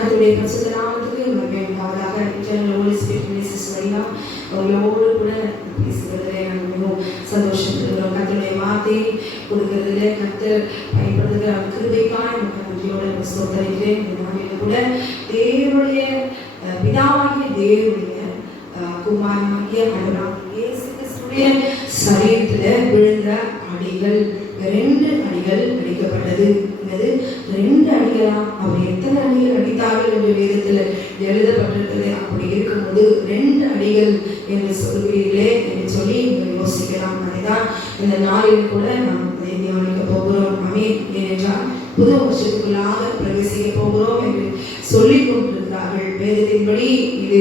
கர்த்தருடைய பரிசுத்த நாமத்துக்கு மகிமை உண்டாவதாக. இன்றைய ஹோலி ஸ்பிரிட் மினிஸ்ட்ரிஸ் வழியா உங்களோடு கூட பேசுகிறதுல நாங்கள் மிகவும் சந்தோஷப்படுகிறோம். கர்த்தருடைய வார்த்தையை கொடுக்கிறதுல கர்த்தர் பயன்படுத்துகிற கிருபைக்காக நமக்கு நன்றியோடு ஸ்தோத்திரிக்கிறேன். இந்த நாளில் கூட தேவனுடைய பிதாவாகிய தேவனுடைய குமாரனாகிய ஆண்டவராகிய இயேசு கிறிஸ்துவின் சரீரத்தில் விழுந்த அடிகள் 2 அடிகள் அடிக்கப்பட்டது. என்னது 2 அடிகளா? அவர் எத்தனை அடிகள் அடித்தார்கள் என்று வேதத்தில் எழுதப்பட்டிருக்கிறது. அப்படி இருக்கும்போது 2 அடிகள் என்று சொல்கிறீர்களே என்று சொல்லி யோசிக்கலாம். அதைதான் இந்த நாளில் கூட நாம் அதை தியானிக்க போகிறோம். ஆமென். ஏனென்றால் புது வருஷத்துக்குள்ளாக பிரவேசிக்க போகிறோம் என்று சொல்லிக் கொண்டிருக்கிறார்கள். வேதத்தின்படி இது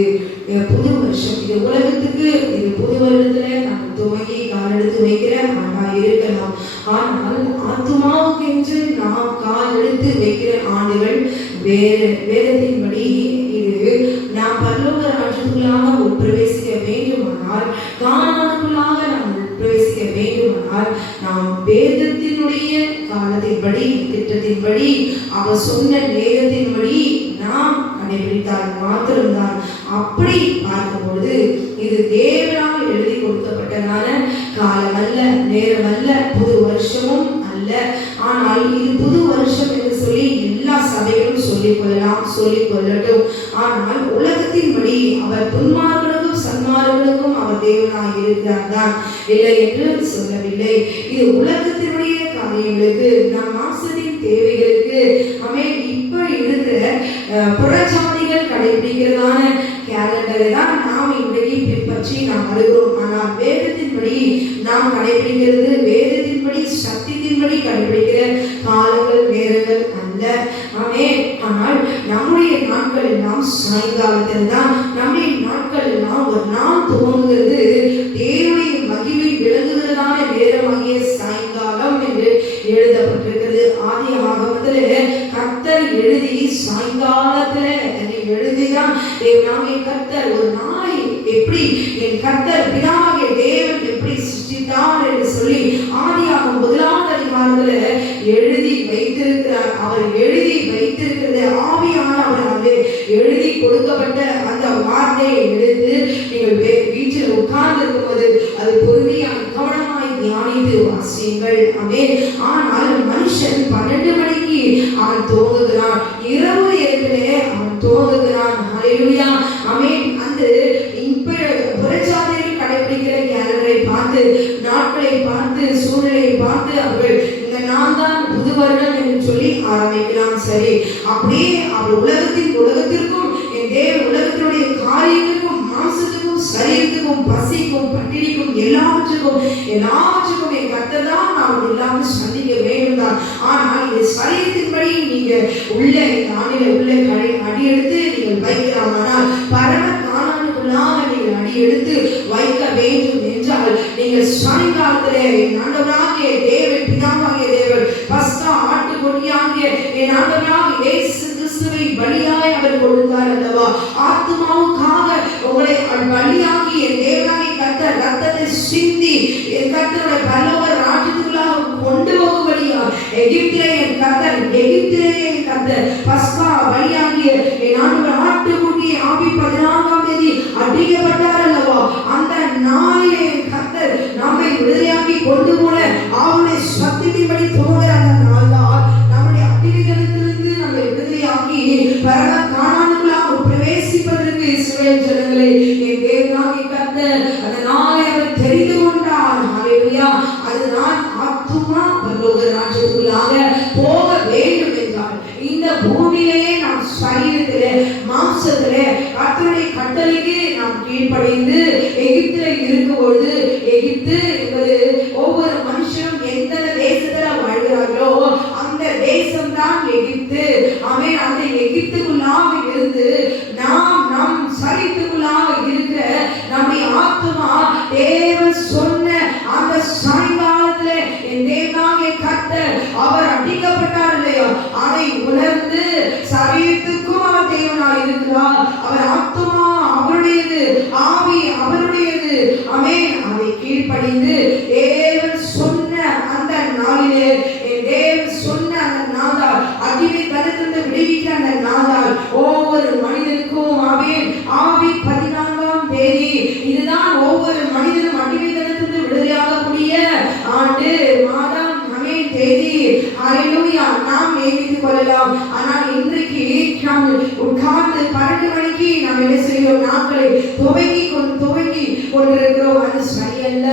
புது வருஷம், இது உலகத்துக்கு இது புது வருடத்துல நாம் துவங்கி கால் எடுத்து வைக்கிற ஆண்டாக இருக்கலாம். ஆனால் ஆத்மாவுக்கு என்று நாம் கால் எடுத்து வைக்கிற ஆண்டுகள் வேறு. வேதத்தின்படி இது நாம் பரலோக ராஜ்யத்துக்குள்ளாக பிரவேசிக்க வேண்டுமானால், கானானுக்குள்ளாக நாம் பிரவேசிக்க வேண்டுமானால், நாம் வேதத்தினுடைய காலத்தின்படி திட்டத்தின்படி அவர் சொன்ன நேரத்தின்படி நாம் கடைபிடித்தால் மாத்திரம்தான். அப்படி பார்க்கும்பொழுது இது தேவனால் எழுதி கொடுக்கப்பட்டதான காலம் அல்ல, நேரம் அல்ல, புது வருஷமும் அல்ல. ஆனால் இது புது வருஷம் என்று சொல்லி எல்லா சபைகளும் சொல்லிக் கொள்ளலாம், சொல்லிக் கொள்ளட்டும். ஆனால் உலகத்தின்படி அவர் துன்மார்களுக்கும் சன்மார்களுக்கும் அவர் தேவனாக இருக்கிறார் தான், இல்லை என்று சொல்லவில்லை. இது உலகத்தினுடைய காரியங்களுக்கு, நம் மாம்சத்தின் தேவைகளுக்கு இப்படி இருக்கிற புறஜாதிகள் கடைபிடிக்கிறதான கேலண்டரை தான் நாம் இன்றைக்கு பின்பற்றி நாம் அழுகிறோம். ஆனால் வேதத்தின்படி நாம் கடைபிடிக்கிறது, வேதத்தின்படி சத்தியத்தின்படி கடைபிடிக்கிற காலங்கள் நேரங்கள் அல்ல. ஆனால் நம்முடைய நாட்கள் எல்லாம் சாயங்காலத்தில் தான். நம்முடைய நாட்கள் எல்லாம் ஒரு நாள் துவங்குகிறது தேவனுடைய மகிமை விளங்குகிறதான நேரமாகிய சாயங்காலம் என்று எழுதப்பட்டிருக்கிறது. ஆதி ஆகமத்திலே கர்த்தர் எழுதி சாயங்காலத்துல எழுதிதான் தேவனாகிய கர்த்தர் ஒரு நாளை எப்படி என் கர்த்தர் பிதாவாகிய தேவன் எப்படி சிருஷ்டித்தார் என்று சொல்லி ஆதியாகமம் 1ஆம் அதிகாரத்துல எழுதி வைத்திருக்கிறார். அவர் எழுதி வைத்திருக்கிறது ஆவியானவர் அது எழுதி கொடுக்கப்பட்ட அந்த வார்த்தையை எடுத்து நீங்கள் வீட்டில் உட்கார்ந்து இருக்கும்போது அது பொறுமையாக கவனமாய் தியானித்து வாசியுங்கள். ஆனால் மனுஷன் 12 மணிக்கு அவன் துவங்குகிறான், இரவு நேரத்திலே அவன் துவங்குகிறான். ஹல்லேலூயா. அந்த புறஜாதிகள் கடைபிடிக்கிற கேலண்டரை பார்த்து, நாட்களை பார்த்து, சூழ்நிலையை பார்த்து அவர்கள் இந்த நாள் தான் புது வருடம் என்று சொல்லி ஆரம்பிக்கலாம். சரி, அப்படியே அவர் உலகத்திற்கும் என் தேவ உலகத்தினுடைய காரியங்களுக்கும் மாம்சத்துக்கும் சரீரத்துக்கும் பசிக்கும் பட்டினிக்கும் எல்லாவற்றுக்கும் என் கர்த்தர் தான் நாம் எல்லாரும் சந்திக்க வேண்டும் தான். ஆனால் இந்த சரீரத்தின்படி நீங்க உள்ள இந்த ஆண்டில உள்ள அடி எடுத்து நீங்கள் வைக்கலாம். ஆனால் பரம கானானுக்குள்ளாக நீங்கள் அடி எடுத்து வைக்க வேண்டும் என்றால் நீங்கள் சாயங்காலத்திலே என் ஆண்டவராகிய தேவன் பிதாவாகிய தேவன் பஸ்கா ஆட்டுக்குட்டியாகிய என் ஆண்டவராகிய இயேசு கிறிஸ்துவை பலியாய் அவர் கொடுத்தார் அல்லவா? ஆத்மாவுக்காக உங்களை பலியாகி என் தேவனாகிய கர்த்தர் ரத்தத்தை சிந்தி என் கர்த்தருடைய பரலோக ராஜ்யத்துக்குள்ளாக கொண்டு போகும்படியா எகிப்திலே என் கர்த்தர் பஸ்கா பலியாகிய என் ஆண்டவர் ஆட்டுக்குட்டி ஆவி 14ஆம் தேதி அடிக்கப்பட்டார் அல்லவா? அந்த நாளிலே கர்த்தர் நம்மை விடுதலையாக்கி கொண்டு போன அவருடைய சத்தியத்தின்படி போகிற அந்த நாள் தான் நம்முடைய அடிமைகளிலிருந்து நம்மை விடுதலையாக்கி பரம கானானுக்குள்ளாக பிரவேசிப்பதற்கு இஸ்ரவேல் ஜனங்களே என் தேவனாகிய கர்த்தர் அந்த நாளை அவர் தெரிந்து கொண்டார். ஹல்லேலூயா. அதுதான் ஆத்துமா பரலோக ராஜ்யத்துக்குள்ளாக போக வேண்டும் என்றால் இந்த பூமியிலேயே நாம் சரீரத்திலே மாம்சத்திலே கர்த்தருடைய கட்டளைக்கு நாம் கீழ்ப்படிந்து எகிப்திலே இருக்கும்பொழுது, எகிப்து என்பது ஒவ்வொரு மனுஷனும் எந்த தேசத்துல வாழ்கிறார்களோ அந்த தேசம் தான் எகிப்து. அந்த எகிப்துக்குள்ளாக இருந்து நாம் நம் சரீரத்துக்குள்ளாக இருக்கிற நம்முடைய ஆத்துமா தேவன் சொன்ன அந்த சாயங்காலத்துல என் தேவனாகிய கர்த்தர் அவர் அடிக்கப்பட்டார் இல்லையா, அதை உணர்ந்து சரீரத்துக்கும் அவர் தேவனாய் இருக்கிறார். அவர் ஆத்துமா அவருடையது, ஆவி அவருடையது. அதை கீழ்ப்படிந்து தேவன் சொன்ன அந்த நாளிலே தேவன் சொன்ன அந்த நாளால் அடிமை தனத்திலிருந்து விடுவிக்கிற அந்த நாளால் துவங்கி கொண்டிருக்கிறோம். அது சரியல்ல.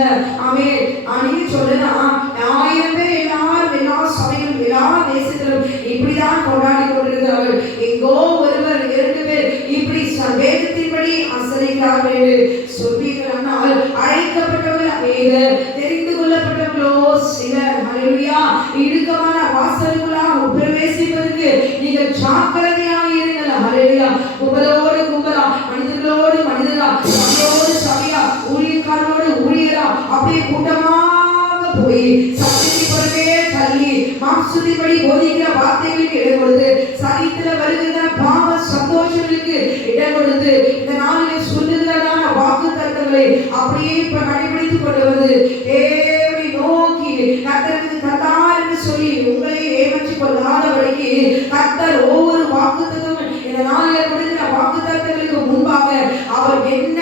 ஆமென். நீங்க சொல்லலாம் 1000 பேர் எல்லாரும் எல்லா சபையிலும் எல்லா தேசத்திலும் இப்படிதான் கொண்டாடி கொண்டிருக்கிறார்கள். எங்கோ ஒருவர் 2 பேர் இப்படி வேதத்தின்படி ஆசரிக்கிறார்கள் என்று சொல்வீர்கள். ஆனால் அழைக்கப்பட்டவர்கள் அநேகர், தெரிந்து கொள்ளப்பட்டவர்களோ சிலர். ஹல்லேலூயா. இடுக்கமான வாசலுக்குள்ளாக பிரவேசிப்பதற்கு நீங்கள் ஜாக்கிரதையாக இருங்கள். ஹல்லேலூயா. கும்பலோடு கும்பலா, மனிதர்களோடு மனிதரா, சபையோடு சபையா, ஊழியக்காரோடு ஊழியரா, அப்படியே கூட்டமாக போய் சத்தியத்தை புறமே தள்ளி மாம்சத்தின்படி போதிக்கிற வார்த்தைகளுக்கு இடம் கொடுத்து சரீரத்துல வருகிற பாவ சந்தோஷங்களுக்கு இடம் கொடுத்து இந்த நாளிலே சொல்லுகிறதான வாக்கு தத்தங்களை அப்படியே கடைபிடித்துக் கொள்வது தேவனை நோக்கி கர்த்தருக்கு கர்த்தார் என்று சொல்லி உங்களை ஏமாற்றிக் கொள்ளாதபடிக்கு கர்த்தர் ஒவ்வொரு வாக்குத்தத்தமும் இந்த நாளிலே கொடுக்கிற வாக்குத்தத்தங்களுக்கு முன்பாக அவர் என்ன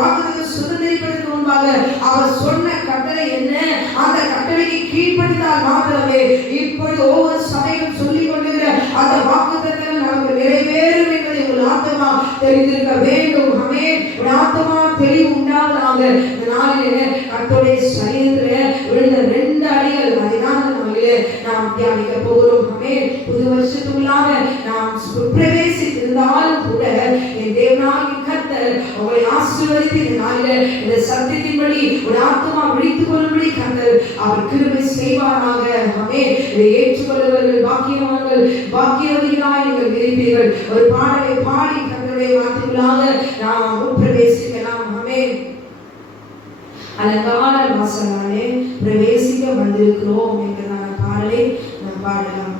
வாக்குத்தத்தை சுதந்திரிப்பதற்கு முன்பாக அவர் சொன்ன கட்டளை என்ன, அந்த கட்டளைக்கு கீழ்ப்படிந்தால் மாத்திரமே இப்பொழுது ஒவ்வொரு சபையும் சொல்லிக் கொண்டிருக்கிற அந்த வாக்குத்தத்தங்கள் நமக்கு நிறைவேறும் என்பதை உங்கள் ஆத்மா தெரிந்திருக்க வேண்டும். ஆமென். உங்கள் ஆத்மா தெளிவு உண்டாவதாக. இந்த நாளிலே கர்த்தருடைய சரீரத்தில் விழுந்த 2 அடிகள் அதைதான் நாளிலே நாம் தியானிக்க போகிறோம். ஆமென். புது வருஷத்துக்குள்ளாக நாம் பிரவேசித்திருந்தாலும் கூட என் தேவனாகிய கர்த்தர் உங்களை ஆசீர்வதித்து இந்த நாளிலே இந்த சத்தியத்தின்படி ஒரு ஆத்மா விழித்துக் கொள்ளும்படி கர்த்தர் அவர் கிருபை செய்வாராக. ஆமென். இதை ஏற்றுக்கொள்ளுவர்கள் பாக்கியவான்கள், பாக்கியவதிகளாய் நீங்கள் இருப்பீர்கள். ஒரு பாடலை பாடி கர்த்தருடைய வார்த்தைகளாக நாம் உட்பிரவேசிக்கலாம். ஆமென். அலங்கார வாசலாலே பிரவேசிக்க வந்திருக்கிறோம் என்கிறதான பாடலை நாம் பாடலாம்.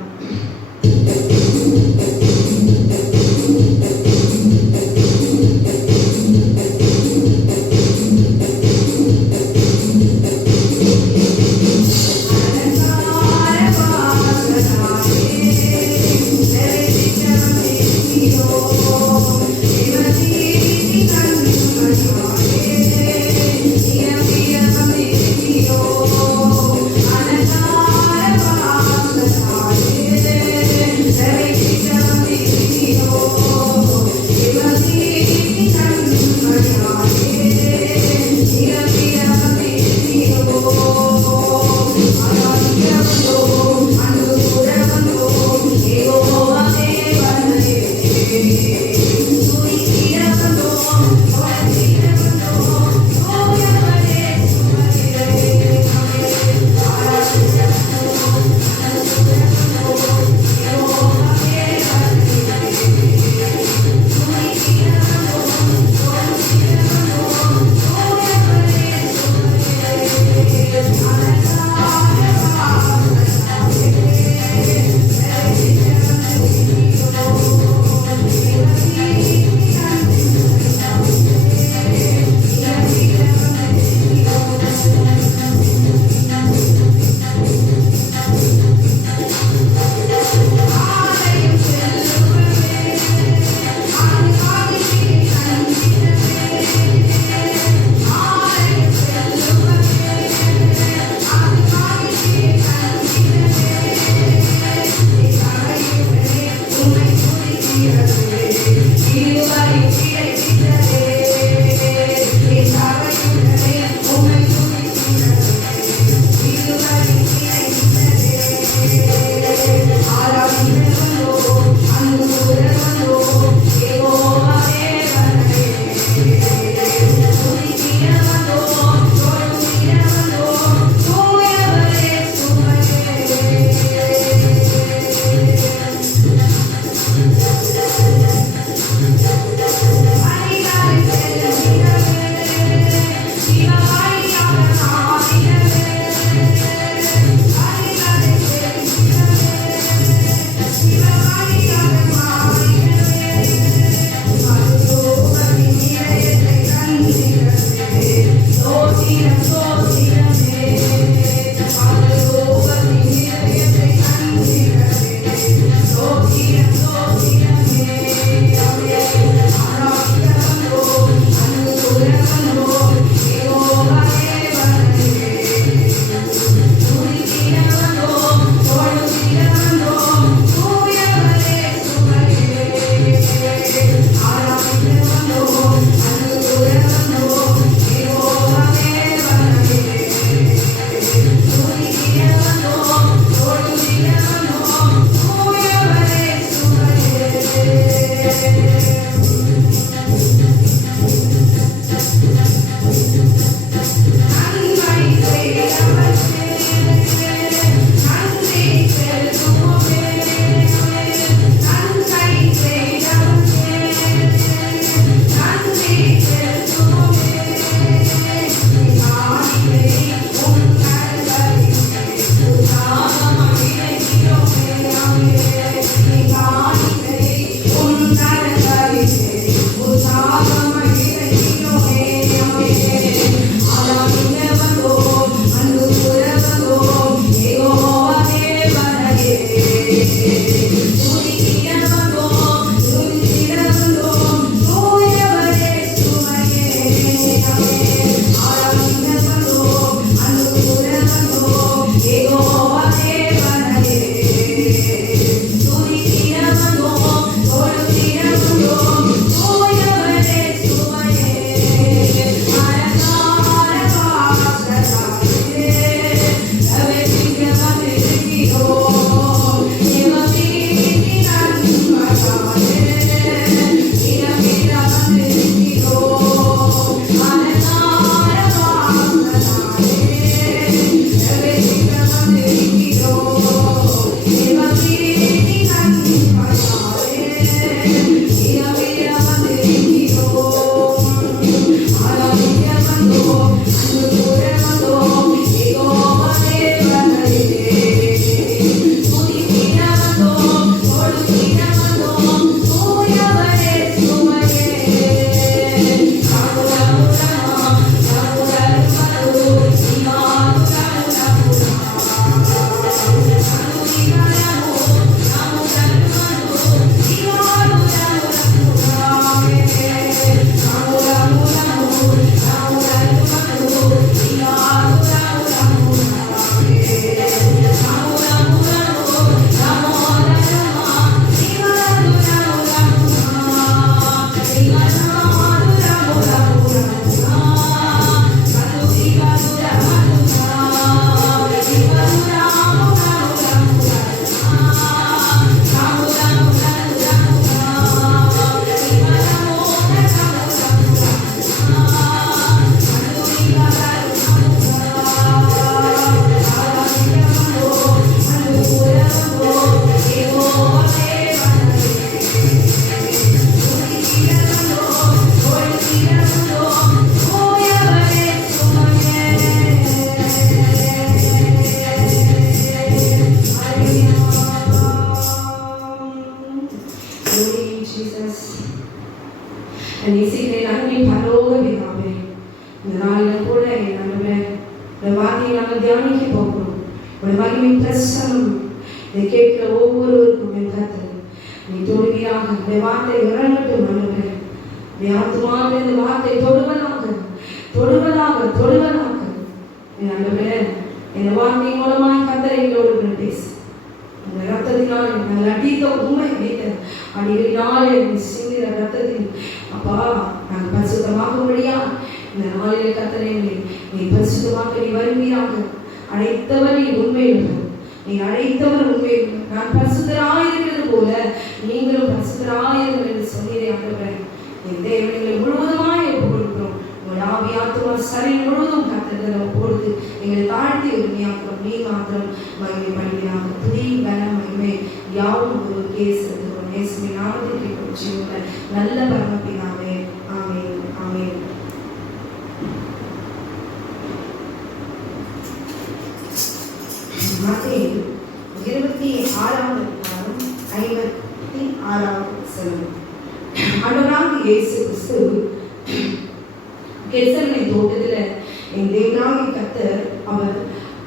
Glory Jesus. நேசிக்கிறேன் நன்றி பரலோக பிதாவே. இந்த நாளில் கூட இந்த வார்த்தையை நாங்கள் தியானிக்க போகிறோம். ஒரு மகிமை பிரசனம் இதை கேட்கிற ஒவ்வொருவருக்கும் என் கர்த்தர் நீ தொடுவீராக. இந்த வார்த்தை இறங்கட்டும் ஆண்டவரே. இந்த ஆத்துமாவில் இந்த வார்த்தை தொடுவதாக ஆண்டவரே. இந்த வார்த்தை மூலமாய் கர்த்தர் எங்களோடு பேசு. அந்த ரத்தத்தினால் நாங்கள் அடித்த உண்மை அடித்த அடிகளினாலே சிந்தின ரத்தத்தின் அப்பா நாங்கள் பரிசுத்தமாகும்படியா இந்த நாளில் கர்த்தரை நீ பரிசுத்தமாக நீ வருவீராக. அழைத்தவர் நீ உண்மையுள்ளவர். நீ அழைத்தவர் உண்மையுள்ளவர். நான் பரிசுத்தராயிருக்கிறது போல நீங்களும் பரிசுத்தராயிருங்கள் என்று சொன்னீரே ஆண்டவரே. என் தேவனை முழுவதுமாய் ஒப்புக் கொடுக்கிறோம். உங்கள் ஆவி ஆத்துமா சரி முழுவதும் கர்த்தரை ஒப்புக்கொடுத்து எங்களை தாழ்த்தி உரிமையாக்கிறோம். நீ மாத்திரம் மகிமை பண்ணுவீராக. துதி கனம் மகிமை யாவும் ஒரு கேசத்துவம் இயேசுவின் நாமத்தில் கேட்கிறோம் நல்ல பரமபிதாவே. ஆமென் ஆமென். மத்தேயு 26வது அதிகாரம் 56வது வசனம். ஆண்டவராகிய இயேசு கிறிஸ்து கெத்செமனே தோட்டத்தில் என் தேவனாகிய கர்த்தர் அவர்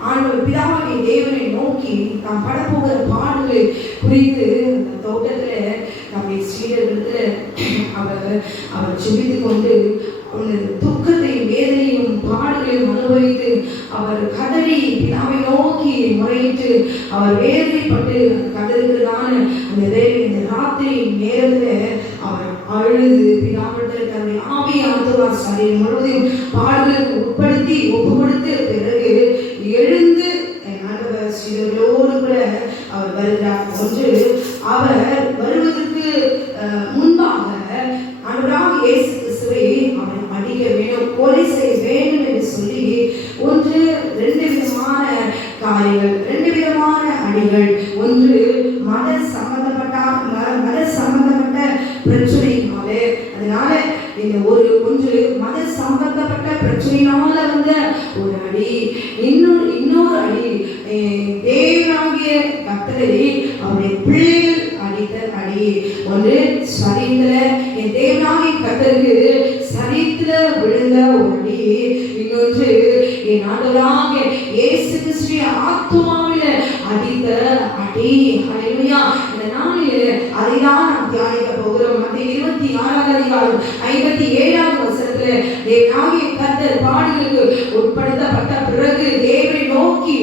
ஆண்டவர் பிதாவாகிய தேவனை நோக்கி தாம் படப்போகிற பாடுகளை குறித்து அந்த தோட்டத்தில் நம்முடைய சீடர்களிடத்தில் அவர் ஜெபித்து கொண்டு துக்கத்தையும் வேதனையும் பாடுகளையும் அனுபவித்து அவர் கதறி பிதாவை நோக்கி முறையிட்டு அவர் வேதனைப்பட்டு கதறுகிறதான அந்த இந்த ராத்திரி நேரத்தில் அவர் அழுது பிதாவிடத்தில் தன்னுடைய ஆவி ஆத்துமா சரீரம் முழுவதையும் பாடுகளுக்கு உட்படுத்தி ஒப்பு கொடுத்த பிறகு எழுந்து ஆண்டவர் சீடர்களோடு கூட அவர் வருகிறார். ஒன்று அவர் வருவதற்கு முன்பாக ஆண்டவராகிய இயேசு கிறிஸ்துவை அவன் அடிக்க வேண்டும், கொலை செய்ய வேண்டும் என்று சொல்லி ஒன்று ரெண்டு விதமான காரியங்கள், ரெண்டு விதமான அடிகள். ஒன்று மத சம்பந்தப்பட்ட பிரச்சனையினாலே, அதனால இந்த ஒன்று மத சம்பந்தப்பட்ட பிரச்சனையினால வந்த ஒரு அடி, இன்னொரு அடி தேவனாகிய கர்த்தரை அவருடைய பிள்ளைகள் அடித்த அடி. ஒன்று சரீரத்துல என் தேவனாகிய கர்த்தருக்கு சரீரத்துல விழுந்த ஒரு அடி, இன்னொன்று என் ஆண்டவராகிய இயேசு கிறிஸ்துவின் ஆத்துமாவில அடித்த அடி. ஹல்லேலூயா. இந்த நாளில் அதைதான் நாம் தியானிக்க போகிறோம். மத்தேயு 26வது அதிகாரம் 57வது வசனத்தில் தேவனாகிய கர்த்தர் பாடுகளுக்கு உட்படுத்தப்பட்ட பிறகு தேவனை நோக்கி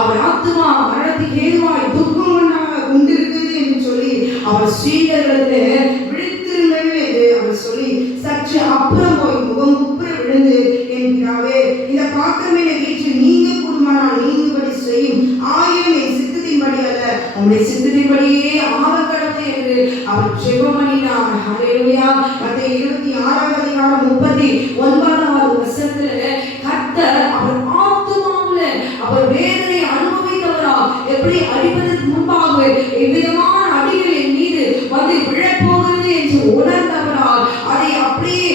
அவர் ஆத்துமா மரணத்துக்கு ஏதுவாய் துக்கம் கொண்டிருக்கிறது என்று சொல்லி அவர் சீடர்களிடத்தில் விழித்திருங்கள் என்று அவர் சொல்லி சற்று அப்புறம் போய் முகம் குப்புற விழுந்து என்கிறாவே, இந்த பாத்திரம் என வீட்டு நீங்க கூடுமானால் நீங்கும்படி செய்யும், ஆயிரம் என் சித்தத்தின்படி அல்ல உங்களுடைய சித்தத்தின்படியே ஆகக்கடவுளே என்று அவர் ஜெபம் பண்ணினார். ஹல்லேலூயா. மத்தேயு 26வது அதிகாரம் 39வது வசனத்தில் கர்த்தர் அவர் ஆத்துமாவுல அவர் வேதனை அனுபவித்தவரா, எப்படி அடிப்பதற்கு முன்பாக எவ்விதமான அடிகள் என் மீது வந்து விழப்போகிறது என்று உணர்ந்தவரா, அதை அப்படியே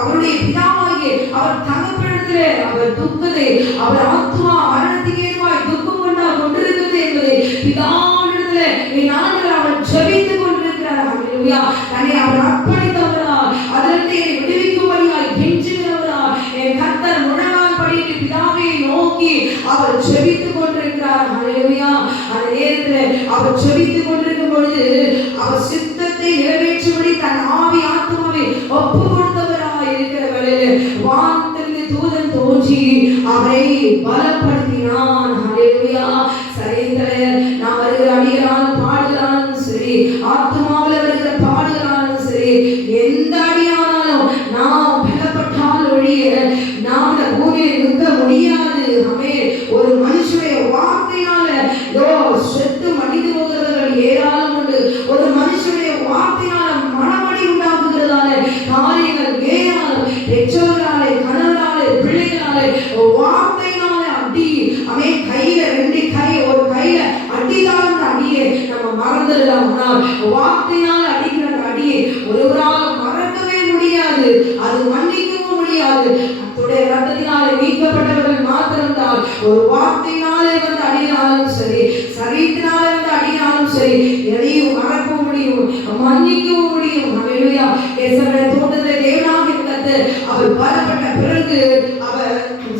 அவருடைய பிதாவாகிய அவர் தகப்பனிடத்தில் அவர் துக்கத்தை அவர் ஆத்துமா மரணத்துக்கு ஏதுவாய் துக்கம் கொண்டிருக்கிறது என்பதை பிதாவிடத்தில் என் ஆண்டவர் அவர் ஜெபித்துக் கொண்டிருக்கிறார். ஹல்லேலூயா. தன்னை அவர் அர்ப்பணித்தவரா, அதிலிருந்து என்னை விடுவிக்கும்படியாய் கெஞ்சுகிறவரா, என் கர்த்தர் முழங்கால் படியிட்டு பிதாவை நோக்கி அவர் ஜெபித்துக் கொண்டிருக்கிறார். ஹல்லேலூயா. அந்த நேரத்தில் அவர் ஜெபித்துக் கொண்டிருக்கும் பொழுது அவர் சித்தத்தை நிறைவேற்றும்படி தன் ஆவி ஆத்துமாவை ஒப்பு கொடுத்தவராய் இருக்கிற வேளையில் வானத்திலிருந்து தூதன் தோன்றி அவரை பலப்படுத்தினான். ஹல்லேலூயா. சரீரத்திலே நாம் வருகிற அடிகளாலும் பாடுகளாலும் சரி, ஆத்துமாவில் வருகிற பாடுகளாலும் சரி, எந்த அடியானாலும் நாம் பலப்பட்டால் ஒழிய நாம் இந்த பூமியை நிற்க முடியாது. ஒரு மனுஷனுடைய வார்த்தையினால செத்து மடிந்து போகிறவர்கள் ஏராளம் உண்டு. ஒரு மனுஷனுடைய வார்த்தையினால மனமடி உண்டாக்குகிறதால காரியங்கள் ஏராளம். பெற்றோர்களாலே, கணவராலே, பிள்ளைகளாலே வார்த்தையினால அடி கையில ரெண்டு கை, ஒரு கையில அடிதான் அடியே நம்ம மறந்துடலாம். வார்த்தையினால அடிக்கிற அடியை ஒருவரால் மறக்கவே முடியாது, அது மன்னிக்கவும் முடியாது. அத்துடைய ரத்தத்தினாலே மீட்கப்பட்டவர்கள் மாத்திரம்தான் ஒரு வார்த்தையினாலே வந்து அடினாலும் சரி, சரீரத்தினாலே வந்து அடினாலும் இருந்தாலும் சரி, எதையும் மறக்கவும் முடியும், மன்னிக்கவும் முடியும். ஹல்லேலூயா. எசபேல் தோட்டத்தில் தேவனாகிய கர்த்தர் அவர் பலப்பட்ட பிறகு அவர்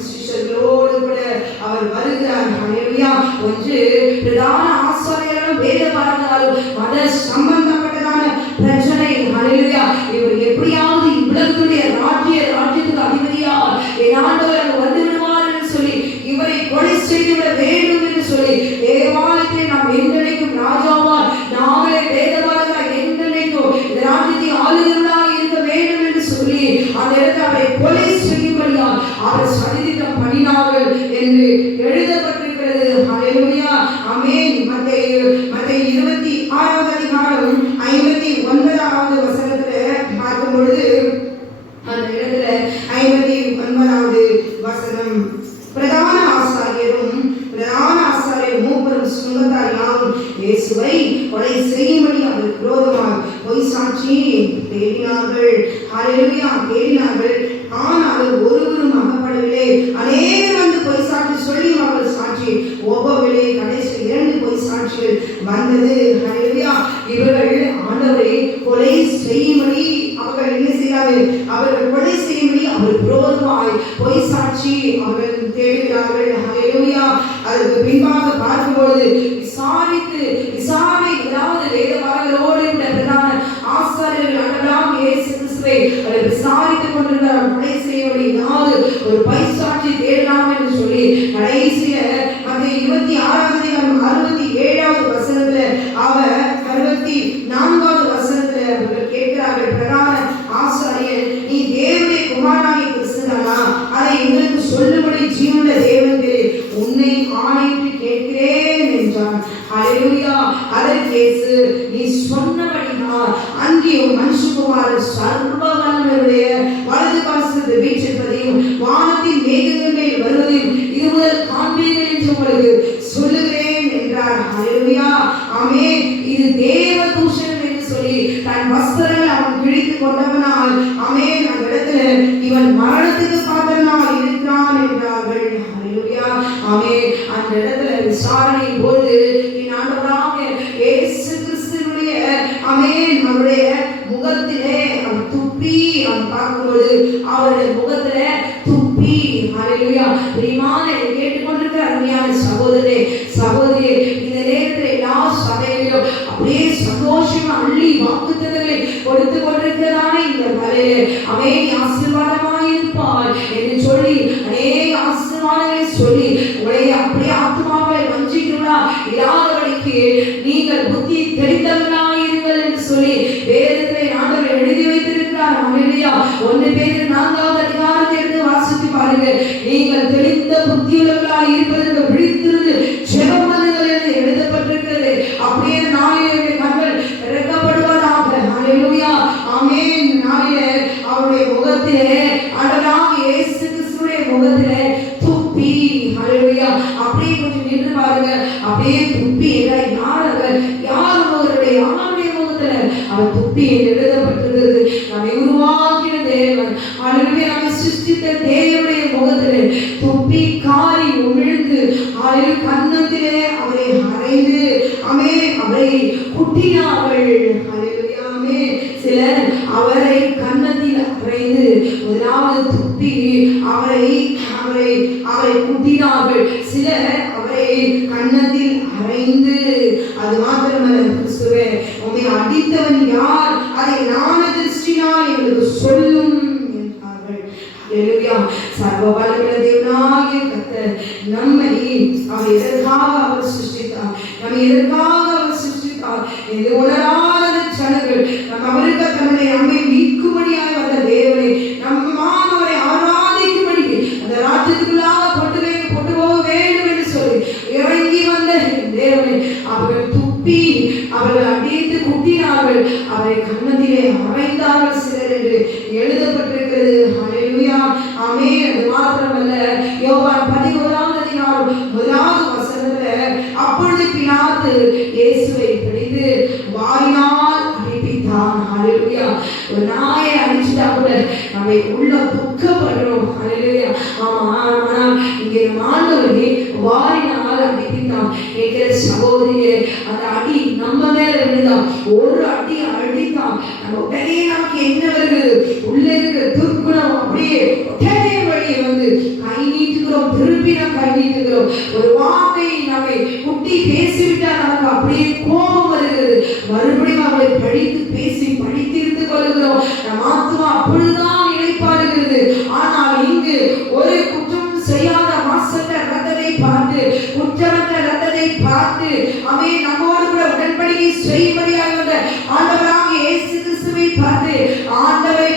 சிஷ்யர்களோடு கூட அவர் வருகிறார். ஹல்லேலூயா. ஒன்று பிரதான ஆசாரியர்களும் வேதபாரகர்களும் மத சம்பந்தப்பட்டதான பிரச்சனை. ஹல்லேலூயா. இவர் எப்படியாவது இவ்வுலகத்துடைய ராஜ்யத்துக்கு அதிபதியா என் ஆண்டவர் வந்து விடுவார் என்று சொல்லி இவரை கொலை செய்துவிட வேண்டும் என்று சொல்லி தேவாலயத்தை நாம் என்றைக்கும் ராஜாவா நாங்களே வேதபாரகா என்றைக்கும் இந்த ராஜ்யத்தை ஆளுநர்களாக இருக்க வேண்டும் என்று சொல்லி அந்த இடத்தை அவரை கொலை செய்யும்படியா அவர் சதித்திட்டம் பண்ணினார்கள் என்று எழுதப்பட்டிருக்கிறது. ஹல்லேலூயா. ஆமென். மத்தேயு 26வது அதிகாரம் 59வது வசனத்தில் பார்க்கும் பொழுது அந்த இடத்துல 59வது வசனம், பிரதான ஆசாரியர் மூப்பரும் சுங்கத்தார் யாரும் இயேசுவை கொலை செய்யும்படி அவர் விரோதமாக பொய் சாட்சி தேடினார்கள். ஹல்லேலூயா. தேடினார்கள், ஆனால் ஒருவரும் அகப்படவில்லை. அநேகர் வந்து பொய் சாட்சி சொல்லி அவர்கள் சாட்சி ஒவ்வொருவிலே கடைசி 2 பொய் சாட்சிகள் வந்தது. ஹல்லேலூயா. இவர்கள் ஆண்டவரை கொலை செய்யும்படி அவர்கள் என்ன செய்கிறார்கள்? அவர்கள் கொலை செய்யும்படி அவர் விரோதமாய் பொய் சாட்சி அவர்கள் தேடுகிறார்கள். ஹல்லேலூயா. அதற்கு பின்பாக பார்க்கும்போது விசாரணை ஏதாவது வேதபாரகரோடு கூட பிரதான ஆசாரியர்கள் ஆண்டவராகிய இயேசு கிறிஸ்துவை விசாரித்துக் கொண்டிருந்தார். கொலை செய்யும்படி ஏதாவது ஒரு பொய் சாட்சி தேடலாம் என்று சொல்லி கடைசியில மத்தேயு 26வது அதிகாரம் 67வது வசனத்துல அவர் 64வது வசனத்துல அவர்கள் கேட்கிறார்கள், பிரதான ஆசாரியர், நீ தேவனுடைய குமாரனாகிய கிறிஸ்துதானா? அதை எங்களுக்கு சொல்லும்படி ஜீவனுள்ள தேவன் உன்னை ஆணையிட்டு கேட்கிறேன் என்றான். ஹல்லேலூயா. அதற்கு இயேசு, நீ சொன்னபடினால் அங்கேயும் மனுஷகுமாரன் சர்வ வல்லமையுடைய வலது பாரசத்தில் வீற்றிருப்பதையும் வானத்தின் மேகங்கள் மேல் வருவதையும் இது முதல் காண்பீர்கள் என்று உங்களுக்கு சொல்லுகிறேன் என்றார். ஹல்லேலூயா. ஆமென். இது தேவ தூஷணம் என்று சொல்லி தன் வஸ்திரங்களை அவன் கிழித்துக் கொண்டவனால் ஆமென் அந்த இடத்துல இவன் மரணத்துக்கு பாத்திரனாய் இருக்கிறான் என்றார்கள். ஹல்லேலூயா. ஆமென். அந்த இடத்துல விசாரணை போது என் ஆண்டவராகிய இயேசு கிறிஸ்துவினுடைய ஆமென் அவருடைய முகத்திலே அவன் துப்பி அவன் பார்க்கும்போது அவருடைய முகத்திலே துப்பி. ஹல்லேலூயா. பிரியமான கேட்டுக்கொண்டிருக்கிற அருமையான சகோதரனே சகோதரியே, இந்த நேரத்தில் எல்லா சபைகளிலும் அப்படியே சந்தோஷமா அள்ளி வாக்குத்தத்தங்களை கொடுத்து கொண்டிருக்கிறதான இந்த வேளையிலே அவன் ஆசீர்வாதமாய் இருப்பார் என்று சொல்லி அநேக ஆசீர்வாதங்களை சொல்லி உங்களை அப்படியே ஆத்துமாக்களை வஞ்சிக்கிறா இல்லாதவர்களுக்கு நீங்கள் புத்தி தெரிந்தவர்களாய் இருங்கள் என்று சொல்லி வேதத்திலே ஆண்டவர் எழுதி வைத்திருக்கிறார். ஹல்லேலூயா. 1 பேதுரு 4வது அதிகாரத்தை எடுத்து வாசித்து பாருங்க. நீங்கள் தெளிந்த புத்தியுள்ளவர்களாய் இருப்பதற்கு விழித்திருந்து ஜெபம் பண்ணுங்கள் என்று எழுதப்பட்டிருக்கிறது. அப்படியே நாளிலே கண்கள் திறக்கப்படுவதாக. ஹல்லேலூயா. ஆமென். நாளிலே அவருடைய முகத்திலே ஆண்டவராகிய இயேசு கிறிஸ்துவின் முகத்திலே துப்பி. ஹல்லேலூயா. அப்படியே கொஞ்சம் நின்று பாருங்க. அப்படியே துப்பி யார் அவருடைய முகத்துல அவர் துப்பி எழுதப்பட்டிருக்கிறது. நம்மை உருவாக்கின தேவன், ஹல்லேலூயா, நம்மை சிருஷ்டித்த தேவனுடைய முகத்திலே துப்பி காரி உமிழ்ந்து கன்னத்திலே அவரை அறைந்து அவரை குட்டினார்கள். ஹல்லேலூயா. சிலர் அவரை கன்னத்தில் அறைந்து முதலாவது துப்பி அவரை குட்டினார்கள். சிலர் அவரை கன்னத்தில் அறைந்து, அது மாத்திரமல்ல, கிறிஸ்துவே உம்மை அடித்தவன் யார்? அதை ஞான திருஷ்டினால் எங்களுக்கு சொல்லும் என்றார்கள். ஹல்லேலூயா. சர்வ வல்லமையுள்ள தேவனாகிய கர்த்தர் நம்மை அவர் எதற்காக அவர் சிருஷ்டித்தார்? இது உணராத ஜனங்கள் அவருக்கு நம்மை மீட்கும்படியாக வந்த தேவனை அவரை ஆராதிக்கும்படி அந்த ராஜ்யத்துக்குள்ளாக கொண்டு போக வேண்டும் என்று சொல்லி இறங்கி வந்த தேவனை அவர்கள் துப்பி அவர்கள் அடித்து குட்டினார்கள். அவரை கன்னத்திலே அறைந்தார்கள் சிலர் என்று எழுதப்பட்டிருக்கிறது. ஹல்லேலூயா. ஆமென். அது மாத்திரமல்ல, யோவான் 11வது அதிகாரம் 1வது வசனத்துல அப்பொழுது பிலாத்து இயேசுவை பிடித்து வாயினால் அடிப்பித்தான். ஹல்லேலூயா. ஒரு நாயை அடிச்சுட்டா கூட நம்ம உள்ள துக்கப்படுறோம். ஹல்லேலூயா. ஆனா இங்கே ஆண்டவரே வாயினால் அடிப்பித்தான். கேட்கிற சகோதரியே, அந்த அடி நம்ம உடனே நமக்கு என்ன வருகிறது, உள்ள இருக்கிற துர்க்குணம் அப்படியே உடனே வழியே வந்து கை நீட்டுகிறோம், திருப்பி நாம் கை நீட்டுகிறோம். ஒரு வார்த்தையை நம்மை குட்டி பேசிவிட்டால் நமக்கு அப்படியே கோபம் வருகிறது, மறுபடியும் அவளை படித்து பேசி படித்திருந்து கொள்கிறோம். நம் ஆத்மா அப்பொழுதுதான் இழைப்பாடுகிறது. ஆனால் இங்கு ஒரு குற்றம் செய்யாத மாசற்ற ரத்தத்தை பார்த்து, குற்றமற்ற ரத்தத்தை பார்த்து அவை நம்மோடு கூட உடன்படிக்கை செய்யும்படியாக வந்த ஆண்டவராகிய இயேசு கிறிஸ்துவை பார்த்து ஆண்டவருடைய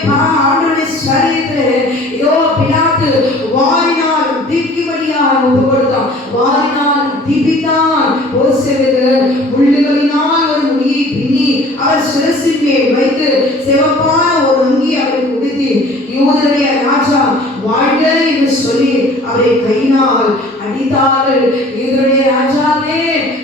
சரீரத்திலே இதோ பிலாத்து வாரினால் திக்கும்படியாக ஒப்புக் கொடுத்தான். வாரினால் திபித்தான். ஓசேவுக்கு முள்ளுகளினால் ஒரு முடியை பின்னி அவர் சிரசின் மேல் வைத்து சிவப்பான ஒரு அங்கி அவரை உடுத்தி யூதருடைய ராஜா வாழ்க என்று சொல்லி அவரை கையினால் அடித்தார்கள். யூதருடைய ராஜாவே,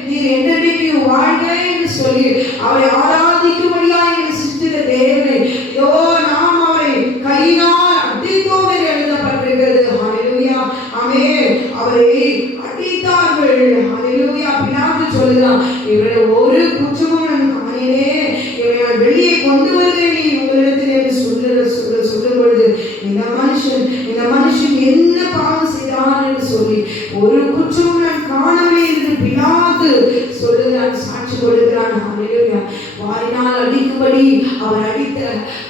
நீர் என்னைக்கு வாழ்க என்று சொல்லி அவரை ஆராதிக்கும்படியாக சித்திர தேவனை யோ நாம் அவரை கையினால் அடித்தோம் என்று எழுதப்பட்டிருக்கிறது. ஹல்லேலூயா, ஆமென். அவரை அடித்தார்கள். ஹல்லேலூயா. பிலாத்து சொல்லுகிறான், இவரை ஒரு குற்றமும் நான் காணினே, இவரை நான் வெளியே கொண்டு வருகிறேன் நீ உங்களிடத்தில் என்று சொல்லும் பொழுது இந்த மனுஷன் என்ன பாவம் செய்தான் என்று சொல்லி ஒரு குற்றமும் நான் காணவில்லை என்று பிலாத்து சொல்லுகிறான், சாட்சி கொடுக்கிறான். ஹல்லேலூயா. வாயினால் அடிக்கும்படி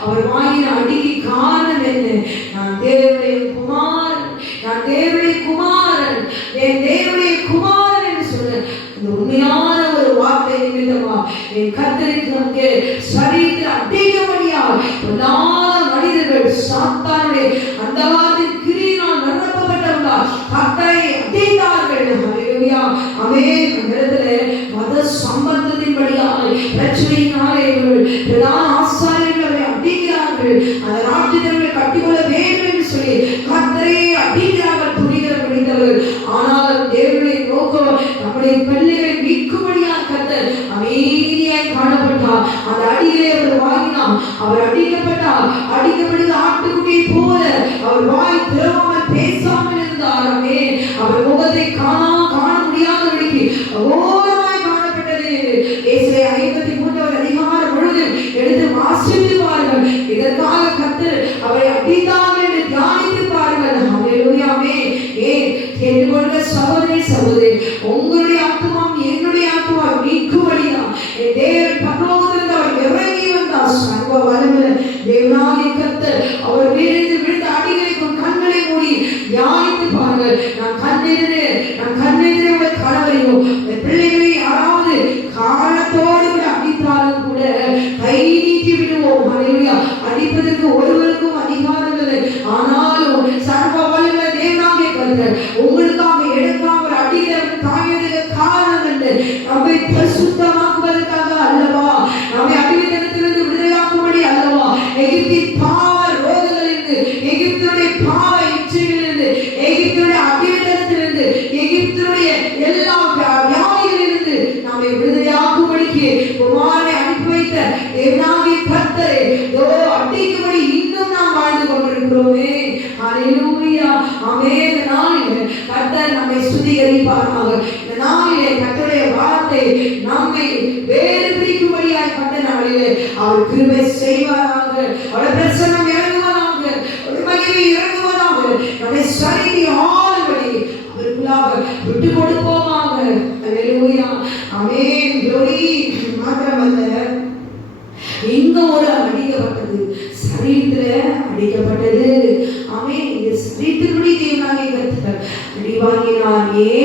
அவர் வாயினால் அடிக்க காரணம் என்ன? நான் தேவனுடைய குமாரன், நான் தேவனுடைய குமாரன், என் தேவனுடைய குமாரன் என்று சொன்ன இந்த உண்மையான ஒரு வார்த்தை நிமித்தமா என் கர்த்தருக்கு நமக்கு சரீரத்தில் அடிக்கபடியா மனிதர்கள் சாத்தானுடைய அந்த வார்த்தையின் கிரியினால் நிரப்பப்பட்டவர்களா கர்த்தரை அடித்தார்கள். ஹல்லேலூயா, ஆமென். அந்த இடத்துல மத சம்பந்தத்தின்படியாக பிரச்சனையினாலே பிரதான ஆசாரியர்களை அடிக்கிறார்கள். அந்த ராஜ்யத்தை கட்டிக்கொள்ள வேண்டும் என்று சொல்லி கர்த்தரை அடிக்கிறார்கள், துணிகரம் பிடித்தவர்கள். ஆனால் தேவனுடைய நோக்கம் நம்முடைய பிள்ளைகளை மீட்கும்படியாக கர்த்தர் அமைதியாய் காணப்பட்டார். அந்த அடிகளை அவர் வாங்கினார். அவர் அடிக்கப்பட்டார். அடிக்கப்பட்டது ஆட்டுக்குட்டியை போல அவர் வாய் திறவாமல் பேசாமல் இருந்தார். அவர் முகத்தை காண முடியாதபடிக்கு அகோரமாய் காணப்பட்டது. இயேசுவை 53 அதிகாரம் முழுவதும் எடுத்து வாசித்து பாருங்கள். இதற்காக கர்த்தர் அவரை அடித்தார்கள் என்று தியானித்து பாருங்கள். ஹல்லேலூயா, ஆமென். கேட்டுக்கொள்கிற சகோதரி, உங்களுடைய ஆத்துமாவும் என்னுடைய ஆத்துமா மீட்கும்படிதான் என் தேவன் பரலோகத்திலிருந்து அவர் இறங்கி வந்தார். சர்வ வல்லமையுள்ள தேவனாகிய கர்த்தர் அவர் விழுந்து அடிகளை கண்களை மூடி தியானித்து பாருங்கள். நான் கண்ணெதிரே உங்கள் கணவரையோ பிள்ளைகளை யாராவது காரணத்தோடு கூட அடித்தாலும் கூட கை நீட்டி விடுவோம். ஹல்லேலூயா. அடிப்பதற்கு ஒருவருக்கும் அதிகாரம் இல்லை. ஆனாலும் சர்வ வல்லமையுள்ள தேவனாகிய கர்த்தர் உங்களுக்காக எடுக்காம அடிக்கிறவங்க தாயதுக்கு காரணம் என்று நம்மை பரிசுத்தமாக்குவதற்காக அல்லவா, நம்மை அடிமைத்தனத்திலிருந்து விடுதலையாக்கும்படி அல்லவா, எகிப்தின் பாவ ரோகங்களிலிருந்து, எகிப்துடைய பாவ இச்சைகளிலிருந்து, எகிப்துடைய அடிமைத்தனத்திலிருந்து, எகிப்துடைய எல்லா வியாதிகளிலிருந்து நம்மை விடுதலையாக்கும்படிக்கு குமாரனை அனுப்பி வைத்த தேவனாகிய கர்த்தரை அடிக்கும்படி இன்னும் நாம் வாழ்ந்து கொண்டிருக்கிறோமே. ஹல்லேலூயா, ஆமென். கர்த்தர் நம்மை சுத்திகரிப்பாராக. இந்த நாளிலே கர்த்தருடைய வார்த்தை நம்மை வேறு பிரிக்கும்படியாய் கண்ட நாளிலே அவர் கிருபை செய்வாராக. அவர் பிரசன்னம் இறங்குவதாக, அவர் மகிமை இறங்குவதாக. நம்மை சரிதி ஆளும்படி அவருக்குள்ளாக விட்டு கொடுப்போமாக. ஹல்லேலூயா, ஆமென். glory. மாத்திரமல்ல, இங்க ஒரு அடிக்கப்பட்டது, சரீரத்தில் அடிக்கப்பட்டது. ஆமென். இந்த சரீரத்தினுடைய தேவனாகிய கர்த்தர் அடி வாங்கினாரே,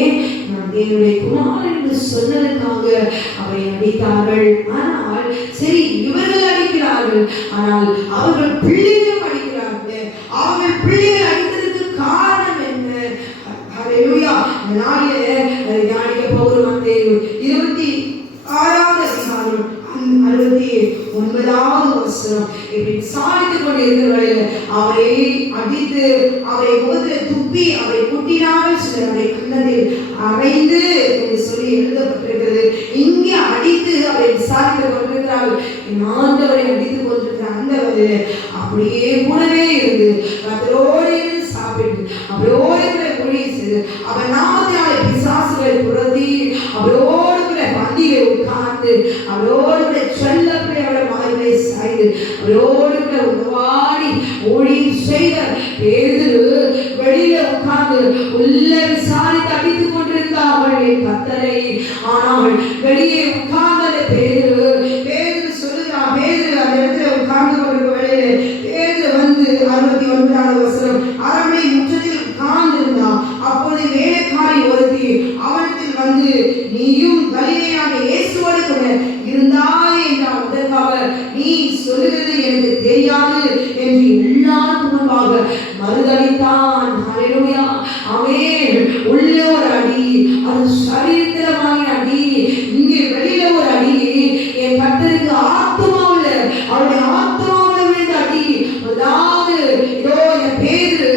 நான் தேவனுடைய குமாரன் என்று சொன்னதற்காக அவரை அடித்தார்கள். ஆனால் சரி, இவர்கள் அடிக்கிறார்கள், ஆனால் அவர்கள் பிள்ளைகளும் அடிக்கிறார்கள். அவர்கள் பிள்ளைகள் அடித்ததற்கு காரணம் என்ன? ஹல்லேலூயா. இந்த நாளிலே தியானிக்க போகிறோம். அந்த 26வது அதிகாரம் 69வது வசனம். இப்படி விசாரித்துக் கொண்டிருக்கிறவர்கள் அவரை அடித்து, அவரை முகத்தில் துப்பி, அவரை குட்டினார்கள், சிலர் அவரை கன்னத்தில் அறைந்து என்று சொல்லி எழுதப்பட்டிருக்கிறது. இங்கே அடித்து அவரை விசாரித்துக் கொண்டிருக்கிறார்கள். ஆண்டவரை அடித்துக் கொண்டிருக்கிற அந்த வழியில அப்படியே கூடவே இருந்து கர்த்தரோடு சாப்பிட்டு அவரோடு கூட ஊழியம் செய்து அவர் நாமத்தினாலே பிசாசுகளை துரத்தி அவரோடு கூட பந்தியிலே உட்கார்ந்து அவரோடு கூட செல்லப்படி அவரை மகளை சாய்ந்து அவரோடு கூட உருவாடி ஊழியம் செய்த பேதுரு வெளியில உட்கார்ந்து உள்ள விசாரித்து அடித்துக் கொண்டிருந்தார்கள் கர்த்தரை. ஆனால் வெளியே உட்கார்ந்த பேதுரு சொல்லுகிறான். பேதுரு அந்த இடத்துல உட்கார்ந்து கொண்டிருக்க வேளையிலே பேதுரு வந்து 61வது வசனம், அரண்மனை முற்றத்தில் உட்கார்ந்திருந்தான். அப்போது வேலைக்காரி ஒருத்தி அவனிடத்தில் வந்து, நீயும் கலிலேயாக இயேசுவோடு கூட இருந்தாய் என்றால் அதற்காக நீ சொல்லுகிறது எனக்கு தெரியாது என்று எல்லாருக்கும் முன்பாக மறுதளித்தான். ஹல்லேலூயா, ஆமென். உள்ள ஒரு அடி, அது சரீரத்தில் வாங்கின அடி, இங்கே வெளியில ஒரு அடி. என் கர்த்தருக்கு ஆத்துமாவில், அவருடைய ஆத்துமாவில் விழுந்த அடி. அதாவது இதோ என் பேரு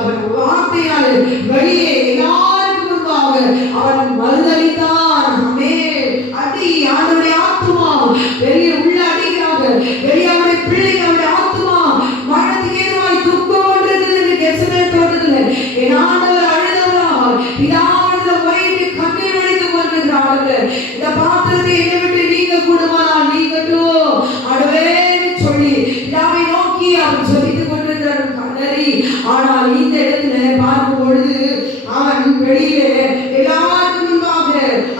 அவன் வார்த்தையால் வெளியே எல்லாருக்கும் முன்பாக அவன் மறுதளித்தான். ஆமென். அடி ஆண்டவருடைய ஆத்துமா வெளியே உள்ள அடிக்கிறாங்க. வெளியே அவருடைய பிள்ளைங்க, அவருடைய ஆத்துமா மரணத்துக்கு ஏதுவாய் துக்கம் கொண்டிருக்கிறது. கெத்செமனே தோட்டத்தில் என் ஆண்டவர் அழுதவரா பிதாவிடம் வயிற்று கண்ணீர் வடித்துக் கொண்டிருக்கிறார்கள். இந்த பாத்திரத்தை என்னை விட்டு நீங்க கூடுமானால் நீங்கட்டும் ஆண்டவரே சொல்லி பிதாவை நோக்கி அவர் ஜெபித்துக் கொண்டிருக்கிறார் கண்ணறி. ஆனால் இந்த இடத்துல பார்க்கும் பொழுது அவன் வெளியிலே எல்லாருக்கும் முன்பாக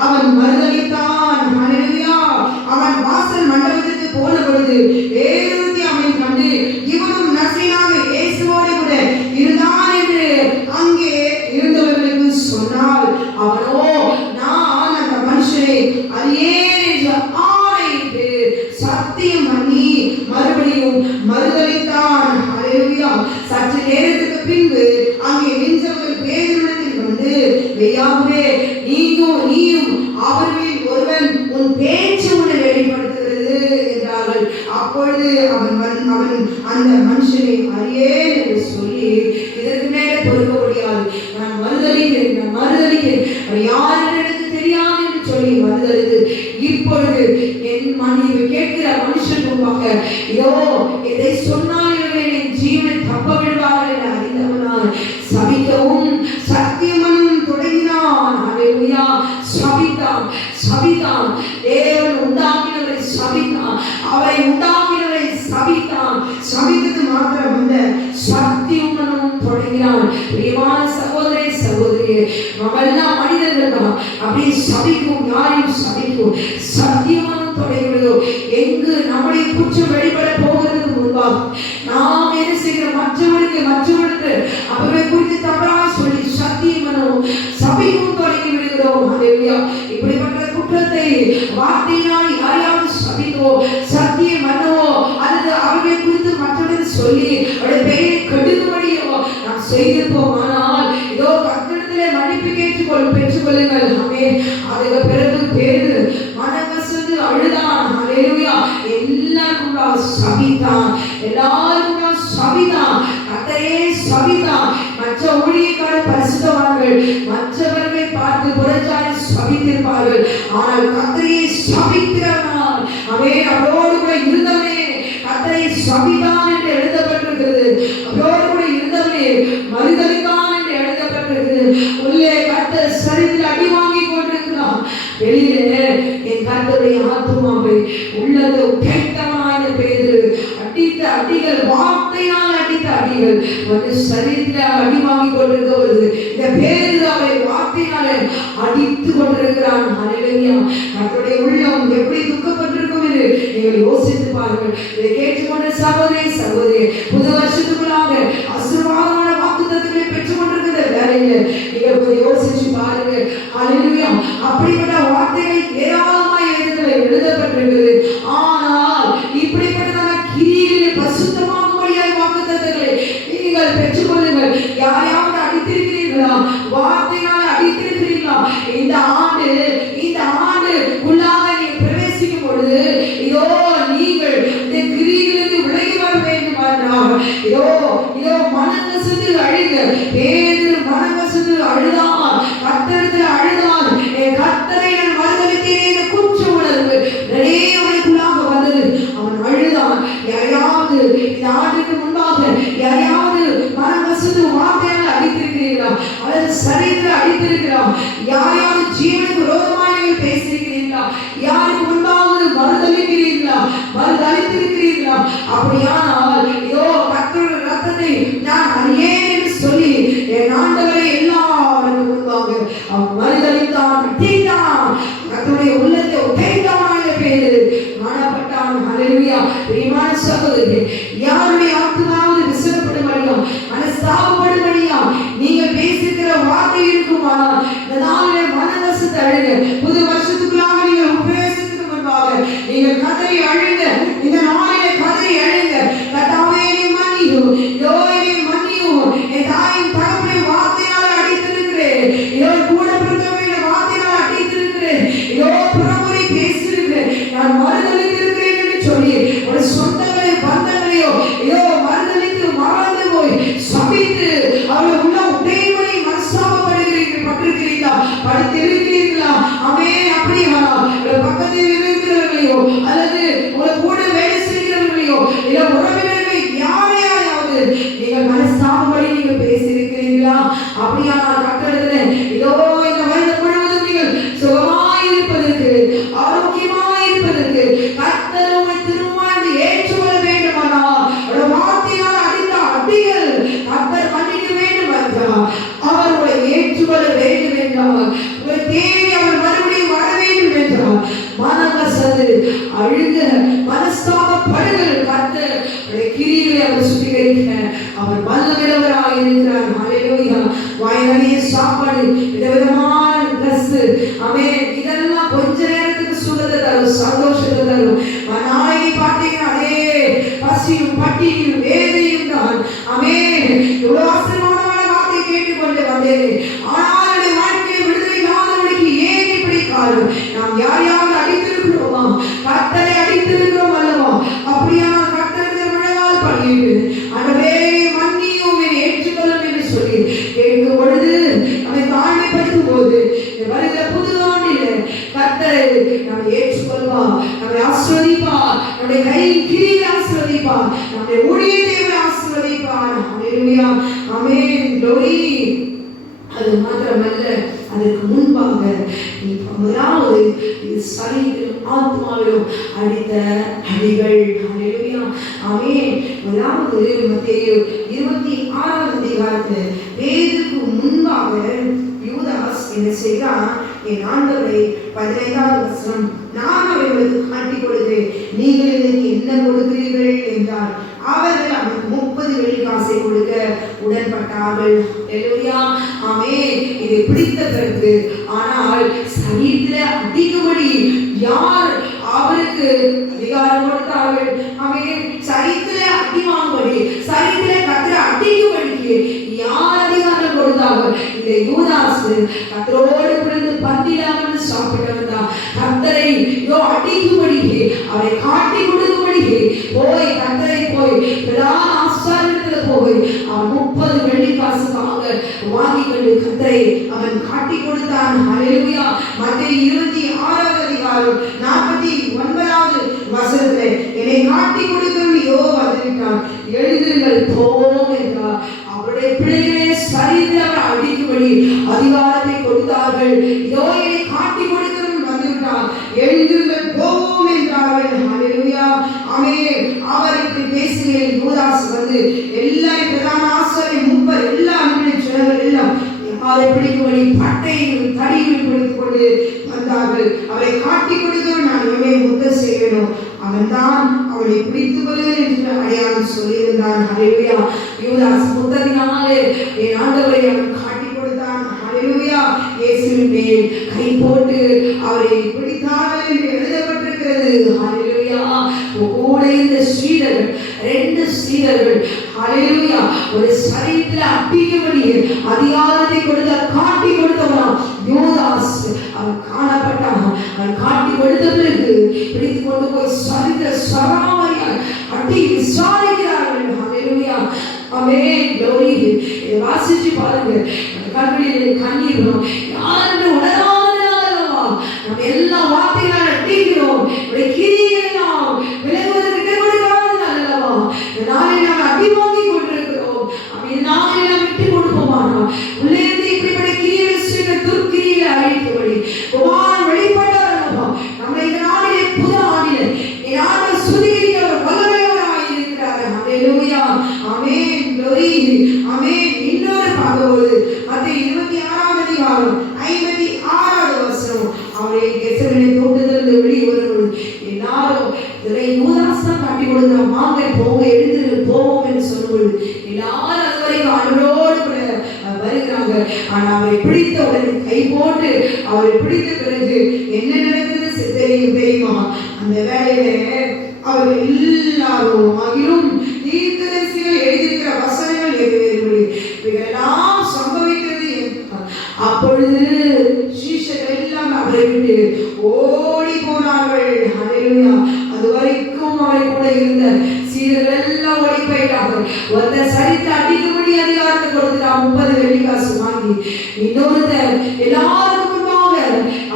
அவன் மறுதளித்தான். ஹல்லேலூயா. அவன் வாசல் மண்டபத்திற்கு போன பொழுது வேறொருத்தி அவனை கண்டு, இவனும் நசரேயனாக இயேசுவோடு கூட இருந்தான் என்று அங்கே இருந்தவர்களுக்கு சொன்னாள். அவனோ, நான் அந்த மனுஷனை அறியேன் என்று ஆணையிட்டு சத்தியம் பண்ணி மறுபடியும் மறுதளித்தான். ஹல்லேலூயா. சற்று நேரத்துக்கு பின்பு அங்கே நின்றவர்கள் பேதுருவிடத்தில் வந்து, மெய்யாகவே நீயும் அவர்களில் ஒருவன், உன் பேச்சு உன்னை வெளிப்படுத்துகிறது என்றார்கள். அப்பொழுது அவன் அந்த மனுஷனை அறியேன் என்று சொல்லி, இதற்கு மேலே பொறுக்க முடியாது, நான் மறுதளிக்கிறேன், யார் என்று எனக்கு தெரியாது என்று சொல்லி மறுதளித்து, இப்பொழுது என் மனைவி கேட்கிற மனுஷன் முன்பாக இதோ இதை சொன்னால் இவர்கள் என் ஜீவனை தப்ப விடுவார்கள் என அறிந்தவனாய் சபிக்கவும் சத்தியமனும் தொடங்கினான். ஹல்லேலூயா. சபித்தான். தேவன் உண்டாக்கினவரை சபித்தான். அவரை உண்டாக்கினவரை சபித்தான். சபித்தது மாத்திரமல்ல, சத்தியமனும் தொடங்கினான். பிரியமான சகோதரே சகோதரியே, நம்மெல்லாம் மனிதர்கள் தான். அப்படியே சபிக்கும், யாரையும் சபிக்கும், சத்தியமனும் தொடங்கிவிடும். எங்கு நம்முடைய குற்றம் வெளிப்பட போகிறதுக்கு முன்பாக நாம் என்ன செய்கிறோம், மற்றவர்களுக்கு அவரை குறித்து தவறாக சொல்லி சத்தியமனும் சபிக்கும் தொடங்கி விடுகிறோம். ஹல்லேலூயா. இப்படிப்பட்ட குற்றத்தை வார்த்தையினால் யாரையாவது சபித்தோ சத்தியமனோ அல்லது அவர்களை குறித்து மற்றவர்கள் சொல்லி அவருடைய பெயரை கெடுக்கும்படியோ நாம் செய்திருப்போம். ஆனால் இதோ கர்த்தரிடத்திலே மன்னிப்பு பெற்றுக்கொள்ளுங்கள். ஆமென். அதுக்கு பிறகு பேரு மனகசந்து அழுதான். ஹல்லேலூயா. எல்லாருக்கும் சபித்தான். கர்த்தரே சபித்தான். மற்ற ஊழியக்காரர் பரிசுத்தவான்கள் மற்றவர்களை பார்த்து புறச்சாடி சபித்திருப்பார்கள். ஆனால் கர்த்தரே சபிக்கிறவனார். அவன் அவரோடு கூட இருந்தவனே கர்த்தரை சபித்தான் என்று எழுதப்பட்டிருக்கிறது. அவரோடு கூட இருந்தவனே மறுதளித்தான் என்று எழுதப்பட்டிருக்கிறது. உள்ளே கர்த்தர் சரித்தில் அடி வாங்கி கொண்டிருக்கிறான். வெளியிலே என் கர்த்தருடைய ஆத்துமாவை உள்ளது உடைத்தவனான பேதுரு அடித்த அடிகள், வார்த்தையால் அடித்த அடிகள் வந்து சரீரத்தில் அடி வாங்கி கொண்டிருக்கிறது. இந்த பேதுரு அவரை வார்த்தையால் அடித்து கொண்டிருக்கிறான். ஹல்லேலூயா. கர்த்தருடைய உள்ளம் எப்படி துக்கப்பட்டிருக்கும் என்று நீங்கள் யோசித்து பாருங்கள். இதை கேட்டுக்கொண்ட சகோதரி புது வருஷத்துக்குள்ளாக ஆசீர்வாதமான வாக்குத்தத்தங்களை பெற்றுக் கொண்டிருக்கிற வேலையில நீங்கள் கொஞ்சம் யோசிச்சு பாருங்க. ஹல்லேலூயா. அப்படிப்பட்ட வார்த்தைகள் ஏராளமாய் எழுதப்பட்டிருக்கிறது. ஆனால் இப்படிப்பட்டதான கிரியிலே பரிசுத்தமாகும்படியாய் வாக்குத்தத்தங்களை நீங்கள் பெற்றுக்கொள்ளுங்கள். யாரையாவது அடித்திருக்கிறீர்களா? வார்த்தையால் அடித்திருக்கிறீர்களா? இந்த ஆண்டுக்குள்ளாக நீங்கள் பிரவேசிக்கும் பொழுது இதோ நீங்கள் இந்த கிரியிலிருந்து விலகி வர வேண்டும் என்றால் இதோ மனங்கசந்து அழுங்க. பேதுரு மனங்கசந்து அழுதான். கர்த்தரிடத்தில் அழுதான். கர்த்தரை நான் மறுதளித்தேன் குற்ற உணர்வு நிறையவனுக்குள்ளாக வந்தது. அவன் அழுதான். யாரையாவது இந்த ஆண்டுக்கு முன்பாக யாரையாவது மனங்கசந்து வார்த்தையால் அடித்திருக்கிறீர்களா? அல்லது சரீரத்தில் அடித்திருக்கிறா? யாரையாவது ஜீவனுக்கு விரோதமாக பேசியிருக்கிறீர்களா? யாருக்கு முன்பாவது மறுதளித்திருக்கிறீர்களா? அப்படியானால் இதோ கர்த்தருடைய ரத்தத்தை நான் அறியேன் என்று சொல்லி என் ஆண்டவரை எல்லாருக்கும் முன்பாக அவன் மறுதலித்தான், கட்டித்தான், கர்த்தருடைய உள்ளத்தை உடைத்தான் பேரு காணப்பட்டான். ஹல்லேலூயா. பிரியமான சகோதரர்களே, யாருடைய ஆத்மாவது விசனப்படும்படியா, மனஸ்தாபப்படும்படியா நீங்கள் பேசுகிற வார்த்தை இருக்குமானால் இந்த நாளிலே மனவசத்தை அழுங்க. புது வருஷத்துக்குள்ளாக நீங்கள் உபயோகத்துக்கு முன்பாக நீங்கள் கதறி அழுங்க. இந்த நாளிலே கதறி அழுங்க. கர்த்தாவே என்னை மன்னியும், இதோ என்னை மன்னியும், என் தாயின் தகப்பனை வார்த்தையால் அடித்திருக்கிறேன், இதோ கூட பிறந்தவர்களை வார்த்தையால் அடித்திருக்கிறேன், இதோ புறமுறை பேசியிருக்கிறேன், நான் மறுதலித்திருக்கிறேன் என்று சொல்லி ஒரு சொந்தங்களை பந்தங்களையோ இதோ மறுதலித்து மறந்து போய் சபித்து அவர்கள் உள்ள உடையவனை மனஸ்தாபப்படுகிறீர்கள், பட்டிருக்கிறீர்களா, படுத்திருக்கிறீர்களா? ஆமென். அப்படியா? பக்கத்தில் இருக்கிறவர்களையோ அல்லது உங்களை கூட வேலை செய்கிறவர்களையோ இல்ல உறவினர்களை யாரையாவது நீங்கள் மனஸ்தாபப்படி நீங்கள் பேசியிருக்கிறீர்களா? அப்படியானால் கர்த்தரிடத்திலே இதோ இந்த வருடம் முழுவதும் நீங்கள் சுகமாயிருப்பதற்கு, ஆரோக்கியமாயிருப்பதற்கு கர்த்தர் உங்களை திரும்ப ஏற்றுக்கொள்ள வேண்டுமானால் அவருடைய வார்த்தையால் அடித்த அடிகள் கர்த்தர் மன்னிக்க வேண்டும் என்றால் அவர் உங்களை ஏற்றுக்கொள்ள வேண்டும் என்றால் உங்களை தேடி அவர் மறுபடியும் வர வேண்டும் என்றால் மனகசந்து அழுக மனஸ்தாபப்படுங்கள். கர்த்தர் கிரிகளை அவர் சுத்திகரிக்க அவர் வல்லவராக இருக்கிறார். ஹல்லேலூயா. வாய் நிறைய சாப்பாடு, விதவிதமான ட்ரெஸ், ஆமென், இதெல்லாம் கொஞ்ச நேரத்துக்கு சுகத்தை தரும், சந்தோஷத்தை தரும். நாளைக்கு பார்த்தீங்கன்னா அதே பசியும் பட்டியும் வேதையும் தான். ஆமென். இவ்வளவு ஆசீர்வாதமான வார்த்தை கேட்டுக்கொண்டு வந்தேன், ஆனால் என்னுடைய வாழ்க்கையை விடுதலை இல்லாதவனுக்கு ஏன் இப்படி காலம்? நாம் யாரையாவது அடித்திருக்கிறோமா? கர்த்தரை அடித்திருக்கிறோம் அல்லவா? அப்படியானால் கர்த்தருக்கு முழங்கால் படியிட்டு ஆண்டவரே மன்னியும், என்னை ஏற்றுக்கொள்ளும் என்று சொல்லி கேட்கும் பொழுது நம்மை தாழ்மைப்படுத்தும் போது வருகிற புது ஆண்டில் கர்த்தரை நம்மை ஏற்றுக்கொள்வா, நம்மை ஆசீர்வதிப்பா, நம்முடைய கையின் கிரியை ஆசீர்வதிப்பா, நம்முடைய ஊழியத்தை ஆசீர்வதிப்பா. ஹல்லேலூயா. ஆமென். glory. அது மாத்திரமல்ல, அதற்கு முன்பாக முதலாவது சரீரம் ஆத்மாவிலும் அடித்த அடிகள். ஹல்லேலூயா. ஆமென். முதலாவது மத்தேயு 26ஆம் அதிகாரத்தில் வேதத்துக்கு முன்பாக யூதாஸ் என்ன செய்தான்? என் ஆண்டவரை 15ஆவது வசனம், நான் அவர்களுக்கு காட்டிக் கொடுக்கிறேன், நீங்கள் எனக்கு என்ன கொடுக்கிறீர்கள் என்றார். அவர்கள் அவனுக்கு 30 வெள்ளிக்காசை கொடுக்க உடன்பட்டார்கள். ஹல்லேலூயா. ஆமென். இதை பிடித்த பிறகு ஆனால் சரீரத்திலே அடிக்கும்படி யார் அவருக்கு அதிகாரம் கொடுத்தார்கள்? ஆமென். சரீரத்திலே அடி வாங்கும்படி, சரீரத்திலே கர்த்தரை அடிக்கும்படிக்கு யார் அதிகாரம் கொடுத்தார்கள்? இந்த யூதாஸ் கர்த்தரோடு பிறந்து பந்தியிலாமல் சாப்பிட்டவன் தான். கர்த்தரை இதோ அடிக்கும்படிக்கு, அவரை காட்டி கொடுக்கும்படிக்கு போய் கர்த்தரை போய் பிரதான ஆசாரியத்தில் போய் அவன் 30 வெள்ளிக்காசுக்காக வாங்கி கொண்டு கர்த்தரை அவன் காட்டி கொடுத்தான். ஹல்லேலூயா. மத்தேயு 26ஆவது அதிகாரம் 49ஆவது வசனத்திலே என்னை காட்டி கொடுக்கிறவனையோ வந்துவிட்டான், எழுந்திருங்கள் போவோம் என்றார். அவருடைய பிள்ளைகளே சரீரத்தில் அவர் அடிக்கும்படி அதிகாரத்தை கொடுத்தார்கள். இதோ என்னை காட்டி கொடுக்கிறவன் வந்துவிட்டான், எழுந்திருங்கள் போவோம் என்றார்கள். ஹல்லேலூயா. ஆமென். அவர் இப்படி பேசுகிறேன். யூதாஸ் வந்து எல்லாரும் பிரதான ஆசாரியர் 30 எல்லா அன்பின் ஜனங்கள் எல்லாம் அவரை பிடிக்கும்படி பட்டையும் தடியும் பிடித்துக் கொண்டு வந்தார்கள். அவரை காட்டி கொடுக்கிறவன் நான் இவனை முத்தம் செய்யணும், அவன் தான் அவளை பிடித்துக் கொள்ள என்று அடையாளம் சொல்லியிருந்தான். ஹல்லேலூயா. யூதாஸ் முத்தத்தினாலே என் ஆண்டவரை அவன் காட்டி கொடுத்தான். ஹல்லேலூயா. இயேசுவின் மேல் கை போட்டு அவரை பிடித்தார்கள் என்று எழுதப்பட்டிருக்கிறது. ஹல்லேலூயா. கூட இந்த சீடர்கள், 2 சீடர்கள், ஹல்லேலூயா, ஒரு சரீரத்தில் அடிக்கும்படி அதிகாரத்தை கொடுத்த காட்டி கொடுத்தவன் யூதாஸ். அவன் காணப்பட்டான். அவன் காட்டி கொடுத்த பிறகு பிடித்து கொண்டு போய் சரித்திர சராமரியால் அடி விசாரிக்கிறார்கள். ஹல்லேலூயா. ஆமென். glory. இதை வாசிச்சு பாருங்க. கண்களில் கண்ணீர் வரும். யாரென்று உணராதனாலவா நம்ம எல்லா வார்த்தைகளால் அடிக்கிறோம். நம்முடைய கிரியைகளை நாம் விலகுவதற்கு இடம் கொடுக்காதனாலவா இந்த நாளை நாம் அடி வாங்கி கொண்டிருக்கிறோம். அப்படி நாளை நாம் விட்டு கொடுப்போமானா உள்ளே இருந்து இப்படிப்பட்ட கிரியைகளை செய்கிற துர்க்கிரியை அழிக்கும்படி குமாரன் வெளிப்பட்டார் அல்லவா. நம்ம இந்த நாளிலே புது ஆண்டிலே ஆண்டவர் சுத்திகரிக்க வல்லமையாய் ஹalleluya ஆமென் glory ஆமென். இன்னொரு பார்க்கும்போது மத்தேயு 26ஆம் அதிகாரம் 56வது வசனம், அவரை கெத்செமனே தோட்டத்திலிருந்து வெளியே வரும்போது எல்லாரும் யூதாஸ் தான் காட்டி கொடுத்தான், வாங்க போங்க எழுந்து போவோம் என்று சொல்லும்போது எல்லாரும் அது வரைக்கும் அவரோடு கூட வருகிறாங்க. ஆனா அவரை பிடித்த உடனே கை போட்டு அவரை பிடித்த பிறகு என்ன நடக்குது தெரியுமா? அந்த வேலையில அவர்கள் எல்லாரும் மகிழும் தீர்க்கதரிசிகள் எழுதியிருக்கிற வசனங்கள் இவைகளெல்லாம் சம்பவிக்கிறது. அப்பொழுது சீஷர்கள் எல்லாம் அவரை விட்டு ஓடி போனார்கள். ஹalleluya. அது வரைக்கும் அவரை கூட இருந்த சீடர்கள் எல்லாம் ஓடி போயிட்டார்கள். ஒருத்தர் சரித்து அடிக்கும்படி அதிகாரத்தை கொடுத்துட்டான், 30 வெள்ளிக்காசு வாங்கி. இன்னொருத்தர் எல்லாருக்கும் முன்பாக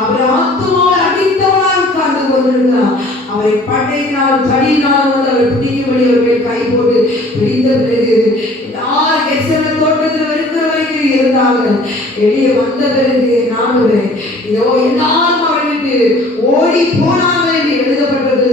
அவர் ஆத்துமாவை அடித்தவனாக உட்கார்ந்து கொண்டிருக்கிறார். அவரை பட்டையினால் தடியினால் வந்து அவர் பிடிக்கும்படி அவர்கள் கை போட்டு பிடித்த பிறகு எல்லாரும் கெத்செமனே தோட்டத்தில் இருக்கிற வரைக்கும் இருந்தாங்க. வெளியே வந்த பிறகு நாங்கள் இதோ எல்லாரும் அவரை விட்டு ஓடி போனார்கள் என்று எழுதப்பட்டது.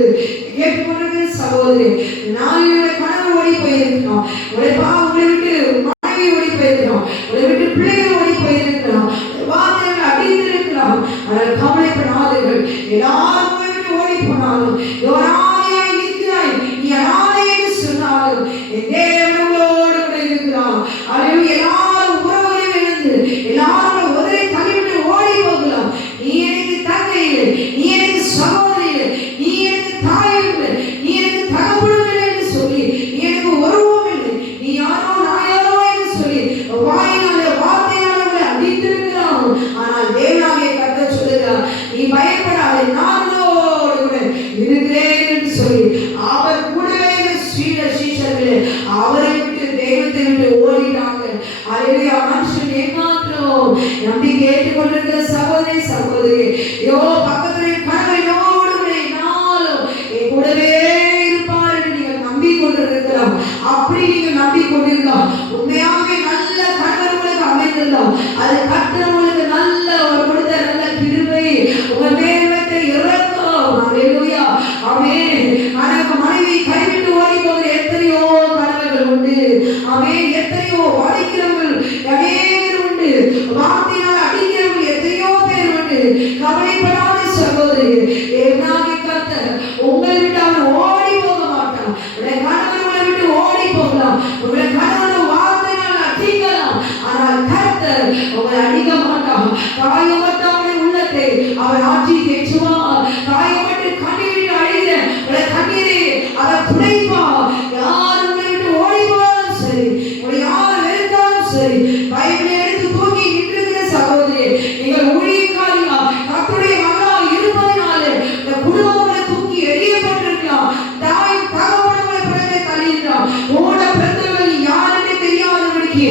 கேட்பது சகோதரி, நாளையோட கணவர் ஓடி போயிருக்கிறோம், உங்களை விட்டு மனைவி ஓடி போயிருக்கிறோம், உங்களை விட்டு பிள்ளைகள் ஓடி போயிருக்கிறோம், வார்த்தைகள் அடித்திருக்கிறோம். ஆனால் கவலைப்படாதீர்கள், எல்லாரும் விட்டு ஓடி போனாலும் யோரானியாய் நிற்கிறாய், நீ அனாதை என்று சொன்னாலும் என் தேவன் உங்களோடு கூட இருக்கிறார். அல்லேலூயா. எல்லாரும் உறவுகளை இழந்து எல்லாரும் உதவி தள்ளிவிட்டு ஓடி போகலாம். நீ எனக்கு தங்கை இல்லை, நீ எனக்கு சகோதரி இல்லை, நீ எனக்கு தாய் இல்லை, நீ எனக்கு தகப்பனும் இல்லை என்று சொல்லி, நீ எனக்கு உறவும் இல்லை, நீ யாரோ நான் யாரோ என்று சொல்லி வாயினால வார்த்தையால உங்களை அடித்திருக்கிறான். ஆனால் தேவனாகிய கர்த்தர் சொல்லுகிறார், நீ பயப்படாதே, நான் உன்னோடு கூட இருக்கிறேன் என்று சொல்லி அவர் கூடவே சீஷர்களே அவரை விட்டு தெய்வத்தை விட்டு ஓடிட்டாங்க. ஹalleluya. மனுஷன் ஏமாத்திரம் நம்பி கேட்டுக்கொண்டிருக்கிற சகோதரி சகோதரி, யோ பக்கத்துல கணவனோடு கூட நாளும் என் கூடவே இருப்பார் என்று நீங்கள் நம்பிக்கொண்டிருக்கலாம். அப்படி நீங்கள் நம்பிக்கொண்டிருந்தால் உண்மையாகவே நல்ல கணவர் உங்களுக்கு அமைந்திருந்தால் அது கர்த்தர் உங்களுக்கு நல்ல கொடுத்த நல்ல கிருபை உங்கள் மேலத்தை இறக்கும். ஹalleluya. ஆமென். ஆனா மனைவி கைவிட்டு ஓடி போகிற எத்தனையோ கணவர்கள் உண்டு. ஆமென். எத்தனையோ அடிக்கிறவர்கள் அநேகர் உண்டு, வார்த்தையால் அடிக்கிறவர்கள் எத்தனையோ பேர் உண்டு. கவலைப்படாத சகோதரி, தேவனாகிய கர்த்தர் உங்களை விட்டு அவர் ஓடி போக மாட்டார். உங்களுடைய கணவர் உங்களை விட்டு ஓடி போகலாம், உங்களுடைய கணவர் வார்த்தையால் அடிக்கலாம், ஆனால் கர்த்தர் உங்களை அடிக்க மாட்டார். காயப்பட்டவனுடைய உள்ளத்தை அவர் ஆட்சி தேற்றுவார். காயப்பட்டு கண்ணீர் அழிகிற உங்களுடைய கண்ணீரை அவர் துடைப்பார். யார் உங்களை விட்டு ஓடி போனாலும் சரி, உங்களை யார் வெறுத்தாலும் சரி, பைபிளை எடுத்து தூக்கி நின்றுகிற சகோதரி, நீங்கள் ஊழியக்காரியா கர்த்தருடைய மகளா இருப்பதனால இந்த குடும்பங்களை தூக்கி எறியப்பட்டிருக்கலாம். தாய் தகப்பனை பிறகு தள்ளியிருக்கலாம். ஓட பிறந்தவர்கள் யாருன்னு தெரியாதவர்களுக்கு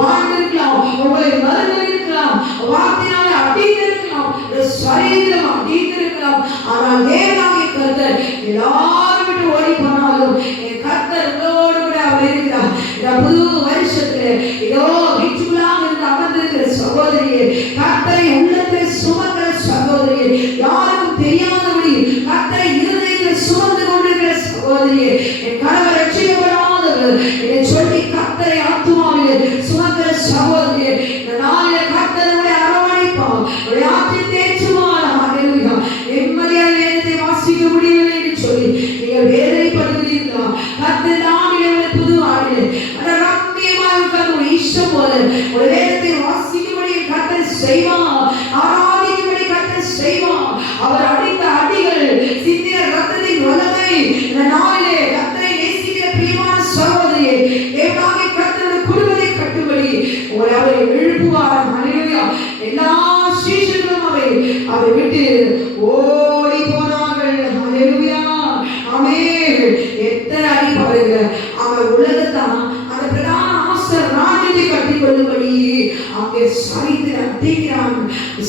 வாழ்ந்திருக்கலாம், உங்களை மறந்திருக்கலாம், வார்த்தையினால அடித்திருக்கலாம், சரீரம் அடித்திருக்கலாம். ஆனால் தேவனாகிய கர்த்தர் எல்லாரும் விட்டு ஓடி போனாலும் என் கர்த்தர் உங்களோடு கூட அவர் இருக்கிறார். இந்த புது வருஷத்துல இதோ வீட்டுக்குள்ளாக இருந்து அமர்ந்திருக்கிற சகோதரியே, கர்த்தரை உள்ளத்தில் சுமக்கிற சகோதரியே, யாருக்கும் தெரியாதபடி கர்த்தரை இருதயத்தில் சுமந்து கொண்டிருக்கிற சகோதரியே, என் கணவர் ரட்சிக்கப்படாதவர் என்னை சொல்லி கர்த்தரை ஆத்துமாவில் சுமக்கிற சகோதரியே, இந்த நாளில கர்த்தருடைய அரவணைப்பார், ஒரு ஆற்றி தேற்றுவார். ஹalleluya. நிம்மதியான வேதத்தை வாசிக்க முடியவில்லை என்று சொல்லி நீங்கள் வேதனைப்படுகிறீர்களா? கர்த்தர் நாளிலே உங்களை புது ஆடிலே அந்த ரம்மியமாக உட்கார்ந்து ஒரு இஷ்டம் போல ஒரு வேதத்தை வாசிக்கும்படி கர்த்தர் செய்வார், ஆராதிக்கும்படி கர்த்தர் செய்வார். அவர் அடித்த அடிகள் சிந்திய ரத்தத்தின் வல்லமை இந்த நாளிலே கர்த்தரை நேசிக்கிற பிரியமான சகோதரியே, தேவனாகிய கர்த்தருடைய குடும்பத்தை கட்டும்படி உங்களை அவரை எழுப்புவார். ஹalleluya. எல்லா சீஷர்களும் அவரை விட்டு ஓடி போனார்கள். ஹalleluya. ஆமென். எத்தனை அடி பாருங்க. அவர் உலகத்தான் அந்த பிரதான ஆசாரியர் ராஜ்யத்தை கட்டிக்கொள்ளும்படி அங்கே சாரித்து அடிக்கிறான்.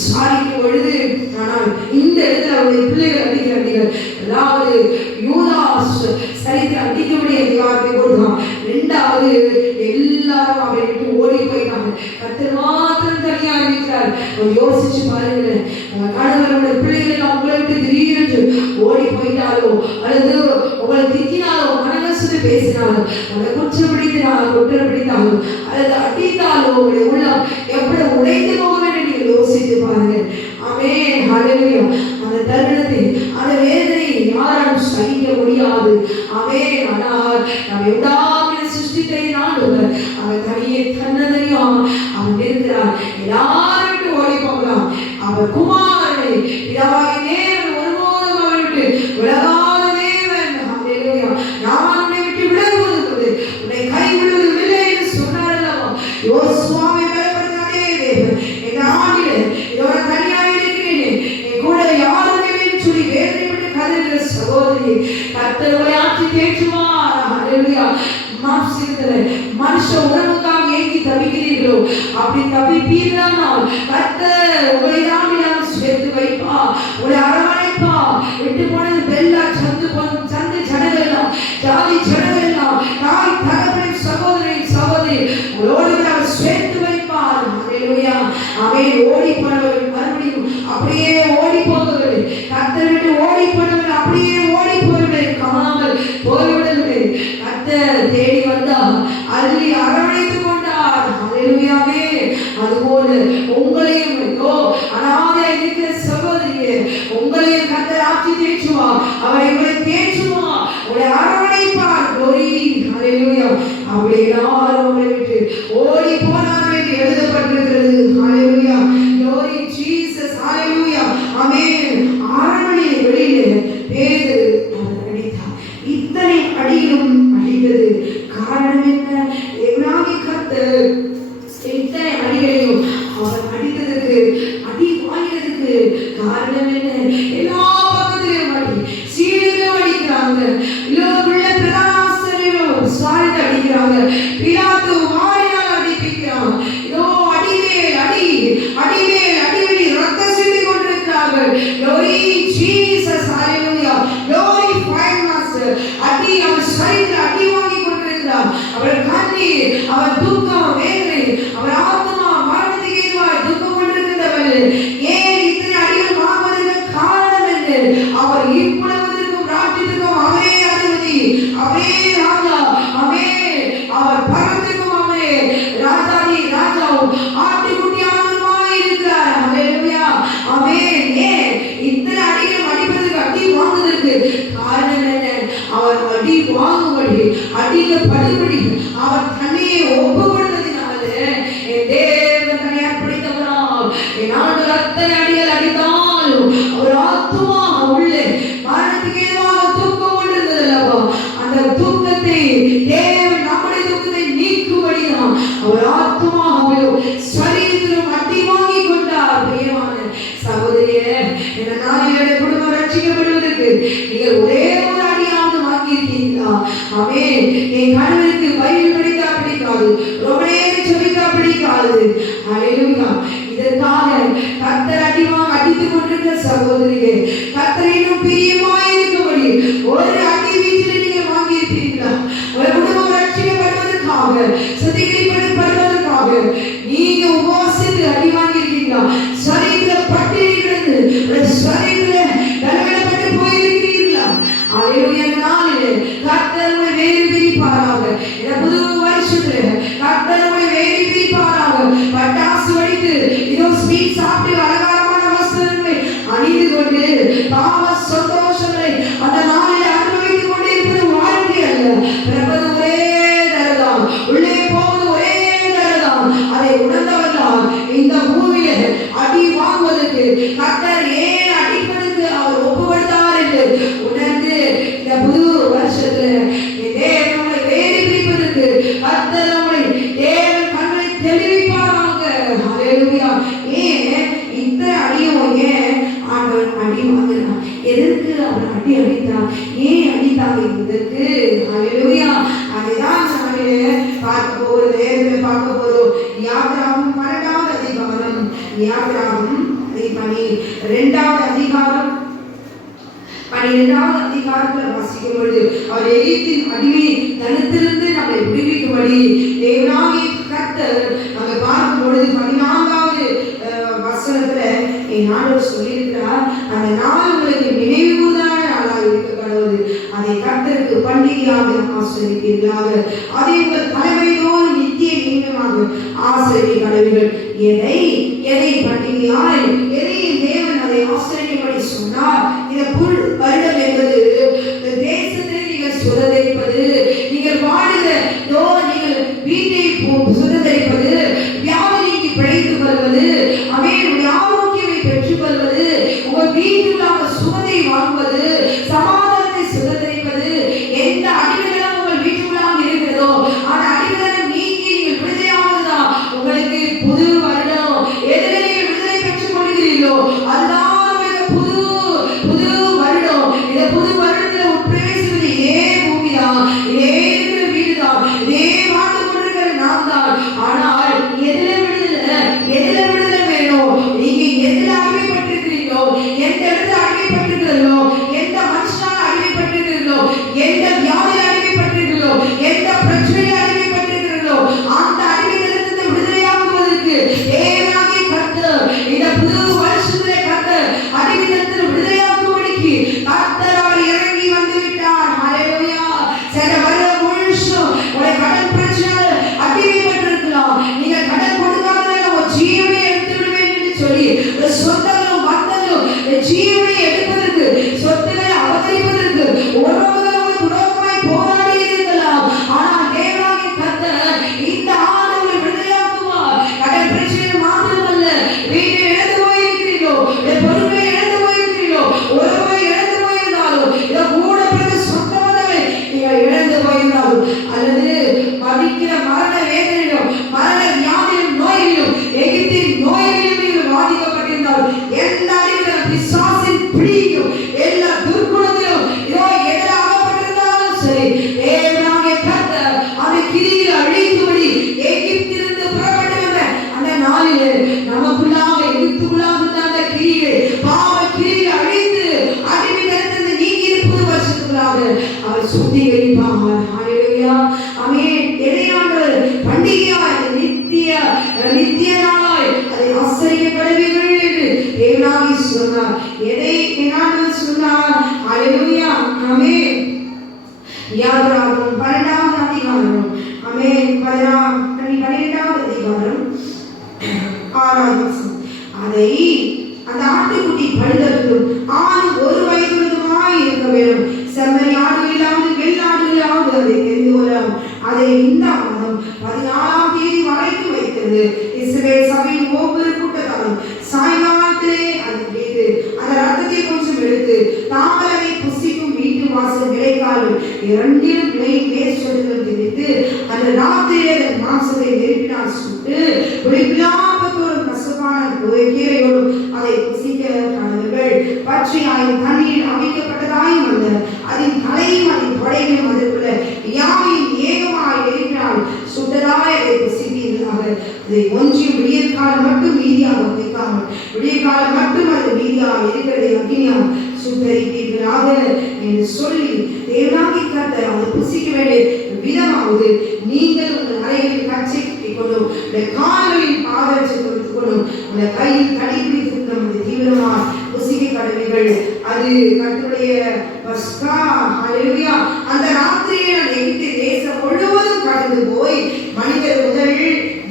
சாரிக்கும் பொழுது ஆனால் இந்த இடத்துல அவருடைய பிள்ளைகள் அடிக்கிறார்கள். அதாவது யூதாஸ் சரித்து அடிக்கும்படி அதிகாரத்தை கொடுத்தான். இரண்டாவது எல்லாரும் அவரை விட்டு ஓடி போயிட்டாங்க. கர்த்தர் மாத்திரம் தனியா இருக்கிறார். யோசிச்சு பாருங்க, கணவருடைய பிள்ளைகள் உங்களை விட்டு திடீரென்று ஓடி போயிட்டாலோ அல்லது உங்களை திட்டினாலோ மனதை சொல்லி பேசினாலும், உங்களை குற்றப்படுத்தினாலும், குற்றப்படுத்தினாலும் அல்லது அடித்தாலும் உங்களுடைய உள்ளம் எப்படி உடைந்து போகும் என்று நீங்கள் யோசித்து பாருங்கள். ஆமென், ஹல்லேலூயா. அந்த தருணத்தை, அந்த வேதனையை யாராலும் சகிக்க முடியாது. ஆமென். ஆனால் நாம் உண்டாக்கின சிருஷ்டித்தை ஆண்டவர் அவர் தனியே தன்னதனியா அவர் இருக்கிறார். எல்லாரும் விட்டு ஓடி போகலாம். அவர் குமாரனை பிதாவாகிய தேவன் ஒருபோதும் அவரை விட்டு விலகாத தேவன். ஹல்லேலூயா. நான் உன்னை விட்டு விலகுவது உன்னை கைவிடுவதில்லை என்று சொன்னார் அல்லவா? யோசுவாவை பலப்படுத்தினாரே தேவன். என் ஆண்டிலே இதோட தனியாக இருக்கிறேன், என் கூட யாரும் இல்லைன்னு சொல்லி வேதனைப்பட்டு கதறுகிற சகோதரி, கர்த்தர் உங்களை ஆட்சி தேற்றுவார். ஹல்லேலூயா. மனுஷ உணவுக்காக ஏங்கி தவிக்கிறீர்களோ அப்படி தவிப்பீர்களானால் கர்த்தர் உங்களை தான் சேர்த்து வைப்பா, உங்களை அரவணைப்பா. விட்டு போனது பெல்லா சந்து ஜனங்கள் எல்லாம், ஜாதி ஜனங்கள் எல்லாம், தாய் தகப்பனின் சகோதரின் சகோதரி உங்களோடு அவர் சேர்த்து வைப்பார். ஹல்லேலூயா. அவன் ஓடி போனவர்கள் மறுபடியும் அப்படியே ஓடி போகவில்லை. கர்த்தர் விட்டு ஓடி போனவர்கள் அப்படியே ஓடி போய்விடை, காணாமல் போய்விடவில்லை. கர்த்தர் தேடி வந்தார், அள்ளி அரவணைத்துக் கொண்டார். ஹல்லேலூயாவே. அதுபோல உங்களையும் அனாதையாக இருக்கிற சகோதரியே, உங்களையும் கர்த்தர் ஆட்சி தேற்றுவார். அவரை உங்களை தேற்றுவார், உங்களை அரவணைப்பார். glory, ஹல்லேலூயா. அவரை எல்லாரும் உங்களை விட்டு ஓடி போனார்கள் என்று எழுதப்பட்டிருக்கிறது. ஹல்லேலூயா. glory Jesus, ஹல்லேலூயா. ஆமென். அரண்மனையின் வெளியிலே பேதுரு அவர் அடித்தார். இத்தனை அடியிலும் அடித்தது காரணம் என்ன? தேவனாகிய கர்த்தர் இத்தனை அடிகளையும் அவர் அடித்ததற்கு, அடி வாங்கினதுக்கு காரணம் என்ன? எல்லா பக்கத்திலும் அடி, சீடுகளும் அடிக்கிறாங்க, உள்ள பிரதான ஆசிரியர்களும் விசாரித்து அடிக்கிறாங்க, பிலாத்து வாயினால் அடிப்பிக்கிறான். இதோ அடிமேல் அடி, அடிமேல் அடிவடி ரத்தம் சிந்தி கொண்டிருக்கிறார்கள். glory Jesus, hallelujah. glorify master. அடி, அவர் சரீரத்தில் அடி வாங்கி கொண்டிருக்கிறார். அவர் கண்ணீர், அவர் துக்கம், வேதனை, அவர் ஆத்மா மரணத்துக்கு ஏதுவாய் துக்கம் கொண்டிருக்கிறவர். ஏன் இத்தனை அடிகள் வாங்குவதற்கு காரணம் என்ன? அவர் இப்புலகத்திற்கும் ராஜ்யத்திற்கும் அவரே அதிபதி, அவரே ராஜா, அவர் பரத்துக்கும் அவரே ராஜாதி ராஜாவும் ஆட்டுக்குட்டியானவருமாய் இருக்கிறார். ஹல்லேலூயா. ஆமென். ஏன் இத்தனை அடிகள் அடிப்பதற்கு, அடி வாங்குவதற்கு காரணம் என்ன? அவர் அடி வாங்கும்படி, அடிக்கப்படும்படி அவர் தன்னையே ஒப்பு கொடுத்ததினாலே என் தேவன் தன்னை அர்ப்பணித்தவரால் என் ஆண்டு அத்தனை அடிகள் அடித்தாலும் அவர் ஆத்துமா உள்ளே மரணத்துக்கு ஏதுவாக துக்கம் கொண்டிருந்தது அல்லவா? அந்த துக்கத்தை தேவன் நம்முடைய துக்கத்தை நீக்கும்படிதான் அவர் ஆத்துமாவிலும் சரீரத்திலும் அடி வாங்கி கொண்டார். பிரியமான சகோதரியே, இந்த நாளிலே குடும்பம் ரட்சிக்கப்படுவதற்கு நீங்கள் ஒரே ஒரு அடியாவது வாங்கியிருக்கீங்களா? ஆமென். என் கணவருக்கு பைபிள் படித்தா பிடிக்காது, ரொம்ப நேரம் ஜெபித்தா பிடிக்காது. ஹல்லேலூயா. இதற்காக கர்த்தர் அடித்துக் கொண்டிருக்கிற சகோதரியே, கர்த்தர் இன்னும் பிரியமாய் இருக்கும்படி ஒரு அடி வீட்டில் நீங்கள் வாங்கியிருப்பீங்களா? ஒரு குடும்பம் ரட்சிக்கப்படுவதற்காக, சுத்திகரிக்கப்படுவதற்காக நீங்க உபவாசித்து அடி வாங்கியிருக்கீங்களா? சரீரத்தில் பட்டினி கிடந்து சரீரத்தில் பலவீனப்பட்டு போயிருக்கிறீர்களா? ஹல்லேலூயா. நாளிலே கர்த்தர் உங்களை வேறு பிரிப்பாராக. இந்த புது வருஷத்துல கர்த்தர் உங்களை வேறு பிரிப்பாராக. பட்டாசு வெடித்து, இதோ ஸ்வீட் சாப்பிட்டு, அலங்காரமான வஸ்திரங்களை அணிந்து கொண்டு பாவ சந்தோஷங்களை அந்த நாளில் அனுபவித்துக் கொண்டு இருப்பது வாழ்க்கை அல்ல. பிறப்பது ஒரே தரதான், உள்ளே போவது ஒரே தரதான். அதை உணர்ந்தவர்களால் இந்த பூமியில அடி வாங்குவதற்கு கர்த்தர் ஏன் அடிப்பதற்கு அவர் ஒப்புக்கொடுத்தார் என்று உணர்ந்து இந்த புது வருஷத்துல தேவனை வேறு பிரிப்பதற்கு கர்த்தர் நம்மை தேவன் கண்ணை தெளிவிப்பாராங்க. ஹல்லேலூயா. ஏன் இத்தனை அடியும், ஏன் ஆண்டவர் அடி வாங்கினார்? எதற்கு அவர் அடி அடித்தார்? ஏன் அடித்தாங்க இதற்கு? ஹல்லேலூயா. அதுதான் பார்க்க போறோம், நேரத்தில் பார்க்க போறோம். யாத்திராகமம் 12வது அதிகாரம், யாத்திராகமம் 12வது அதிகாரம் 12வது அதிகாரத்தில் வாசிக்கும் பொழுது அவர் எகிப்தின் அடிமை தனத்திலிருந்து நம்மை விடுவிக்கும்படி தேவனாகிய கர்த்தர் அங்க பார்க்கும் பொழுது 14வது வசனத்துல என் ஆண்டவர் சொல்லியிருக்கிறார், அந்த நாள் உங்களுக்கு நினைவு கூர்ந்தான நாளாக இருக்க கடவுள். வருவது அதை கர்த்தருக்கு பண்டிகையாக ஆசரிப்பீர்களாக. அதை உங்கள் தலைமையோடு நித்திய நியமமாக ஆசரிக்க கடவுள்கள். எதை எதை பண்டிகையாய் எதை தேவன் அதை ஆசரிக்கும்படி சொன்னார். இந்த புல் வருடம் என்பது இந்த தேசத்தை நீங்கள் சுதந்திரிப்பது, நீங்கள் வாழுகிற நீங்கள் வீட்டை சுதந்திரிப்பது, வியாபாரிக்கு பிழைத்துக் கொள்வது, அவருடைய ஆரோக்கியத்தை பெற்றுக் கொள்வது, உங்கள் வீட்டுக்காக சுகத்தை வாங்குவது, சமாதானத்தை சுதந்திரிப்பது. எந்த அடிமைகளும் உங்கள் வீட்டுக்குள்ளாக இருக்கிறதோ அந்த அடிமைகளும் நீங்கி நீங்கள் விடுதலையாவதா உங்களுக்கு புது வருடம். எதிரே நீங்கள் விடுதலை பெற்றுக் கொள்கிறீர்களோ அதுதான் புது புது வருடம். இந்த புது வருடத்தில் உட்பிரவேசிப்பது இதே பூமிதான், இதே வீடுதான், இதே வாழ்ந்து கொண்டிருக்கிற நாம் தான். ஆனால் எதிர விடுதலை வேணும். நீங்க எதிர அடிமைப்பட்டிருக்கிறீர்களோ, எந்த இடத்துல அடிமைப்பட்டிருக்கிறீர்களோ, எந்த மனுஷனால அடிமைப்பட்டிருக்கிறீர்களோ, எந்த வியாதியில் அடிமைப்பட்டிருக்கிறீர்களோ, எந்த பிரச்சனையில் அடிமைப்பட்டிருக்கிறீர்களோ அந்த அடிமைகளிலிருந்து விடுதலையாகுவதற்கு தேவனாகிய கர்த்தர் இந்த புது வருஷத்திலே கர்த்தர் அடிமைகளிலிருந்து விடுதலையாகும்படிக்கு கர்த்தர் இறங்கி வந்து விட்டார். ஹல்லேலூயா. சில வருடம் முழுசும் ஒரு கடன் பிரச்சனையால் அடிமைப்பட்டிருக்கலாம். நீங்க கடன் கொடுக்காதனால ஒரு ஜீவனை எடுத்து விடுவேன் என்று சொல்லி சொந்தங்களும் பந்தங்களும் ஜீவனை எடுப்பதற்கு, சொத்துக்களை அபகரிப்பதற்கு உறவுகளோடு துரோகமாய் போராடி இருக்கலாம். ஆனால் தேவனாகிய கர்த்தர் இந்த ஆண்டு விடுதலையாக்குவார். கடன் பிரச்சனை மாத்திரமல்ல, வீட்டை இழந்து போயிருக்கிறீர்களோ, பொருட்களை இழந்து போயிருக்கிறீர்களோ, உறவை இழந்து போயிருந்தாலும், இதை கூட பிறகு சொந்த மதங்களை நீங்கள் இழந்து போயிருந்தாலும், அல்லது மதிக்கிற மரண வேதனையிலும் மரண வியாதியிலும் நோயிலும் எகிப்தின் நோய்களிலும் நீங்கள் பாதிக்கப்பட்டிருந்தாலும், எந்த அறிவிலும் பிசாசின் பிடியும் எல்லா துர்குணத்திலும் இதோ எதிராகப்பட்டிருந்தாலும் சரி, தேவனாகிய கர்த்தர் அதை கிரியில் அழிக்கும்படி எகிப்திலிருந்து புறப்பட்டு வந்த அந்த நாளிலே நமக்குள்ளாக எகிப்துக்குள்ளாக அந்த கிரியை பாவ கிரியை அழித்து அடிமையிலிருந்து நீங்கி இருப்பது வருஷத்துக்குள்ளாக அவர் சுத்திகரிப்பார். ஹல்லேலூயா. ஆமென். எதையாண்டவர் பண்டிகையாய் நித்திய நாளாய் அதை ஆசரிக்கப்படுவீர்கள் என்று தேவனாகி சொன்னார். எதை என்னாண்டவர் சொன்னார்? ஹல்லேலூயா. ஆமென். யாத்ராகமம் 12ஆம் அதிகாரம், ஆமென், 12ஆம் அதிகாரம் 6ஆம் வசனம். அதை அந்த ஆட்டுக்குட்டி பழுதற்கும் ஆண் ஒரு வயதுள்ளதுமாய் இருக்க வேண்டும். செம்மறி ஆடுகளாவது வெள்ளாடுகளாவது அதை தெரிந்து கொள்ளலாம். அதை இந்த மாதம் 14ஆம் தேதி வரைக்கும் வைக்கிறது. இஸ்ரவேல் சபையின் ஒவ்வொரு கூட்டத்தாரும் சாயங்காலத்திலே அதை வைத்து அந்த ரத்தத்தை கொஞ்சம் எடுத்து தாங்கள் அதை புசிக்கும் வீட்டு வாசல் நிலைக்காலும் இரண்டிலும் சொட்டுகள் தெரிவித்து அந்த ராத்திரியே அதன் மாம்சத்தை நெருப்பினால் சுட்டு புளிப்பிலாப்பத்தோடும் கசப்பான கீரையோடும் அதை புசிக்க கடவுள்கள். பச்சையாயும் தண்ணீர் அமைக்கப்பட்டதாயும் அல்ல, அதன் தலையும் அதன் தொடையும் அதற்குள்ள யாவையும் ஏகமாய் நெருப்பினால் சுட்டதாய் அதை புசிப்பீர்களாக. அதை ஒன்றி விடிய காலம் மட்டும் மீதியாக வைக்காமல் விடிய காலம் மட்டும் அது மீதியாக இருக்கிறதை அக்னியால் சுட்டரிப்பீர்களாக என்று சொல்லி தேவனாகிய கர்த்தர் அதை புசிக்க வேண்டிய விதமாவது நீங்கள் உங்கள் அறைகளில் கச்சை கொண்டும் கால்களில் பாதரட்சி கொடுத்துக் கொண்டும் உங்கள் கையில் கடைபிடித்து நமது தீவிரமாக புசிக்க கடமைகள். அது கர்த்தருடைய பஸ்கா. ஹல்லேலூயா. அந்த ராத்திரியை நான் எகிப்து தேசம் முழுவதும் கடந்து போய் மனிதர் முதல்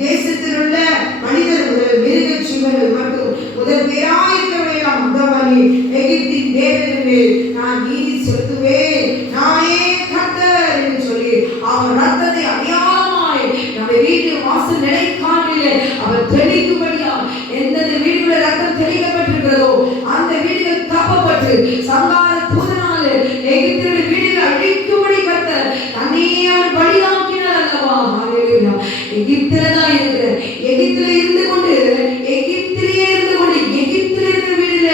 தேசத்தில் உள்ள மனிதர் முதல் மிருக ஜீவன்கள் மற்றும் முதல் பேராயிருக்கிறவர்களாம் முதல்வனே எகிப்தின் தேவனே நான் நீதி செலுத்துவேன், நானே கர்த்தர் என்று சொல்லி அவர் ரத்தத்தை அடையாளமாய் நம்முடைய வீட்டு வாசல் நிலைக்காலிலே அவர் தெளிக்கும்படியா எந்தெந்த வீடுகளில் ரத்தம் தெளிக்கப்பட்டிருக்கிறதோ அந்த வீடுகள் தப்பப்பட்டு சங்கார தூதனாலே எகிப்தினுடைய வீடுகள் அழிக்கும்படி கர்த்தர் தன்னையே அவர் பலியாக்கினார் அல்லவா. ஹல்லேலூயா. எகிப்தில்தான் இருக்கிற எகிப்தில இருந்து கொண்டு எகிப்திலேயே இருந்து கொண்டு எகிப்தில இருக்கிற வீடுல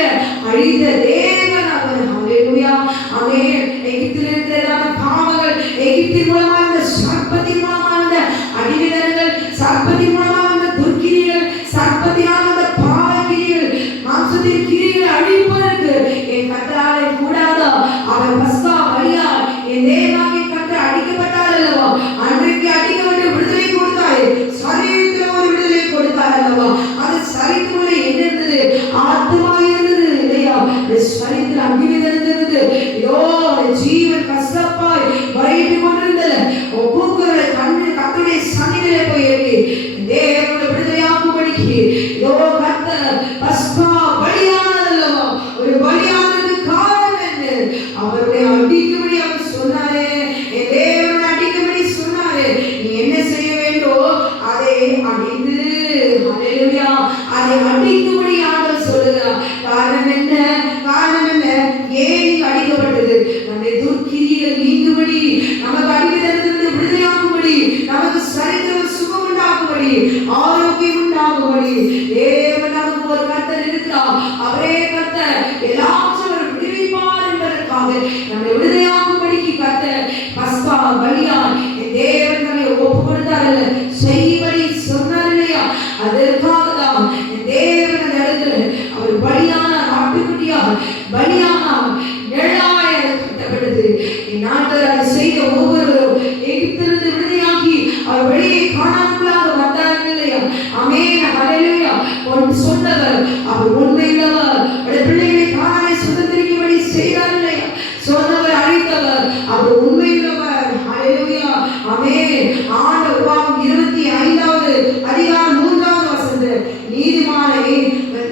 அழிந்த தேவன் அவர். ஹல்லேலூயா. ஆமென். எகிப்தில இருக்கிற பாவங்கள், எகிப்தின் மூலமாக அந்த சர்ப்பத்தின் மூலமாக அந்த அடிமைதனங்கள், சர்ப்பத்தின் மூலமாக அந்த துர்க்கிரிகள், சர்ப்பத்தினால் அந்த பாவக்கிரிகள், மாம்சத்தின் கிரிகளை அழிப்பதற்கு என் கர்த்தராலே கூடாதா? அவர் பஸ்கா வழியா என் தேவனாகிய கர்த்தர் அடிக்கப்பட்டார் அல்லவா. அன்றைக்கு அடிக்கப்பட்டு விடுதலை கொடுத்தாய், சரீரத்தில் ஒரு விடுதலை கொடுத்தார் அல்லவா. அது சரீரத்துக்குள்ள என்ன இருந்தது? ஆத்மா இருந்தது இல்லையா? சரீரத்தில் அக்னி இருந்தது. யோ ஜீ அடிக்க கொண்டிருந்தல கூக்குரலை கர்த்தருடைய சந்நிதியிலே போய் ஏறி தேவனை விடுதலையாக்கும்படிக்கு இதோ கர்த்தர் பஸ்கா பலியானதல்லவா, ஒரு பலியானது காரணம் என்ன? அவருடைய அடிக்கும்படி அவர் சொன்னாரே, என் தேவனை அடிக்கும்படி சொன்னாரே, நீ என்ன செய்ய வேண்டும்? அதை அடித்து ஹல்லேலூயா, அதை அடிக்கும்படி ஆண்டவர் சொல்லுகிறார். காரணம் என்ன? காரணம் என்ன? ஏன் அடிக்கப்பட்டது? நம்முடைய துர்க்கிரியைகள் நீங்கும்படி, நமக்கு அடிமையிலிருந்து விடுதலையாக்கும்படி, நமக்கு சரித்திர சுகம் உண்டாக்கும்படி, ஆரோக்கியம் உண்டாகும்படி தேவன் நமக்கு ஒரு கர்த்தர் இருக்கிறார். அவரே கர்த்தர் எல்லாவற்றையும் விடுவிப்பார் என்பதற்காக நம்மை விடுதலையாக்கும்படிக்கு கர்த்தர் பஸ்கா பலியாய் தேவன் நம்மை ஒப்பு கொடுத்தார், செய்யும்படி சொன்னார் இல்லையா? அதற்காக தான் தேவன் அந்த இடத்துல அவர் பலியான ஆட்டுக்குட்டியாக பலியானார், நிழலாய் கட்டப்பட்டது. இந்நாட்டில் அதை செய்த ஒவ்வொருவரும் எகிப்திலிருந்து விடுதலையாக்கி அவர் வெளியே காணாமலாக வந்தார்கள் இல்லையா? ஆமென், ஹல்லேலூயா. சொன்னவர் அவர் உண்மையுள்ளவர், பிள்ளைகளை காணாமை சுதந்திரிக்கும்படி செய்தார் இல்லையா? சொன்னவர் அழைத்தவர் அவர் உண்மையுள்ளவர். ஹல்லேலூயா, ஆமென். ஆண்டவர் உபாகம் 25வது அதிகாரம் 3வது வசனம், நீதிமானை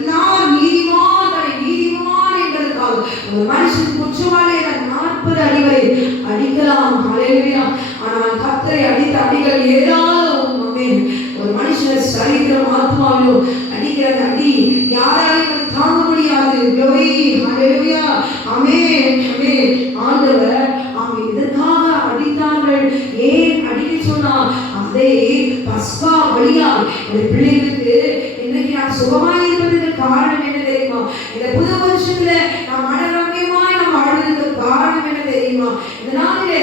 நான் நீதிமான் என்பதற்காக ஒரு மனுஷன் குற்றவாளி 40 அடிகளை அடிக்கலாம். ஹல்லேலூயா. ஆனால் கர்த்தரை அடித்த அடிகள் ஏராளம். ஆமென். ஒரு மனுஷனை சரீரம் ஆத்மாவிலோ அடிக்கிற அடி யாராலும் தாங்க முடியாது. ஹல்லேலூயா, ஆமென், ஆமென். ஆண்டவர் அவங்க இதற்காக அடித்தார்கள். ஏன் அடிக்க சொன்னார்? அதை பஸ்கா பலியால் பிள்ளைகளுக்கு இன்றைக்கு நான் சுகமாய் இருப்பதற்கு காரணம் என்ன தெரியுமா? இந்த புது வருஷத்துல நான் மனரம்யமாய் நான் வாழ்வதற்கு காரணம் என்ன தெரியுமா? இந்த நாளிலே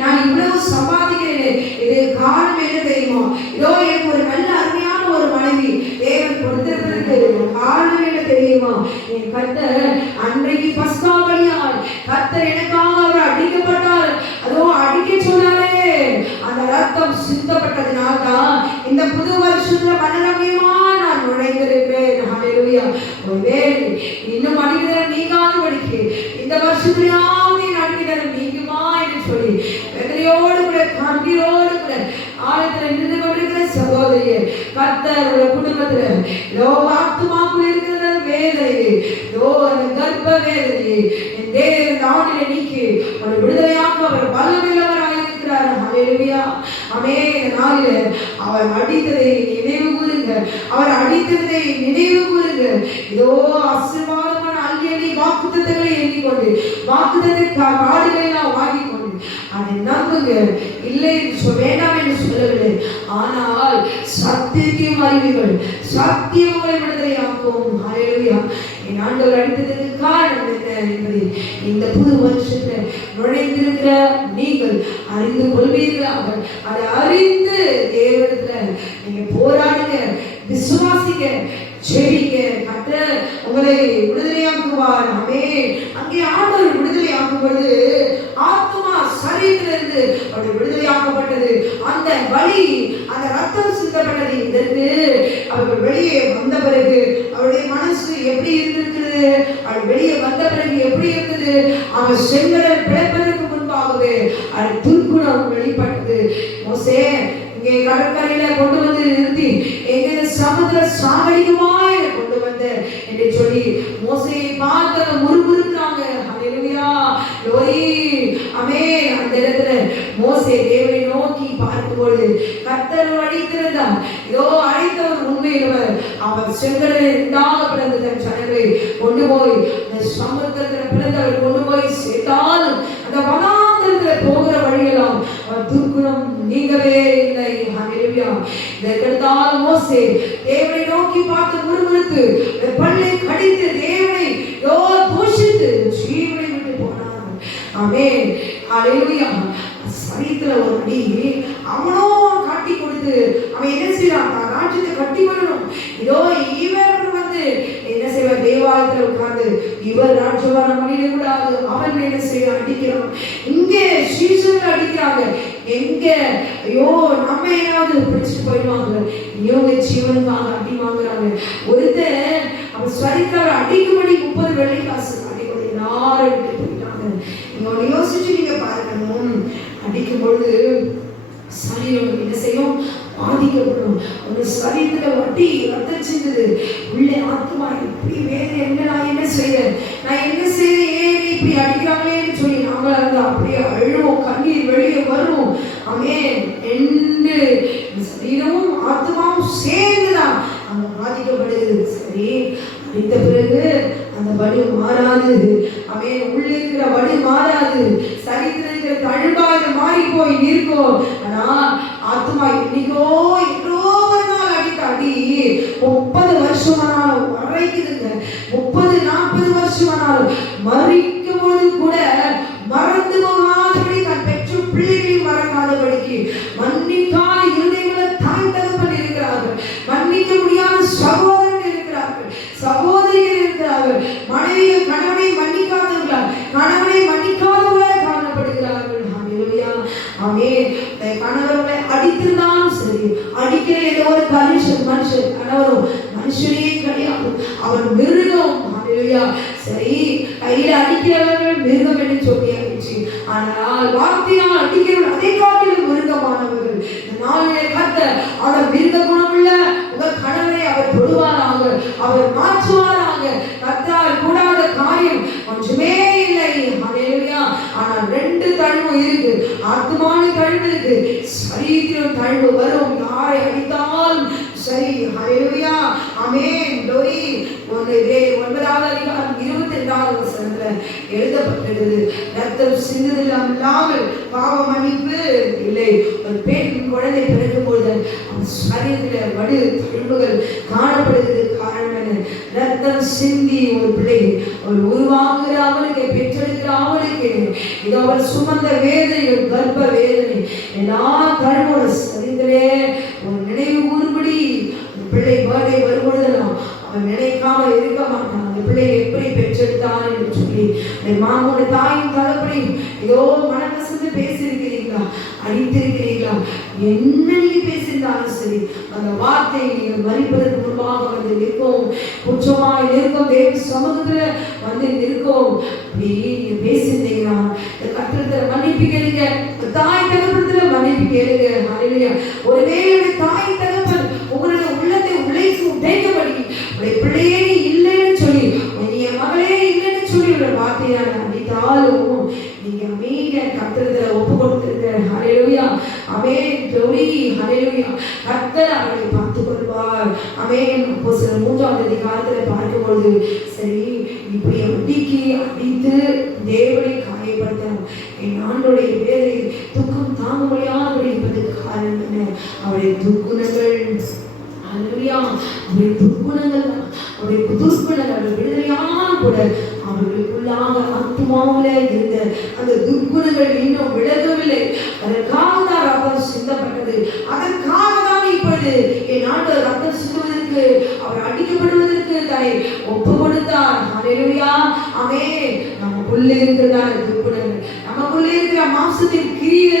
நான் இவ்வளவு சம்பாதிக்கிறேன், இது காரணம் என்ன தெரியுமா? இதோ எனக்கு ஒரு நல்ல அருமையான ஒரு மனைவி தேவன் கொடுத்திருப்பதற்கு காரணம் என்ன தெரியுமா? என் கர்த்தர் அன்றைக்கு பஸ்கா பலியால் கர்த்தர் எனக்காக அவர் அடிக்கப்பட்டார். அதோ அடிக்க சொன்னாரே, அந்த ரத்தம் சிந்தப்பட்டதுனால தான் இந்த புது வருஷத்துல மனரம்யமா நான் நுழைந்திருப்பேன். ஹல்லேலூயா. ஒருவேளை இன்னும் அடிக்கிறேன் நீங்காதபடிக்கு இந்த வருஷத்துலயாவது என் அடிக்கிறேன் நீங்குமா என்று சொல்லி வெதரையோடு கூட கண்ணீரோடு கூட ஆலயத்தில் நின்று கொண்டிருக்கிற சகோதரியே, கர்த்தருடைய குடும்பத்துல இதோ ஆத்துமாக்குள் இருக்கிற வேதனையை, இதோ அந்த கர்ப்ப வேதனையை என் தேவன் நாளிலே நீக்கி ஒரு விடுதலையாக அவர் வல்லமையுள்ளவராக இருக்கிறார். ஹல்லேலூயா, ஆமென். நாளிலே அவர் அடித்ததை நினைவு கூறுங்க, அவர் அடித்ததை நினைவு கூறுங்க. இதோ ஆசீர்வாதமான அள்ளி வாக்குத்தத்தங்களை எண்ணிக்கொண்டு வாக்குத்தத்தை காடுகளை எல்லாம் வாங்கி கொண்டு அதை நம்புங்க. இல்லை வேண்டாம் என்று சொல்லவில்லை, ஆனால் சத்தியத்தையும் அறிவீர்கள், சத்தியம் உங்களை விடுதலையாக்கும். ஹல்லேலூயா. என் ஆண்டவர் அடித்ததற்கு காரணம் என்ன என்பதை இந்த புது வருஷத்தை நுழைந்திருக்கிற நீங்கள் அறிந்து கொள்வீர்களாக. அதை அறிந்து தேவனிடத்துல நீங்க போராடுங்க, விசுவாசிக்க, ஜெபிக்க. கர்த்தர் உங்களை விடுதலையாக்குவார். ஆமென். அங்கே ஆண்டவர் விடுதலையாக்கும் பொழுது ஆத்மா சரீரத்திலிருந்து அவருடைய விடுதலையாக்கப்பட்டது. அந்த வலி, அந்த ரத்தம் சிந்தப்பட்டது. இதற்கு அவர்கள் வெளியே வந்த பிறகு அவருடைய மனசு எப்படி இருந்திருக்கிறது? அவர் வெளியே வந்த பிறகு எப்படி இருந்தது? அவர் செங்கடல் பிளப்பதற்கு முன்பாகவே அது துன்புணம் வெளிப்பட்டது. மோசே இங்கே கடற்கரையில கொண்டு வந்து நிறுத்தி எங்க சமுத்திர சாகடிக்குமாய் கொண்டு வந்த என்று சொல்லி மோசையை பார்த்து முறுமுறுக்கிறாங்க. ஹல்லேலூயா, லோரி, ஆமென். அந்த இடத்துல மோசே தேவனை நோக்கி பார்க்கும்போது கர்த்தர் அழைத்திருந்தார். இதோ அழைத்தவர் உண்மையுள்ளவர். அவர் செங்கடலில் இரண்டாக பிளந்த தன் ஜனங்களை கொண்டு போய் அந்த சமுத்திரத்தில் பிளந்தவர் கொண்டு போய் சேர்த்தாலும் அந்த வனாந்தரத்தில் போகிற வழியெல்லாம் துர்க்குணம் நீங்கவே இல்லை. ஹல்லேலூயா. இதற்கடுத்தால் மோசே தேவனை நோக்கி பார்த்து முறுமுறுத்து பல்லை கடித்து தேவனை தூஷித்து ஜீவனை விட்டு போனார். ஆமென், ஹல்லேலூயா. சரீரத்துல ஒரு அடி அவனோ காட்டி கொடுத்து அவன் என்ன செய்யறான்? தான் ராஜ்யத்தை கட்டி கொள்ளணும். இதோ இவர் வந்து என்ன செய்வார்? தேவாலயத்தில் உட்கார்ந்து இவர் ராஜ்யவாரம் பண்ணிடக்கூடாது, அவன் என்ன செய்ய அடிக்கிறான். இங்கே சீசர்கள் அடிக்கிறாங்க. எங்க ஐயோ நம்ம ஏதாவது பிடிச்சிட்டு போயிடுவாங்க, இவங்க ஜீவனுக்காக அடி வாங்குறாங்க. ஒருத்தர் அவன் சரித்திர அடிக்கும்படி 30 வெள்ளி காசு அடிக்கொடி எல்லாரும் எடுத்து போயிட்டாங்க. நீங்க யோசிச்சு நீங்க பார்க்கணும். அடிக்கும் பொழுது சரீரம் என்ன செய்யும்? பாதிக்கப்படும். உங்க சரீரத்துல வட்டி ரத்தம் செஞ்சது உள்ளே ஆத்மா இப்படி வேறு என்ன நான் என்ன செய்யறேன், நான் என்ன செய்யறேன், ஏன் இப்படி அடிக்கிறாங்களேன்னு சொல்லி நாங்கள் அந்த அப்படியே அழுவோம், கண்ணீர் வெளியே வருவோம். ஆமென். என்று சரீரமும் ஆத்மாவும் சேர்ந்துதான் அங்க பாதிக்கப்படுகிறது. சரி, அடித்த பிறகு அந்த வலி மாறாது. ஆமென். உள்ள இருக்கிற வலி மாறாது. சரீரத்தில் இருக்கிற தழும்பாக மாறி போய் நிற்கும். ஆனா ஆத்மா இன்னைக்கோ என்றோ ஒரு நாள் அடித்த அடி 30 வருஷமானாலும் மறைக்குதுங்க. 30-40 வருஷமானாலும் மறிக்கும் போது கூட மறந்து போகாதபடி தன் பெற்ற பிள்ளைகளையும் மறக்காதபடிக்கு மன்னிக்காத இருதயங்களை தாய் தகப்பன் இருக்கிறார்கள். மன்னிக்க முடியாத சகோதரர்கள் இருக்கிறார்கள், சகோதரிகள் இருக்கிறார்கள். மனைவியை கணவனை மன்னிக்காதவர்களால், கணவனை மன்னிக்காதவர்களாக காணப்படுகிறார்கள். ஹல்லேலூயா. ஆமென். கணவர்களை அடித்திருந்தாலும் சரி, அடிக்கிற ஏதோ ஒரு மனுஷன் கணவரும் மனுஷனே கிடையாது, அவன் மிருகம். ஹல்லேலூயா. சரி, கையில அடிக்கிறவர்கள் மிருகம் என்று சொல்லியாச்சு. ஆனால் வார்த்தையால் அடிக்கிறவர்கள் அதை காட்டிலும் மிருகமானவர்கள். இந்த நாளிலே கர்த்தர் அவர் மிருக குணமுள்ள உங்கள் கணவரை அவர் தொடுவாராக, அவர் மாற்றுவாராக. கர்த்தரால் கூடாத காரியம் ஒன்றுமே இல்லை. ஹல்லேலூயா. ஆனால் 2 தழுவு இருக்கு. ஆத்மான தழுவு இருக்கு, சரீரத்திலும் தழுவு வரும். யாரை அடித்தாலும் சரி. ஹல்லேலூயா. ஆமென். glory. 9வது அதிகாரம் 22வது வசனத்துல எழுதப்பட்டது, ரத்தம் சிந்துதலாமல் பாவ மன்னிப்பு இல்லை. ஒரு பெண் குழந்தை பிறக்கும் பொழுது அவன் சரீரத்தில் வடு தழும்புகள் காணப்படுகிறது. காரணம் என்ன? ரத்தம் சிந்தி ஒரு பிள்ளை அவள் உருவாகுகிற அவளுக்கு, பெற்றெடுக்கிற அவளுக்கு இது அவள் சுமந்த வேதனைகள், கர்ப்ப வேதனை எல்லா தழும்போட சரீரத்திலே ஒரு நினைவு கூறுபடி பிள்ளை பர்த்டே வரும்பொழுதெல்லாம் அவன் நினைக்காம இருக்க மாட்டான். அந்த பிள்ளையை எப்படி பெற்றெடுத்தான் என்று சொல்லி மாமோட தாயும் தகப்பனையும் ஏதோ மனக்கசந்து பேசியிருக்கிறீங்களா, அடித்திருக்கிறீங்களா, என்ன நீங்க பேசியிருந்தாலும் சரி, அந்த வார்த்தையை நீங்கள் மறிப்பதற்கு முன்பாக வந்து நிற்கும். குற்றமாய் நிற்கும், தேவ சமூகத்துல வந்து நிற்கும். அப்படி நீங்க பேசியிருந்தீங்கன்னா கட்டத்துல மன்னிப்பு கேளுங்க, தாய் தகப்பனத்துல மன்னிப்பு கேளுங்க. ஹல்லேலூயா. ஒருவேளை தாய் தகப்பன் உங்களுடைய உள்ளத்தை உடைக்கபடி உடைய பிள்ளையே இல்லைன்னு சொல்லி, என் மகளே இல்லைன்னு சொல்லி ஒரு வார்த்தையால் அடித்தாலும் நீங்க அமைதியா கர்த்தரத்துல ஒப்பு கொடுத்திருக்க. ஹல்லேலூயா. ஆமென். glory. ஹல்லேலூயா. கர்த்தர் அவரை பார்த்துக் கொள்வார். ஆமென். அப்போஸ்தலர் 3வது அதிகாரத்துல பார்க்கும்போது சரி, இப்படி அடித்து தேவனை காயப்படுத்தணும், என் ஆண்டோடைய வேலை துக்கம் தாங்க முடியாதபடி இருப்பதற்கு காரணம் என்ன? அவருடைய துர்க்குணங்கள். ஹல்லேலூயா. அவருடைய துர்க்குணங்கள் தான், அவருடைய துர்க்குணங்கள் விடுதலையான கூட அவர்களுக்குள்ளாக ஆத்மாவில இருந்த அந்த துர்க்குணங்கள் இன்னும் விலகவில்லை. அதற்காக தான் ரத்தம் சிந்தப்பட்டது. அதற்காக தான் இப்பொழுது என் ஆண்டவர் ரத்தம் சிந்துவதற்கு, அவர் அடிக்கப்படுவதற்கு தன்னை ஒப்பு கொடுத்தார். ஹல்லேலூயா. ஆமென். நமக்குள்ளே இருக்கிற துர்க்குணங்கள், நமக்குள்ளே இருக்கிற மாம்சத்தின் கிரியைகள்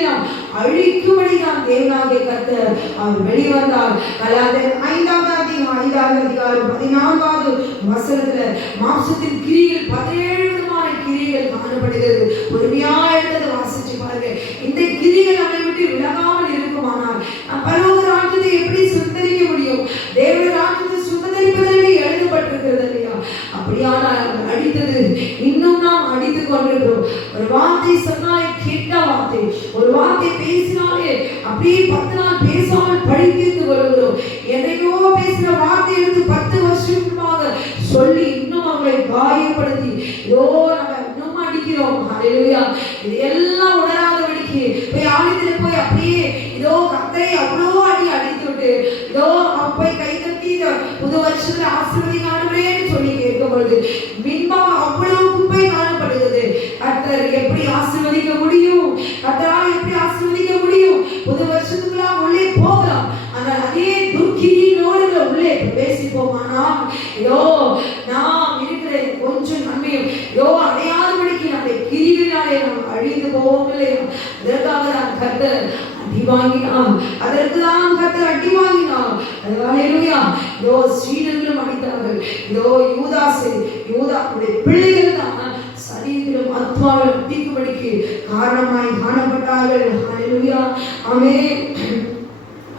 அழிக்கும்படி நாம் தேவனாகிய கர்த்தர் அவர் வெளிவந்தார். கலாத்தியர் 5வது அதிகாரம் 14வது வசனத்துல மாம்சத்தின் கிரியைகள் 17 விதமான கிரியைகள் காணப்படுகிறது. பொறுமையா எடுத்து வாசிச்சு பாருங்க. இந்த கிரியைகள் நம்மை விட்டு விலகாமல் இருக்குமானால் நாம் பரலோக ராஜ்யத்தை எப்படி சுதந்திரிக்க முடியும்? தேவனுடைய ராஜ்யத்தை சுதந்திரிப்பதற்கு எழுதப்பட்டிருக்கிறது இல்லையா? அப்படியானால் அடித்தது இன்னும் நாம் அடித்துக் கொண்டிருக்கிறோம். ஒரு வார்த்தை சொன்னாலே கெட்ட வார்த்தை, ஒரு வார்த்தை பேசினாலே அப்படியே 10 நாள் பேசாமல் பழித்து வருகிறோம். என்னைக்கோ பேசின வார்த்தை எடுத்து 10 வருஷமாக சொல்லி இன்னும் அவங்களை காயப்படுத்தி நம்ம இன்னும் அடிக்கிறோம். ஹல்லேலூயா. இது எல்லாம் உணராதபடிக்கு போய் ஆலயத்துல போய் அப்படியே இதோ கர்த்தரை அவ்வளோ அடித்து விட்டு இதோ போய் கை தட்டி புது வருஷத்துல ஆசீர்வதிக்கானவரேன்னு சொல்லி கேட்கும் பொழுது பின்பாக அவ்வளவு குப்பை காணப்படுகிறது. கர்த்தர் எப்படி ஆசீர்வதிக்க முடியும்? கர்த்தரால் எப்படி ஆசீர்வதிக்க முடியும்? புது வருஷத்துக்குள்ள உள்ளே போகலாம், ஆனால் அதே துர்க்கிரியோடு உள்ளே பிரவேசிப்போமானால் இதோ நாம் இருக்கிற கொஞ்சம் நன்மையும் இதோ அடையாதபடிக்கு நம்முடைய கிரிகளினாலே நாம் அழிந்து போகவில்லை. அதற்காக தான் கர்த்தர் அடி வாங்கினார். அதற்கு தான் கர்த்தர் அடி வாங்கினார். ஹல்லேலூயா. இதோ சீடர்களும் அடித்தார்கள். இதோ யூதாவுடைய பிள்ளைகள் தான் சரீரத்திலும் ஆத்மாவிலும் ரட்சிக்கும்படிக்கு காரணமாய் காணப்பட்டார்கள். ஹல்லேலூயா. ஆமென்.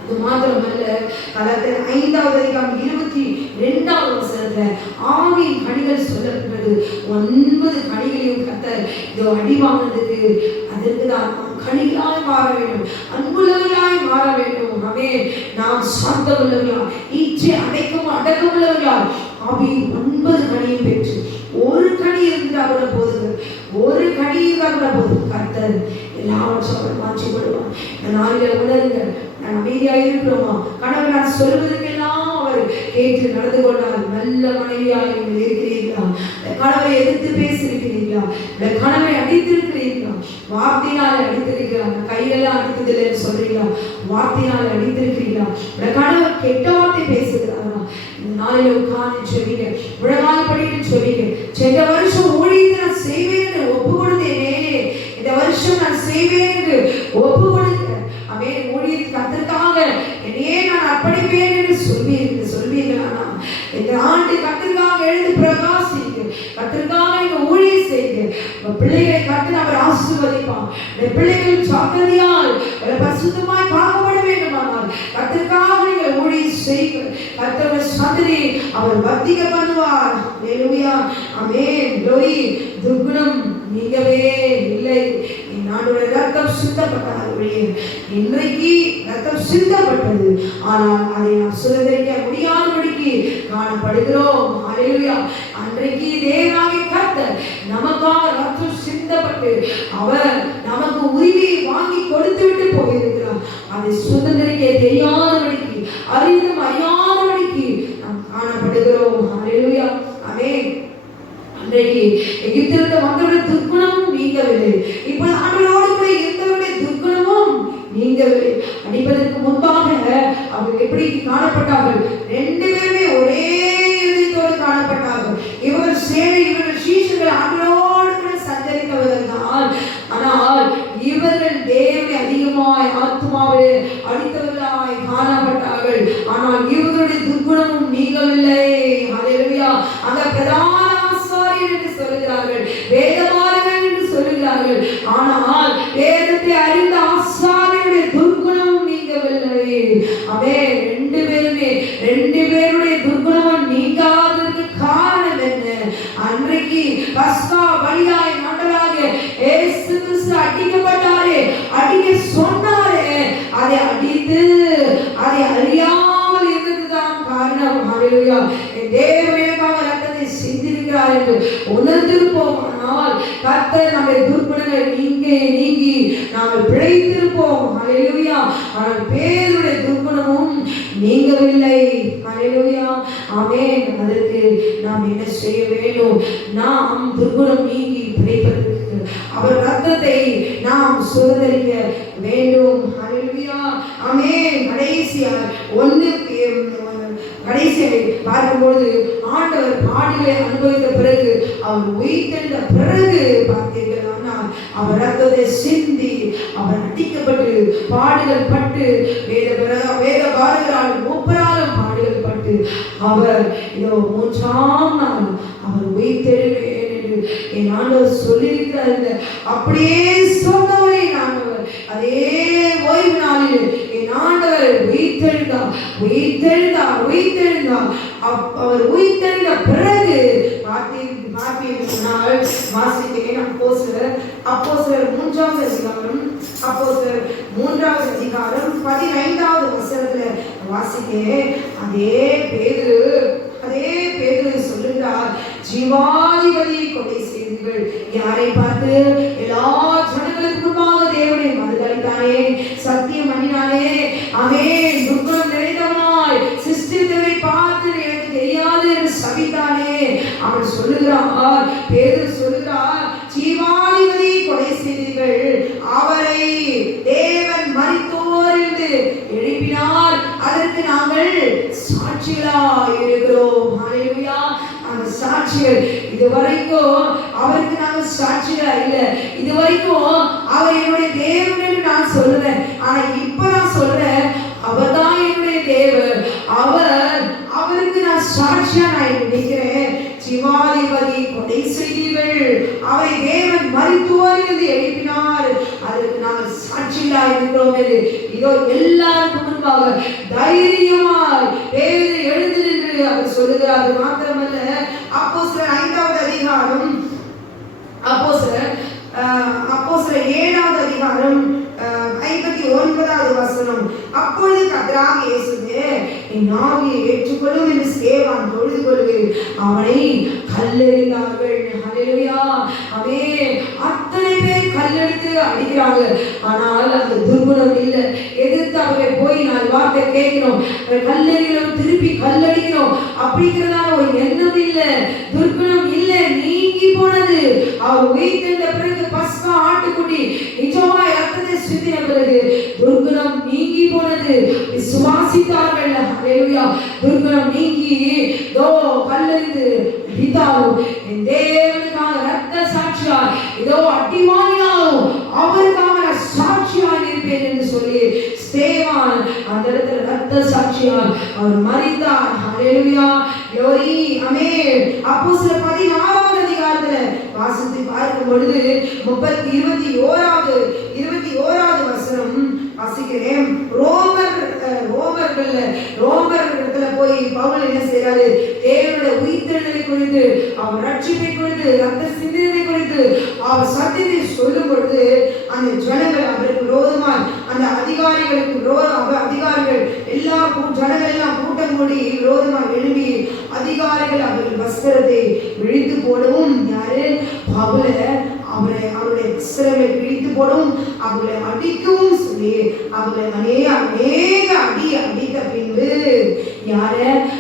அது மாத்திரமல்ல, கலாத்தியர் 5வது அதிகாரம் 22வது வசனத்துல ஆவியின் கனிகள் சொல்லப்பட்டது. 9 கனிகளையும் கர்த்தர் இதோ அடி வாங்கினதுக்கு அதற்கு தான் கனிகளாய் மாற வேண்டும், அன்புள்ளவர்களாய் மாற வேண்டும். ஆமென். நாம் சாந்தமுள்ளவர்களாய், ஈச்சை அடக்கமுள்ளவர்களாய் ஆவியின் 9 கனியும் பெற்று ஒரு கனி இருந்தா கூட போதுங்க, ஒரு கனி இருந்தா கூட போதும். கர்த்தர் எல்லாவற்றையும் மாற்றிவிடுவார். நாளில உணருங்க, நான் அமைதியாக இருக்கிறோமா? கணவன் நான் சொல்வதற்கெல்லாம் அவர் கேட்டு நடந்து கொண்டால் நல்ல மனைவியாக நீங்கள் இருக்கிறீர்களா? கணவரை எதிர்த்து பேசியிருக்கிறீர்களா? கணவரை அடித்திருக்கிறீர்களா? வார்த்தையினால் அடித்திருக்கிறாங்க, கையெல்லாம் அடித்ததில்லைன்னு சொல்றீங்களா? வார்த்தையினால் அடித்திருக்கிறீங்களா? கணவர் கெட்ட வார்த்தை பேசுகிறாரா? இந்த நாளில உட்கார்ந்து சொல்வீங்க, முழங்கால் படிட்டு சொல்வீங்க, சென்ற வருஷம் ஊழியத்தை நான் செய்வேன் ஒப்பு கொடுத்தேனே, இந்த வருஷம் நான் செய்வேன் என்று ஒப்பு கொடுத்தேன். ஆமென். ஊழியத்துக்கு கர்த்தருக்காக என்னையே நான் அர்ப்பணிப்பேன் என்று சொல்வீர்களா? இந்த ஆண்டு கர்த்தருக்காக எழுந்து பிரகாசிங்க, கர்த்தருக்காக நீங்க ஊழியம் செய்யுங்க. பிள்ளைகளை கர்த்தர் அவர் ஆசீர்வதிப்பார். இந்த பிள்ளைகள் ஜாக்கிரதையால் பரிசுத்தமாய் காக்கப்பட வேண்டுமானால் கர்த்தருக்காக நீங்கள் ஊழியம் செய்யுங்க. கர்த்தருடைய சந்ததி அவர் வர்த்திக்க பண்ணுவார். ஹல்லேலூயா. ஆமென். glory. துர்குணம் நீங்கவே இல்லை. நானுடைய ரத்தம் சிந்தப்பட்டது, இன்றைக்கு ரத்தம் சிந்தப்பட்டது, ஆனால் அதை நாம் சுதந்திரிக்க முடியாதபடிக்கு காணப்படுகிறோம். ஹல்லேலூயா. அன்றைக்கு தேவனாகிய கர்த்தர் நமக்காக ரத்தம் சிந்தப்பட்டு அவர் நமக்கு உரிமையை வாங்கி கொடுத்து விட்டு போயிருக்கிறார். அதை சுதந்திரிக்க தெரியாதபடிக்கு, அறிந்தும் அறியாதபடிக்கு நாம் காணப்படுகிறோம். ஹல்லேலூயா. ஆமென். அன்றைக்கு எகிப்திலிருந்து வந்தவருடைய துர்க்குணமும் நீங்கவில்லை, இப்போது ஆண்டவரோடு கூட இருந்தவருடைய துர்க்குணமும் நீங்கவில்லை. அடிப்பதற்கு முன்பாக அவர்கள் எப்படி காணப்பட்டார்கள்? 2 பேருமே ஒரே இதயத்தோடு காணப்பட்டார்கள். இவர்கள் சேவை, இவர்கள் சீஷர்கள் ஆண்டவரோடு கூட சஞ்சரித்தவர்கள் தான். ஆனால் இவர்கள் தேவனை அதிகமாய் ஆத்மாவே அடித்தவர்களாய் காணப்பட்டார்கள். ஆனால் இவர்களுடைய துர்க்குணமும் நீங்கவில்லை. ஹல்லேலூயா. அந்த பிரதான என்று சொல்லுகிறார்கள், வேதமானவர்கள் என்று சொல்லுகிறார்கள், ஆனால் வேதத்தை அறிந்த ஆசாரியருடைய துர்க்குணமும் நீங்கவில்லை. ஆமென். 2 பேருடைய துர்க்குணமும் நீங்காததற்கு காரணம் என்ன? அன்றைக்கு பஸ்கா பலியாய் ஆண்டவராக இயேசு கிறிஸ்து அடிக்கப்பட்டாரே, அடிக்க சொன்னாரே, அதை அடித்து அதை அறியாமல் இருந்ததுதான் காரணம். ஹல்லேலூயா. தேவனுக்காக ரத்தத்தை சிந்திருக்கிறார் என்று உணர்ந்திருப்போமானால் கர்த்தர் நம்முடைய துர்க்குணங்களை நீங்கி நாங்கள் பிழைத்திருப்போம். ஹல்லேலூயா. ஆனால் பேருடைய துர்க்குணமும் நீங்கவில்லை. ஹல்லேலூயா. ஆமென். அதற்கு நாம் என்ன செய்ய வேண்டும்? நாம் துர்க்குணம் நீங்கி பிழைப்பதற்கு அவர் ரத்தத்தை நாம் சுதந்திரிக்க வேண்டும். ஹல்லேலூயா. ஆமென். கடைசியாக பார்க்கும்போது ஆண்டவர் பாடுகளை அனுபவித்த பிறகு, அவர் உயிர்த்தெழுந்த பிறகு பார்த்தீர்கள், ஆனால் அவர் ரத்தத்தை சிந்தி, அவர் அடிக்கப்பட்டு பாடுகள் பட்டு, வேத பாடுகளால் 3 பாடுகள் பட்டு அவர் இதோ 3ஆம் நாள் அவர் உயிர்த்தெழுவேன் என்று என் ஆண்டவர் சொல்லியிருக்கிறார். அப்படியே சொன்னவரே ஆண்டவர் அதே ஓய்வு நாளில் என் ஆண்டவர் உயிர்த்தெழுந்தார். அவர் உயிர்த்தெழுந்த பிறகு பார்த்தீர்கள் வாசிக்கிறேன். அப்போஸ்தலர் 3வது அதிகாரம் 15வது வசனத்துல வாசிக்கிறேன். அதே பேதுரு சொல்லுகிறார், ஜீவாதிபதியை கொலை செய்தீர்கள். யாரை பார்த்து? எல்லா ஜனங்களுக்கு முன்பாக தேவனை மறுதலித்தானே, சத்தியம் பண்ணினானே. ஆமென். துர்க்குணம் நிறைந்தவனாய் சிருஷ்டித்தவரை பார்த்து எனக்கு தெரியாது என்று சபித்தானே. அவன் சொல்லுகிறார், பேதுரு சொல்லுகிறார், ஜீவாதிபதியை கொலை செய்தீர்கள். அவரை தேவன் மரித்தோரிலிருந்து எழுப்பினார். அதற்கு நாங்கள் சாட்சிகளாய் இருக்கிறோம். ஹல்லேலூயா. அந்த சாட்சிகள் இதுவரைக்கும் அவருக்கு நாங்கள் சாட்சிகளா இல்லை. இதுவரைக்கும் அவர் என்னுடைய தேவன் என்று நான் சொல்லுவேன். ஆனா இப்ப நான் சொல்றேன், அவர்தான் என்னுடைய தேவன். அவருக்கு நான் சாட்சியா நான் நினைக்கிறேன். ஜீவாதிபதி கொலை செய்தீர்கள், அவரை ஜெபம் இது. இதோ எல்லாருக்கும் முன்பாக தைரியமாய் பேதுரு எழுந்து நின்று அவர் சொல்லுகிறார். அது மாத்திரமல்ல, அப்போஸ்தலர் 5வது அதிகாரம், அப்போஸ்தலர் 7வது அதிகாரம் 59வது வசனம். அப்பொழுது கர்த்தராகிய இயேசுவே, என் ஆவியை ஏற்றுக்கொள்ளும் என்று ஸ்தேவான் தொழுது கொள்ளுது. அவனை கல்லெறிந்தார்கள். ஹல்லேலூயா. ஆமென். அத்தனை பேர் கல்லெடுத்து அடிக்கிறாங்க. ஆனால் அந்த துர்குணம் இல்லை. எதிர்த்து அவரை போய் நான் வார்த்தை கேட்கணும், கல்லெறியணும், திருப்பி கல்லடிக்கணும் அப்படிங்கிறதால ஒரு எண்ணம் இல்லை, துர்குணம் இல்லை, நீங்கி போனது. அவர் உயிர்த்தெழுந்த பிறகு பஸ்கா ஆட்டுக்குட்டி நிஜமாய் ரத்தத்தை சிந்தின பிறகு துர்குணம் நீங்கி போனது. விசுவாசித்தார்கள். ஹல்லேலூயா. துர்குணம் நீங்கி தோ கல்லெறிந்து அடித்தாலும் என் தேவனுக்காக ரத்த சாட்சியாய் இதோ அடிவாங்கினாலும் அவருக்காக சாட்சியாய் இருப்பேன் என்று சொல்லி ஸ்தேவான் அந்த இடத்துல ரத்த சாட்சியால் அவர் மரித்தார். ஹல்லேலூயா. glory. ஆமென். அப்போஸ்தலர் 16வது அதிகாரத்துல வாசித்து பார்க்கும் பொழுது 21வது வசனம் வாசிக்கிறேன். ரோமர்ல போய் பவுல் என்ன செய்யறாரு, தேவனுடைய உயிர்த்தெழுதலை குறித்து, அவர் ரட்சிப்பை குறித்து, ரத்த சிந்தனை குறித்து அவர் சத்தியத்தை சொல்லும் பொழுது அந்த ஜனங்கள் அவருக்கு விரோதமாய், அந்த அதிகாரிகள் எல்லா ஜனங்கள் எல்லாம் கூட்டம் கூடி விரோதமாய் எழும்பி அதிகாரிகள் அவர்கள் வஸ்திரத்தை விழித்து போடவும், யாரு பவுல அவருடைய வஸ்திரங்களை கிழித்து போடவும், அவர்களை அடிக்கவும் சொல்லி அவர்களை அநேக அடி அடித்த பின்பு யார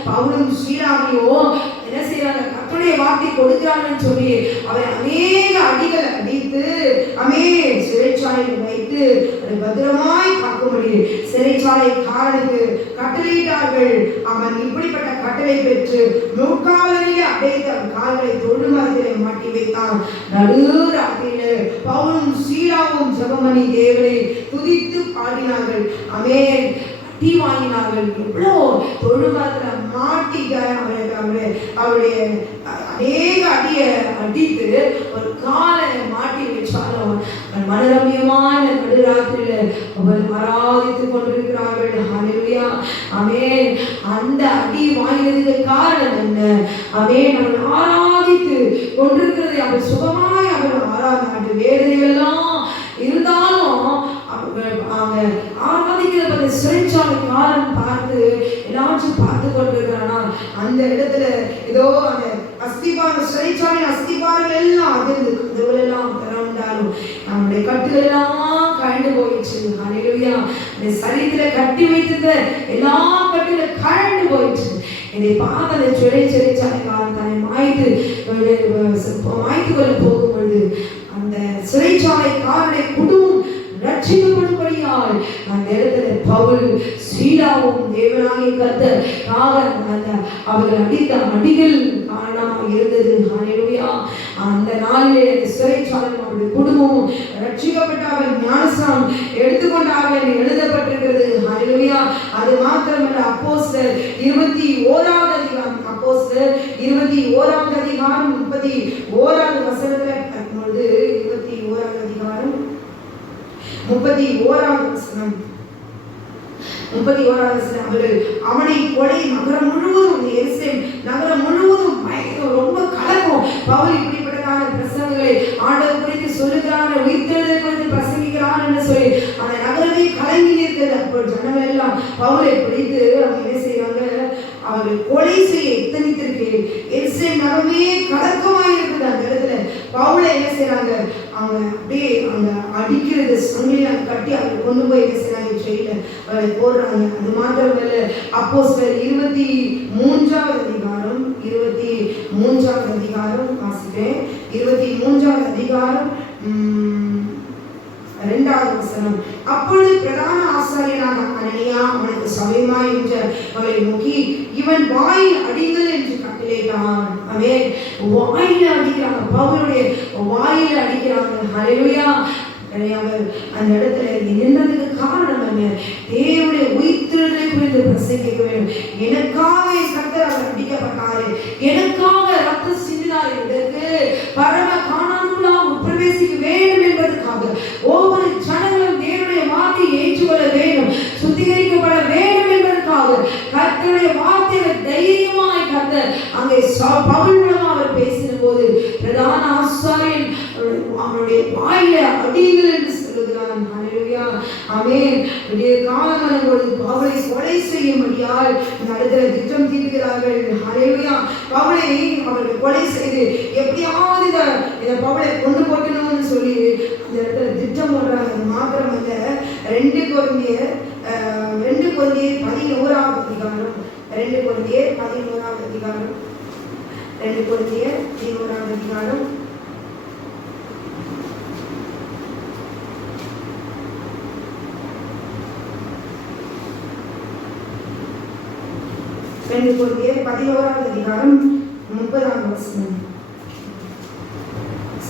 பவுலும் சீலாவையும் என்ன செய்யறாங்க, கர்த்தருடைய வார்த்தை கொடுக்கிறாங்கன்னு சொல்லி அவரை அநேக அடிகள் அடித்து சிறைச்சாலையில் வைத்து அதை பத்திரமாய் காக்கும்படி சிறைச்சாலைக்காரனுக்கு கட்டளையிட்டார்கள். அவன் இப்படிப்பட்ட கட்டளை பெற்று நூற்காவலிலே அடைத்து அவன் கால்களை தொழுமரத்திலே மாட்டி வைத்தான். நடுராத்திரியிலே பவுலும் சீலாவும் ஜெபமணி தேவனை துதித்து பாடினார்கள். ஆமென். அடி வாங்கினார்கள். எவ்வளோ தொழுமரத்துல மாட்டிக்க அவருடைய அநேக அடியை அடித்து ஒரு காலை மாட்டி வச்சாலும் மனரமியமான நடுராத்திரியில அவர் ஆராதித்துக் கொண்டிருக்கிறார்கள். ஹல்லேலூயா. ஆமென். அந்த அடி வாங்கினதுக்கு காரணம் என்ன? ஆமென். அவர் ஆராதித்து கொண்டிருக்கிறதை அவர் சுகமாய் அவர் ஆராதினார். வேதனைகள்லாம் இருந்தாலும் அவங்க ஆராதிக்கிற சிறைச்சாலைக்காரன் பார்த்து எல்லாச்சும் பார்த்து கொண்டிருக்கிறானா, அந்த இடத்துல ஏதோ அந்த சிறைச்சாலை அஸ்திபாரங்கள் எல்லாம் அதிர்ந்து கதவுகளெல்லாம் திறந்தாலும் நம்முடைய கட்டுகள் எல்லாம் கழண்டு போயிடுச்சு. ஹல்லேலூயா. அந்த சரீரத்துல கட்டி வைத்திருந்த எல்லா கட்டுகளும் கழண்டு போயிடுச்சு. இதை பார்த்து அந்த சிறைச்சாலைக்காரன் தன்னை மாய்த்து கொள்ள போகும்பொழுது அந்த சிறைச்சாலைக்காரனை குடும்பம் ரட்சிக்கப்படும்படியால் அந்த இடத்துல பவுல் சீலாவும் தேவனாகிய கர்த்தர் அவர்கள் அடித்த அடிகள் காரணமாக இருந்தது. ஹல்லேலூயா. அந்த நாளிலே சிறைச்சாலையும் அவருடைய குடும்பமும் ரட்சிக்கப்பட்டார்கள், ஞானஸ்நானம் எடுத்துக்கொண்டார்கள் என்று எழுதப்பட்டிருக்கிறது. ஹல்லேலூயா. அது மாத்திரமல்ல, அப்போஸ்தலர் 21வது அதிகாரம் 31வது வசனத்துல பார்க்கும்பொழுது 21வது அதிகாரம் 31வது வசனம் அவர்கள் அவனை கொலை நகரம் முழுவதும் எருசலேம் நகரம் முழுவதும் ரொம்ப கலக்கும். பவுல் இப்படிப்பட்டதான பிரசங்கங்களை ஆண்டவர் குறித்து சொல்லுகிறார், உயிர்த்தெழுதலை குறித்து பிரசங்கிக்கிறார் என்று சொல்லி அந்த நகரமே கலங்கி இருக்கிறது. அப்போ ஜனங்கள் எல்லாம் பவுலை பிடித்து அவங்க என்ன செய்வாங்க, அவர்கள் கொலை செய்ய எத்தனித்திருக்கு. எருசலேம் நகரமே கலக்கமாக இருக்குது. அந்த இடத்துல பவுலை என்ன செய்யறாங்க, அவங்க அப்படியே அங்க அடிக்கிறது, சங்கிலியை கட்டி அவங்க கொண்டு போய் என்ன செய்யறாங்க, ஜெயில அவரை போடுறாங்க. அது மாத்திரமல்ல, அப்போஸ்தலர் 23வது அதிகாரம் வாசிக்கிறேன். 23வது அதிகாரம் 2வது வசனம். அப்பொழுது பிரதான ஆசாரியனான அனனியா அவனுக்கு சமயமாய் என்ற அவளை நோக்கி, இவன் வாயில் அடிங்கள் என்று கட்டளையிட்டான். அவன் வாயில அடிக்கிறாங்க, பவுலுடைய வாயில அடிக்கிறாங்க. ஹல்லேலூயா. அவர் அந்த இடத்துல நின்றதுக்கு காரணம் என்ன? தேவனுடைய உயிர்த்தெழுதலை குறித்து பிரசங்கிக்க வேண்டும். எனக்காக கர்த்தர் அவர் அடிக்கப்பட்டாரு, எனக்காக ரத்தம் சிந்தினார், இதற்கு பரம காணாமல் பிரவேசிக்க வேண்டும் என்பதற்காக ஒவ்வொரு ஜனங்களும் தேவனுடைய வார்த்தையை ஏற்று அங்கே பவுல் மூலமா அவர் பேசின போது பிரதான ஆசாரியன் அவனுடைய வாயில அடிகள் என்று சொல்லுகிறான். ஹல்லேலூயா, ஆமென். விடிய காலம் வரும்போது பவுலை கொலை செய்யும்படியால் நடக்கிற திட்டம் தீட்டுகிறார்கள். ஹல்லேலூயா, பவுலை அவர்கள் கொலை செய்து எப்படியாவது இந்த பவுலை கொண்டு போட்டணும்னு சொல்லி அந்த இடத்துல திட்டம் போடுறாங்க. அது மாத்திரமல்ல, 2 கொரிந்தியர் 11ஆம் அதிகாரம் 2 கொரிந்தியர் 11ஆம் அதிகாரம் 2 கொரிந்தியர் 11ஆம் அதிகாரம் 2 கொரிந்தியர் 11ஆம் அதிகாரம் 30ஆம் வசனம்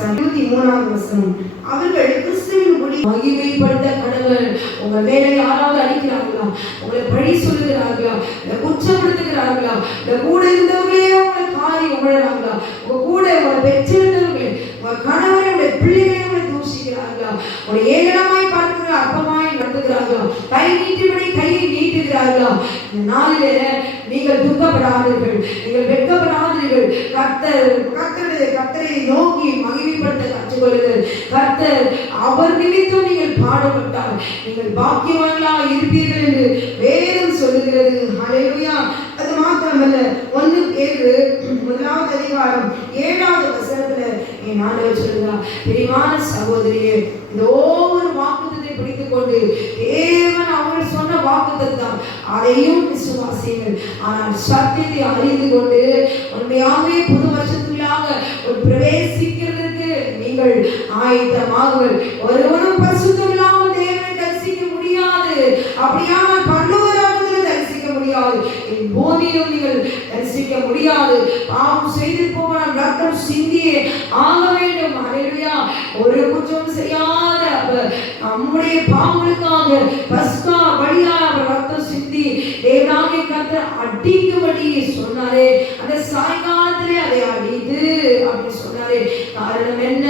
23ஆம் வசனம். அவர்கள் கிறிஸ்துவின் ஒளி மகிமைப்படுத்த கடவுள். உங்கள் மேலே யாராவது அடிக்கிறார்களா, உங்களை பழி சொல்லுகிறார்களா, இல்லை குற்றப்படுத்துகிறார்களா, இல்லை கூட இருந்தவர்களே உங்களை காரி உணர்றாங்களா, உங்க கூட உங்களை பெற்றிருந்தவர்களே, உங்க கணவரை உடைய பிள்ளைகளை உங்களை தூஷிக்கிறார்களா, உங்களை ஏளனமாய் பார்க்கிற அற்பமாய் நடத்துகிறார்களா, கை நீட்டிபடி கையை நீட்டுகிறார்களா, இந்த நாளிலே நீங்கள் துக்கப்படாதீர்கள், நீங்கள் வெட்கப்படாதீர்கள். கர்த்தரை நோக்கி மகிமைப்படுத்த கற்றுக்கொள்ளுங்கள். கர்த்தர் அவர் நிமித்தம் நீங்கள் பாடுபட்டால் நீங்கள் பாக்கியவான்களா இருப்பீர்கள் என்று வேதம் சொல்லுகிறது. ஹல்லேலூயா. அது மாத்திரமல்ல, 1 பேதுரு 1ஆம் அதிகாரம் 7ஆவது வசனத்துல என் ஆண்டவர் சொல்கிறார், பிரியமான சகோதரியே, இந்த ஒவ்வொரு வாக்குத்தத்தை பிடித்துக் கொண்டு தேவன் அவர் சொன்ன வாக்குத்தத்தம் அதையும் விசுவாசியுங்கள். ஆனால் சத்தியத்தை அறிந்து கொண்டு உண்மையாகவே புது வருஷத்துக்குள்ளாக பிரவேசிக்கிறதுக்கு நீங்கள் ஆயத்தமாகுங்கள். ஒருவரும் பரிசுத்தம் இல்லாமல் தேவனை தரிசிக்க முடியாது. அப்படியானால் பரலோகத்தில் தரிசிக்க முடியாது, பூமியிலும் நீங்கள் தரிசிக்க முடியாது. பாவம் செய்து போனால் ரத்தம் சிந்தியே ஆக வேண்டும். ஹல்லேலூயா. ஒரு குற்றம் செய்யாத நம்முடைய பாவங்களுக்காக பஸ்கா பலியாக அவர் ரத்தம் சிந்தி தேவனாகிய கர்த்தர் அடிக்கும்படி சொன்னாரே. அந்த சாயங்காலத்திலே அதை அடித்து அப்படி சொன்னாரே. காரணம் என்ன?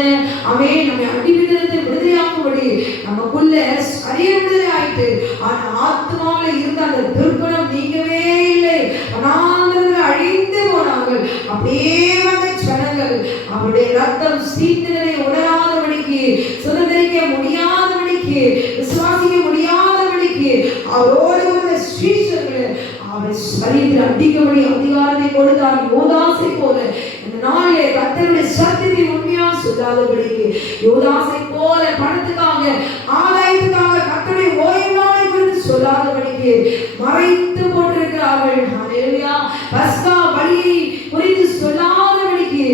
அவன் நம்மை அடிவிதத்தை விடுதலையாக்கும்படி நமக்குள்ள சரீர விடுதலை ஆயிட்டு, ஆனா ஆத்மாவில் இருந்த அந்த துர்க்குணம் நீங்கவே இல்லை. அனாந்தர்கள் அழிந்து போனார்கள். அப்படியே வந்த ஜனங்கள் அவருடைய ரத்தம் சீர்திருத்தத்தை உணராதபடிக்கு, சுதந்திரிக்க முடியாதபடிக்கு, விசுவாசிக்க முடியாதபடிக்கு அவரோடு வந்த சீஷர்கள் அவரை சரீரத்தில் அடிக்கபடி அதிகாரத்தை கொடுத்தார். யோதாசை போல இந்த நாளிலே கர்த்தருடைய சத்தியத்தை உண்மையா சொல்லாதபடிக்கு, யோதாசை போல பணத்துக்காக ஆதாயத்துக்காக கர்த்தருடைய ஓய்வு நாளை குறித்து சொல்லாதபடிக்கு மறைத்து போட்டிருக்கிறார்கள். ஹல்லேலூயா. பஸ்கா பலியை குறித்து சொல்லாதபடிக்கு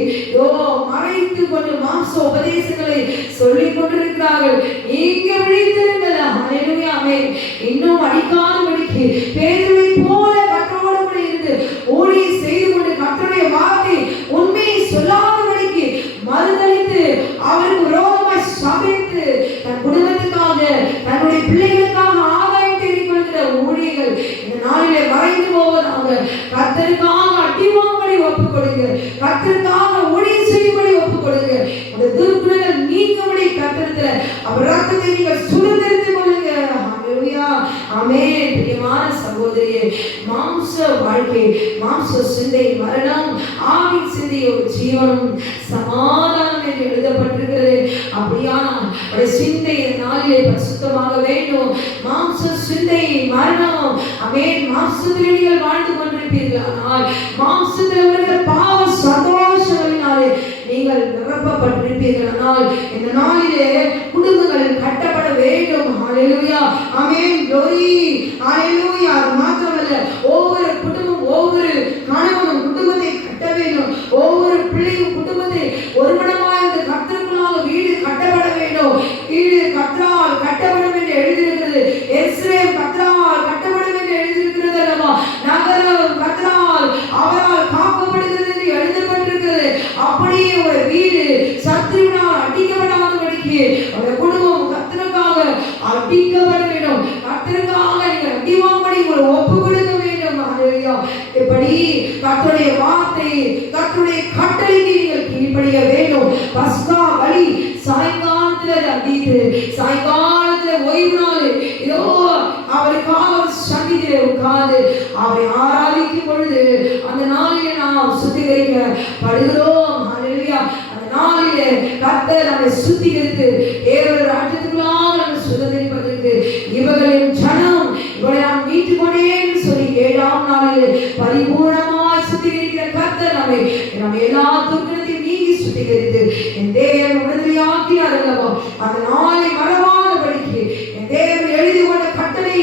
மறைத்து கொண்டு மாம்ச உபதேசங்களை சொல்லிக் கொண்டிருக்கிறார்கள். நீங்க விழித்திருங்கள். ஹல்லேலூயா. ஆமென். இன்னும் அடிக்காதபடிக்கு பேதுருவை போல கர்த்தரோடு கூட இருந்து ஊழியம் செய்து கொண்டு கர்த்தருடைய வார்த்தை உண்மையை சொல்லாதபடிக்கு மறுதலித்து அவருக்கு விரோதமாய் சபித்து தன் குடும்பத்துக்காக தன்னுடைய பிள்ளைகளுக்காக ஆதாயம் தேடிக்கொள்கிற ஊழியர்கள் இந்த நாளிலே மறைந்து போவதாக. கர்த்தருக்காக அடிவாங்களை ஒப்புக் கொடுங்க. கர்த்தருக்காக ஊழியம் செய்யும்படி ஒப்புக் கொடுங்க. அந்த துர்க்குணங்கள் நீங்கும்படி கர்த்தரிடத்துல அவர் ரத்தத்தை நீங்கள் சுதந்திரித்துக் கொள்ளுங்க. ஹல்லேலூயா. ஆமென். பிரியமான சகோதரியே, மாம்ச வாழ்க்கை, மாம்ச சிந்தை மரணம், ஆவின் சிந்தை ஒரு ஜீவனும் சமாதானம் என்று எழுதப்பட்டிருக்கிறது. அப்படியானால் ஒரு சிந்தை நாளிலே பரிசுத்தமாக வேண்டும். மாம்ச சிந்தை மரணம். ஆமென். மாம்சத்தில் நீங்கள் வாழ்ந்து கொண்டிருப்பீர்கள். ஆனால் மாம்சத்தில் வருகிற பாவ சந்தோஷங்களினாலே நீங்கள் நிரப்பப்பட்டிருப்பீர்கள். ஆனால் இந்த நாளிலே குடும்பங்கள் கட்டப்பட வேண்டும். ஹல்லேலூயா. ஆமென். glory. ஹல்லேலூயா. அது மாத்திரமல்ல, ஒவ்வொரு குடும்பம், ஒவ்வொரு கணவனும் குடும்பத்தை கட்ட வேண்டும். ஒவ்வொரு பிள்ளையும் குடும்பத்தை ஒருமனமாய் இந்த கர்த்தருக்குள்ளாக வீடு கட்டப்பட வேண்டும். வீடு கர்த்தரால் கட்டப்படும் என்று எழுதியிருக்கிறது. எருசலேம் கர்த்தரால் கட்டப்படும் என்று எழுதியிருக்கிறது அல்லவா? நகரம் கர்த்தரால் அவரால் காக்கப்படுகிறது என்று எழுதப்பட்டிருக்கிறது. அப்படியே ஒரு வீடு சத்துருவினால் அடிக்கப்படாதபடிக்கு அந்த குடும்பம் கர்த்தருக்காக அடிக்கப்பட வேண்டும். கர்த்தருக்காக நீங்கள் அடிவாங்கும்படி உங்களை ஒப்புக் கொடுக்க வேண்டும். ஹல்லேலூயா. இப்படி கர்த்தருடைய வார்த்தை, கர்த்தருடைய கட்டளைக்கு நீங்கள் கீழ்ப்படிய வேண்டும். பஸ்கா பலி சாயங்காலத்தில் அடித்து, சாயங்காலத்தில் ஓய்வு நாள் இதோ அவருக்காக சந்தியிலே உட்கார்ந்து அவரை ஆராதிக்கும் பொழுது அந்த நாளிலே நாம் நாம் சுத்திகரிக்கப்படுகிறோம். ஹல்லேலூயா. அந்த நாளிலே கர்த்தர் நம்மை சுத்திகரித்து தேவனுடைய ராஜ்யத்துக்குள்ளாக நம்மை சுதந்தரிப்பதற்கு இவர்களின் ஜனம் இவளை நான் மீட்டுக் கொண்டேன் சொல்லி 7ஆம் நாளிலே பரிபூர்ணமாய் சுத்திகரிக்கிற கர்த்தர் நம்மை எல்லா துர்க்குணத்தையும் நீங்கி சுத்திகரித்து என் தேவன் விடுதலையாக்கினார் அல்லவா. அந்த நாளை மறவாதபடிக்கு என் தேவன் எழுதி கொண்ட கட்டளை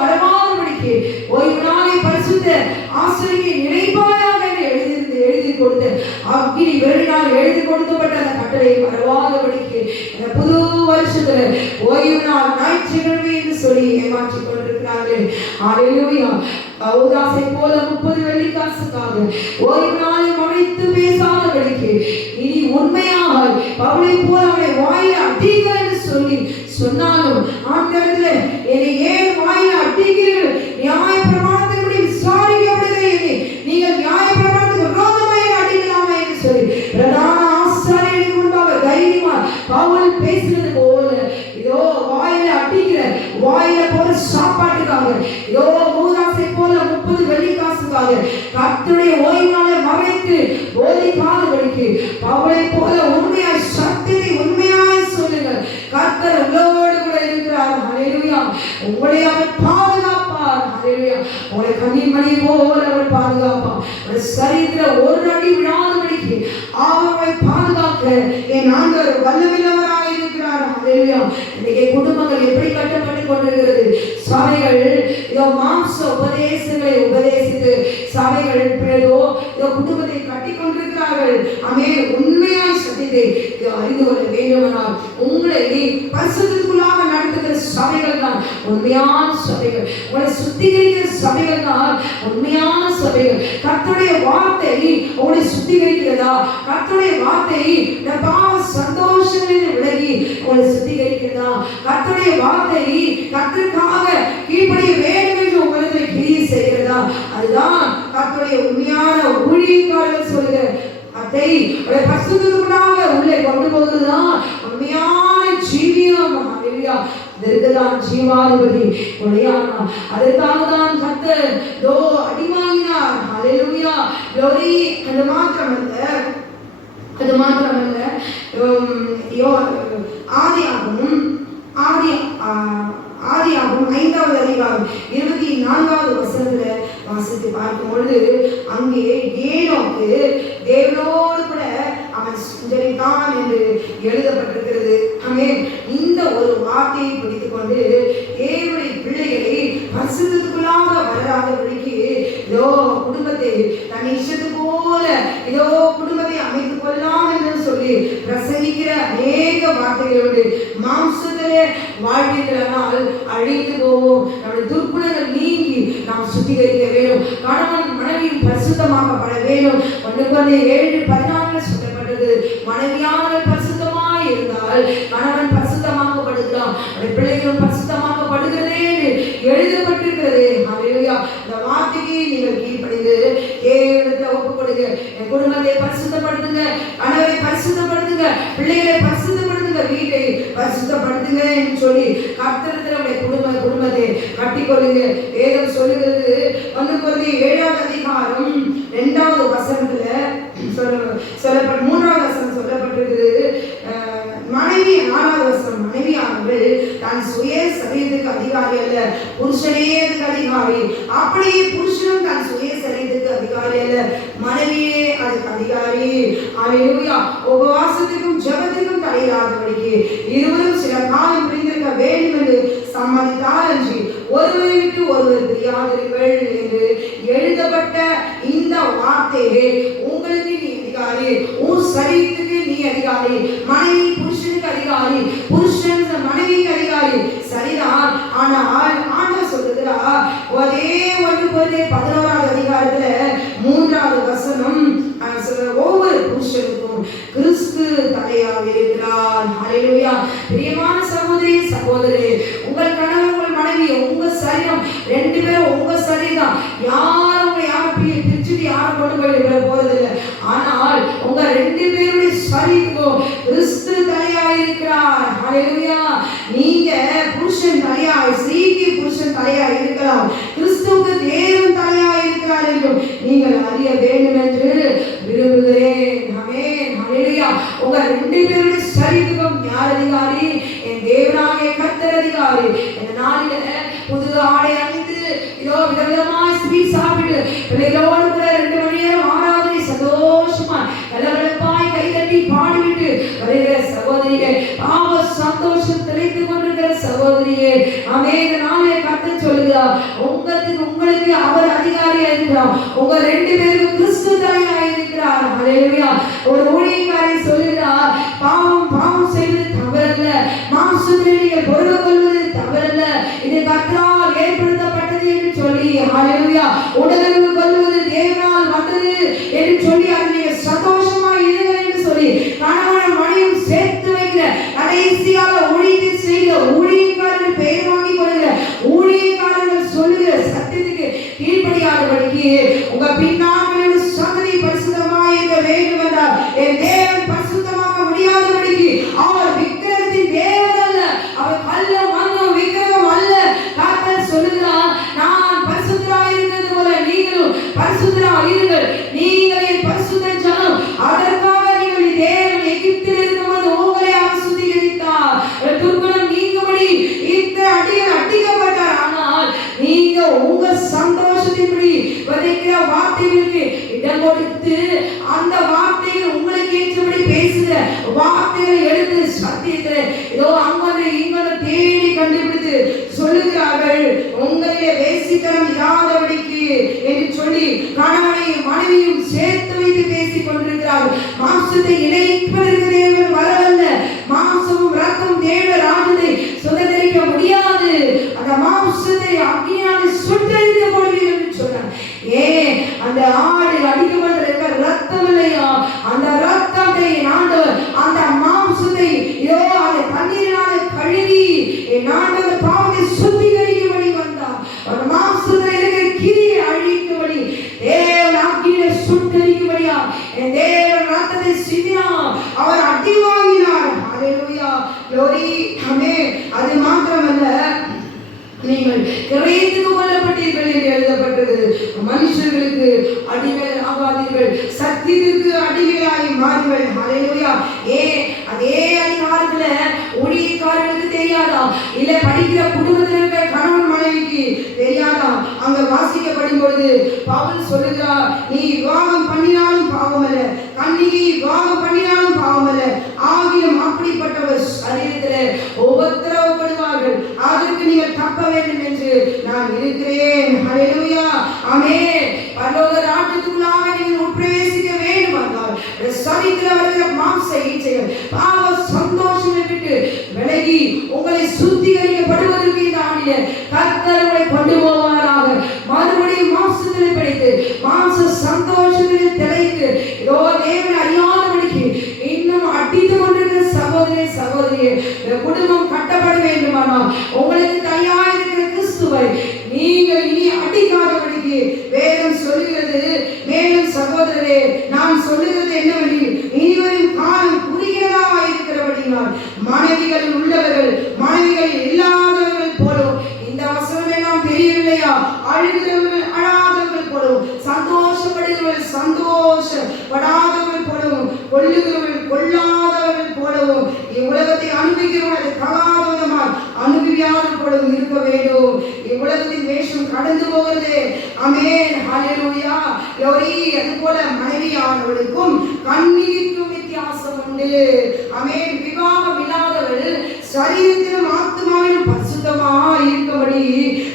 மறவாதபடிக்கு ஓய்வு நாளை பரிசுத்த ஆசிரியை நினைப்பாயாக எழுதி கொடுத்து அக்கினி வெறுநாள் எழுதி கொடுக்கப்பட்ட அந்த கட்டளை மறவாதபடிக்கு இந்த புது வருஷத்துல ஓய்வு நாள் ஞாயிற்றுக்கிழமை என்று சொல்லி ஏமாற்றிக் கொண்டிருக்கிறார்கள். ஹல்லேலூயா. பவுலாசை போல 30 வெள்ளிக்காசுக்காக ஓய்வு நாளை மறைத்து பேசாதபடிக்கு இனி உண்மையாக பவுலை போல அவனை வாயில அடிங்கள் என்று சொல்லி சொன்னாலும் ஆண்டவரே என்னை ஏன் வாயில அடிக்கிறீர்கள்? நியாய பிரமாணத்தின்படி விசாரிக்கப்படுகிறேன். நீங்கள் நியாய பிரமாணத்துக்கு விரோதமாக அடிக்கலாமா என்று சொல்லி பிரதான ஆசாரியனுக்கு முன்பாக தைரியமா பவுல் பேசுறது போல இதோ வாயில அடிக்கிற வாயில போற சாப்பாட்டுக்காக இதோ மூதாசை போல 30 வெள்ளிக்காசுக்காக கர்த்தருடைய ஓய்வு நாளை மறைத்து போதிக்காதபடிக்கு பவுலை போல உண்மையாய் சத்தியத்தை உண்மையாய் சொல்லுங்கள். கர்த்தர் உங்களோடு கூட இருக்கிறார். ஹல்லேலூயா. உங்களை அவர் பாதுகாப்பார். ஹல்லேலூயா. உங்களை கண்ணின் மணி போல அவர் பாதுகாப்பார். ஒரு சரீரத்தில் ஒரு அடி விடாதபடிக்கு அவரை பாதுகாக்க என் ஆண்டவர் வல்லமையுள்ளவராய் இருக்கிறார். ஹல்லேலூயா. இன்னைக்கு குடும்பங்கள் எப்படி கட்டப்பட்டு கொண்டிருக்கிறது? சபைகள் இதோ மாம்ச உபதேசங்களை உபதேசித்து சபைகள் இதோ குடும்பத்தை கட்டி கொண்டிருக்கிறார்கள். ஆமென். உண்மையாய் சத்தியத்தை அறிந்து கொள்ள வேண்டுமானால் உங்களை பரிசுத்தத்துக்குள்ளாக நடத்துகிற சபைகள் தான் உண்மையான சபைகள். உங்களை சுத்திகரிக்கிற சபைகள் தான் உண்மையான சபைகள். கர்த்தருடைய வார்த்தை உங்களை சுத்திகரிக்கிறதா? கர்த்தருடைய வார்த்தை பாவ சந்தோஷங்களில் விலகி உங்களை சுத்திகரிக்கிறதா? கர்த்தருடைய வார்த்தை கர்த்தருக்காக கீழ்ப்படிய வேண்டும் என்று உங்களுக்கு கிரியை செய்கிறதா? அதுதான் கர்த்தருடைய உண்மையான ஊழியக்காரர்கள் சொல்லுகிற அதை பரிசுத்தத்துக்குள்ளாக உள்ளே கொண்டு போவதுதான் உண்மையான ஜீவியம். ஹல்லேலூயா. இதற்குதான் ஜீவாதிபதி கொலையானா. அதற்காக தான் கர்த்தர் அடிவாங்கினார். ஹல்லேலூயா. அது மாத்திரமல்ல ஆதியாகமம் 5வது அதிகாரம் 24வது வசனத்துல வாசித்து பார்க்கும் பொழுது அங்கே ஏனோக்கு தேவனோடு கூட அவன் சஞ்சரித்தான் என்று எழுதப்பட்டிருக்கிறது. ஆமென். இந்த ஒரு வார்த்தையை பிடித்துக் கொண்டு தேவனுடைய பிள்ளைகளை பரிசுத்தத்துக்குள்ளாக வராதபடிக்கு இதோ குடும்பத்தை தன் இஷ்டத்து போல இதோ குடும்பத்தை அமைத்துக் கொள்ளலாம் என்று சொல்லி பிரசங்கிக்கிற அநேக வார்த்தைகள் உண்டு. மாம்சத்திலே வாழ்வீர்களானால் அழிந்து போவோம். நம்முடைய துர்க்குணங்கள் நீங்கி நாம் சுத்திகரிக்க வேண்டும். கணவன் மனைவியும் பரிசுத்தமாக்கப்பட வேண்டும். 1 சொல்லப்பட்டது. மனைவியானவள் பரிசுத்தமாய் இருந்தால் கணவன் பரிசுத்தமாக்கப்படுகிறான். பிள்ளைகளும் பரிசுத்தமாக்கப்படுகிறதே என்று எழுதப்பட்டிருக்கிறது. ஹல்லேலூயா. இந்த வார்த்தைக்கு நீங்கள் கீழ்ப்படிந்து தேவனிடத்தில் ஒப்புக் கொடுங்க. என் குடும்பத்தை பரிசுத்தப்படுத்துங்க, கணவரை பரிசுத்தப்படுத்துங்க, பிள்ளைகளை பரிசுத்தப்படுத்துங்க, வீட்டை பரிசுத்தப்படுத்துங்க என்று சொல்லி கர்த்தரிடத்தில் நம்முடைய குடும்பத்தை கட்டிக்கொள்ளுங்க. வேதம் சொல்லுகிறது 1 7வது அதிகாரம் 2வது வசனத்துல சொல்லப்பட்ட 3வது வசனம் சொல்லப்பட்டிருக்குது. மனைவி 4வது வசனம் மனைவியானவள் தன் சுய சரீரத்துக்கு அதிகாரி அல்ல, புருஷனே அதுக்கு அதிகாரி. அப்படியே புருஷனும் தன் சுய சரீரத்துக்கு அதிகாரி அல்ல, மனைவியே அதுக்கு அதிகாரி. ஹல்லேலூயா. உபவாசத்துக்கும் ஜெபத்துக்கும் தடையில்லாதபடிக்கு இருவரும் சில காலம் பிரிந்திருக்க வேண்டும் என்று சம்மதித்தால் அன்றி ஒருவரை விட்டு ஒருவர் பிரியாதிருங்கள் என்று எழுதப்பட்ட இந்த வார்த்தையே உங்களுக்கு நீ அதிகாரி, உன் சரீரத்துக்கு நீ அதிகாரி, மனைவி புருஷனுக்கு அதிகாரி, புருஷன் மனைவிக்கு அதிகாரி. சரிதான். ஆனால் ஆண்டவர் சொல்லுகிறார் ஒரே 1 11வது அதிகாரத்துல 3வது வசனம் ஒவ்வொரு புருஷனுக்கும் கிறிஸ்து தலையாக இருக்கிறார். ஹல்லேலூயா. பிரியமான சகோதரி சகோதரே, உங்கள் கணவன் உங்கள் மனைவி உங்க சரீரம் 2 பேரும் உங்க சரீரம். யாரும் பிரிச்சுட்டு யாரும் கொண்டு போய் போறதில்லை. ஆனால் உங்க 2 பேருடைய சரீரம் கிறிஸ்து தலையாக இருக்கிறார். ஹல்லேலூயா. நீங்க புருஷன் தலையாய், ஸ்திரீக்கு புருஷன் தலையாய் இருக்கலாம், கிறிஸ்துவுக்கு தேவன் தலையாய் இருக்கிறார் என்றும் நீங்கள் அறிய வேண்டும் என்று புது ஆடை அணிந்து இதோ விதவிதமாய் ஸ்வீட் சாப்பிட்டு பிள்ளைகளோடு கூட 2 மணி நேரம் ஆராதனை சந்தோஷமா கலகலப்பாய் கைதட்டி பாடிவிட்டு வருகிற சகோதரியே, பாவ சந்தோஷம் திளைத்து கொண்டிருக்கிற சகோதரியே, ஆமென். நாளே கர்த்தர் சொல்லுகிறார், உங்களுக்கு அவர் அதிகாரியா இருக்கிறார், உங்க 2 பேருக்கு கிறிஸ்து தலையா இருக்கிறார். ஹல்லேலூயா. ஒரு ஊழியக்காரி சொல்லுகிறார், பாவம் செய்வது தவறல்ல, மாம்சத்தில் நீங்கள் பொருள் கொள்வது தவறல்ல, இது கர்த்தரால் ஏற்படுத்தப்பட்டது என்று சொல்லி, ஹல்லேலூயா, உடலுறவு கொள்வது தேவனால் வந்தது என்று சொல்லி அதிலே சந்தோஷமா இருங்கள் என்று சொல்லி கணவன் மனைவியும் சேர்த்து வைக்கிற கடைசியாக ஊழியத்தை செய்த ஊழியக்காரர்கள் பெயர் வாங்கி கொள்கிற ஊழியக்காரர்கள் சொல்லுகிற சத்தியத்துக்கு கீழ்ப்படியாதபடிக்கு உங்க பின்னாட்களோட சந்ததி பரிசுத்தமாக இருக்க வேண்டும் என்றால் என் தேவன் பரிசுத்தமாக முடியாதபடிக்கு அவர் விக்கிரகத்தின் தேவன் அல்ல, அவர் கல்ல மண்ணும் விக்கிரகம் அல்ல. கர்த்தர் சொல்லுகிறார், நான் பரிசுத்தராக இருக்கிறது போல நீங்களும் பரிசுத்தராக இருங்கள், நீங்கள் என் பரிசுத்த ஜனம். அதற்காக நீங்கள் தேவன் எகிப்தில் இருக்கும்போது உங்களை அவர் சுத்திகரித்தார், துர்குணம் நீங்கும்படி இந்த அடிகள் அடிக்கப்பட்டார். ஆனால் நீங்க உங்க சந்தோஷத்தின்படி விதைக்கிற வார்த்தைகளுக்கு இடம் கொடுத்து அந்த வார்த்தைகள் உங்களுக்கு ஏற்றபடி பேசுகிற வார்த்தைகளை எடுத்து சத்தியத்தை ஏதோ அங்கே இங்கே தேடி கண்டுபிடித்து சொல்லுகிறார்கள், உங்களிலே வேசித்தனம் இராதபடிக்கு என்று சொல்லி கணவனையும் மனைவியும் சேர்த்து வைத்து பேசிக் கொண்டிருக்கிறார்கள். மாம்சத்தை இணைப்பதற்கு தேவன் வரவல்ல, மாம்சமும் ரத்தமும் தேவ ராஜ்யத்தை சுதந்திரிக்க முடியாது, அந்த மாம்சத்தை அக்னியால் சுட்டெரித்து போடுவீர்கள் என்று சொன்னார். ஏன் அந்த ஆடு அடிக்கப்பட்டிருக்க ரத்தம் இல்லையா, அந்த ரத்தத்தை ஆண்டவர் அந்த மாம்சத்தை இதோ அதை தண்ணீரினால் கழுவி ஆண்டவர் பாவத்தை சுத்திகரிக்கும்படி வந்தார். அந்த மாம்சத்தில் இருக்கிற கிரியை அழிக்கும்படி தேவன் அக்னியை சுட்டெரிக்கும்படியா தேவன் ரத்தத்தை சிந்தினார், அவர் அடி வாங்கினார். ஹல்லேலூயா, glory, ஆமென். அது மாத்திரமல்ல, நீங்கள் கிரயத்துக்கு கொல்லப்பட்டீர்கள் என்று எழுதப்பட்டது. மனுஷர்களுக்கு அடிமைகள் ஆகாதீர்கள், சத்தியத்துக்கு அடிமைகளாகி மாறுங்கள். ஹல்லேலூயா. அதே அதிகாரத்துல ஊழியக்காரர்களுக்கு தெரியாதா, இல்ல படிக்கிற குடும்பத்தில் இருக்கிற கணவன் மனைவிக்கு தெரியாதா? அங்க வாசிக்கப்படும் பொழுது பவுல் சொல்லுகிறார், நீ விவாகம் பண்ணினாலும் பாவம் அல்ல, கன்னிகை விவாகம் பண்ணினாலும் பாவம் அல்ல, ஆகிலும் அப்படிப்பட்டவர் சரீரத்தில் உபத்திரவப்படுவார்கள், அதற்கு நீங்கள் தப்ப வேண்டும் என்று நான் இருக்கிறேன். ஹல்லேலூயா, ஆமென். பரலோக ராஜ்யத்துக்குள்ளாக நீங்கள் உட்பிரவேசிக்க வேண்டும் என்றால் சரீரத்தில் வருகிற மாம்ச இச்சைகள் பாவ சந்தோஷங்களை விட்டு விலகி உங்களை சுத்திகரிக்கப்படுவதற்கு இந்த ஆண்டிலே கர்த்தர் உங்களை கொண்டு போவாராக. மறுபடியும் மாம்சத்திலே படித்து மாம்ச சந்தோஷத்திலே திளைத்து இதோ தேவனை அறியாதபடிக்கு இன்னும் அடித்துக் கொண்டிருக்கிற சகோதரியே, இந்த குடும்பம் கட்டப்பட வேண்டுமானால் உங்களுக்கு தனியாக இருக்கிற கிறிஸ்துவை நீங்கள் இனி அடிக்காதபடிக்கு வேதம் சொல்லுகிறது. மேலும் சகோதரரே, நான் சொல்லுகிறது என்னவெனில், இனிவரும் காலம் குறுகியதா இருக்கிறபடினால் மனைவிகள் உள்ளவர்கள் மனைவிகள் இல்லாதவர்கள் போலும், இந்த வசனம் எல்லாம் தெரியவில்லையா, அழுகிறவர்கள் அழாதவர்கள் போலும், சந்தோஷப்படுகிறவர்கள் சந்தோஷப்படாதவர்கள் போலவும், கொள்ளுகிறவர்கள் கொள்ளாதவர்கள் போலவும், இவ்வுலகத்தை அனுபவிக்கிறவர்கள் தகாதவதமாய் அனுபவியாதவர்கள் போலவும் இருக்க வேண்டும். இவ்வுலகத்தின் வேஷம் கடந்து போகிறது. ஆமென், ஹல்லேலூயா, glory. அதுபோல மனைவியானவளுக்கும் கன்னிகைக்கும் வித்தியாசம் உண்டு. ஆமென். விவாகம் இல்லாதவள் சரீரத்திலும் ஆத்மாவிலும் பரிசுத்தமாக இருக்கும்படி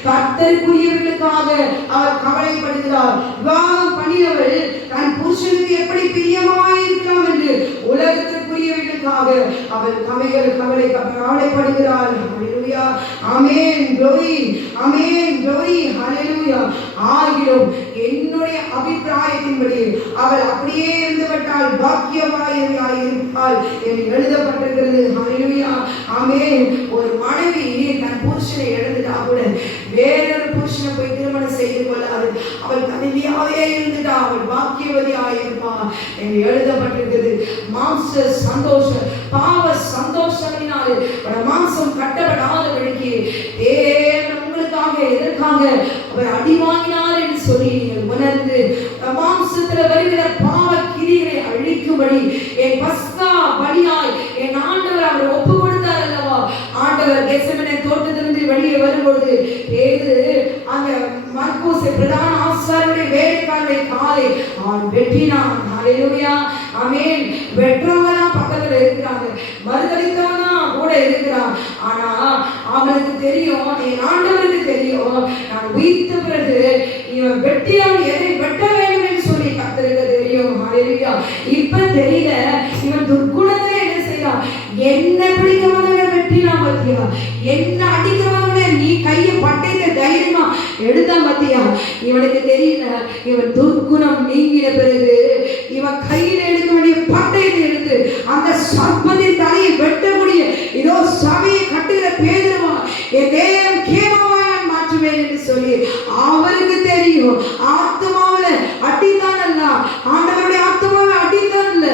கர்த்தருக்குரியவர்களுக்காக அவர் கவலைப்படுகிறார். விவாகம் பண்ணினவள் தன் புருஷனுக்கு எப்படி பிரியமாய் இருக்கலாம் என்று உலகத்திற்குரியவர்களுக்காக அவள் கவலைப்படுகிறாள். ஹல்லேலூயா, ஆமென், glory, ஆமென், glory, ஹல்லேலூயா. ஆகிலும் என்னுடைய அபிப்பிராயத்தின்படி அவள் அப்படியே இருந்துவிட்டால் பாக்கியமாயிருப்பாள் என்று எழுதப்பட்டிருக்கிறது. ஹல்லேலூயா, ஆமென். ஒரு மனைவி தன் புருஷனை எழுந்துட்டா கூட வேறொரு புருஷனை போய் திருமணம் செய்து கொள்ளாது, அவள் தனிமையாவே இருந்துட்டா அவள் பாக்கியவதியாயிருப்பாள் என்று எழுதப்பட்டிருக்கிறது. மாம்ச சந்தோஷம் பாவ சந்தோஷத்தினாலே மாம்சம் கட்டப்படாதபடிக்கு தேவன் உங்களுக்காக எதற்காக அவர் அடி வாங்கினார் என்று சொல்லி நீங்கள் உணர்ந்து மாம்சத்தில் வருகிற பாவ கிரியை அழிக்கும்படி என் பஸ்கா பலியாய் என் ஆண்டவர் அவர் ஒப்பு கொடுத்தார் அல்லவா. ஆண்டவர் கெத்செமனே தோட்டத்திலிருந்து வெளியே வரும்பொழுது பேதுரு அந்த மர்கோசை பிரதான ஆசாரியருடைய வேலைக்காரரை காலை அவன் வெட்டினான். ஹல்லேலூயா, ஆமென். வெற்றவனா பக்கத்துல இருக்கிறாங்க, மறுதளித்தவனா கூட இருக்கிறான். ஆனா அவனுக்கு தெரியும், என் ஆண்டவருக்கு தெரியும், நான் உயிர்த்த பிறகு இவன் வெட்டியால் எதை வெட்ட வேண்டும் என்று சொல்லி கர்த்தருக்கு தெரியும். ஹல்லேலூயா. இப்ப தெரியல, இவன் துர்க்குணத்தை என்ன செய்யலாம், என்ன பிடிக்கவன வெட்டினான் பத்தியா, என்ன அடிக்கிறவன நீ கையை பட்டைத்த தைரியமா எடுத்தான் பத்தியா. இவனுக்கு தெரியல, இவன் துர்க்குணம் நீங்கின பிறகு இவன் கையில் எடுக்க வேண்டிய பட்டயத்தை எடுத்து அந்த சர்ப்பத்தின் தலையை வெட்டக்கூடிய இதோ சபையை கட்டுகிற பேதுருவா என் தேவன் கேமாவாய் நான் மாற்றுவேன் என்று சொல்லி அவருக்கு தெரியும். ஆத்மாவில அடித்தான் அல்ல, ஆண்டவருடைய ஆத்மாவை அடித்தான் இல்ல,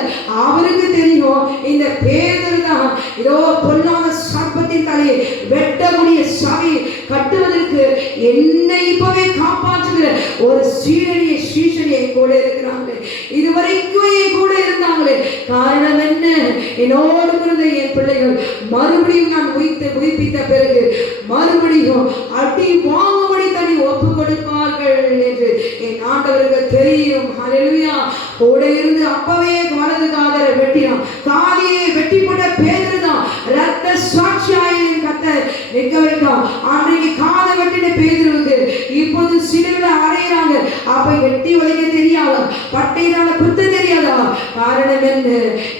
அவருக்கு தெரியும் இந்த பேதுரு தான் இதோ பொல்லாத சர்ப்பத்தின் தலையை வெட்டக்கூடிய சபையை கட்டுவதற்கு என்னை இப்பவே காப்பாற்றுகிற ஒரு சீஷனியை கூட இருக்கிறாங்க. இதுவரைக்கும் என் கூட இருந்தாங்களே, காரணம் என்ன, என்னோடு இருந்த என் பிள்ளைகள் மறுபடியும் நான் உயிர்ப்பித்த பிறகு மறுபடியும் அடி வாங்கும்படி தனி ஒப்பு கொடுப்பார்கள் என்று என் ஆண்டவருக்கு தெரியும். ஹல்லேலூயா. கூட இருந்து அப்பவே வலது காதரை வெட்டினான், காதியை வெட்டி போட்ட பேதுரு தான் ரத்த சாட்சியாயின் கர்த்தர் நிற்க வைத்தான். அன்றைக்கு காதை வெட்டின பேதுருவுக்கு இப்போது சிலுவையில அறையிறாங்க. அப்ப வெட்டி வலிக்க தெரியாதா, பட்டையினால குத்த தெரியாதா? காரணம் என்ன?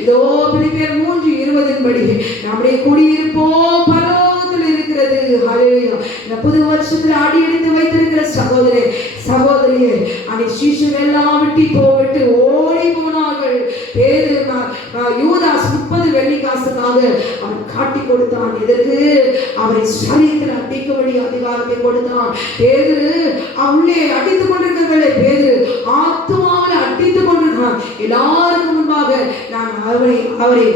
இதோ பிலிப்பியர் 3:20 படி நம்முடைய குடியிருப்போ பரலோகத்தில் இருக்கிறது. ஹல்லேலூயா. இந்த புது வருஷத்துல அடி எடுத்து வைத்திருக்கிற சகோதரே சகோதரியே, அந்த சீஷர்கள் எல்லாம் விட்டு ஓடி போனார்கள். பேதுரு யூதாஸ் 30 வெள்ளிக்காசுக்காக அவன் காட்டி கொடுத்தான். இதற்கு அவரை சரீரத்தில் அடிக்கும்படி அதிகாரத்தை கொடுத்தான். பேதுரு அவளே அடித்துக் கொண்டிருக்கிறவர்களே, பேதுரு ஆத்துமாவில் அடித்துக் கொண்டிருக்கிறான். எல்லாருக்கும் முன்பாக நான் அவரை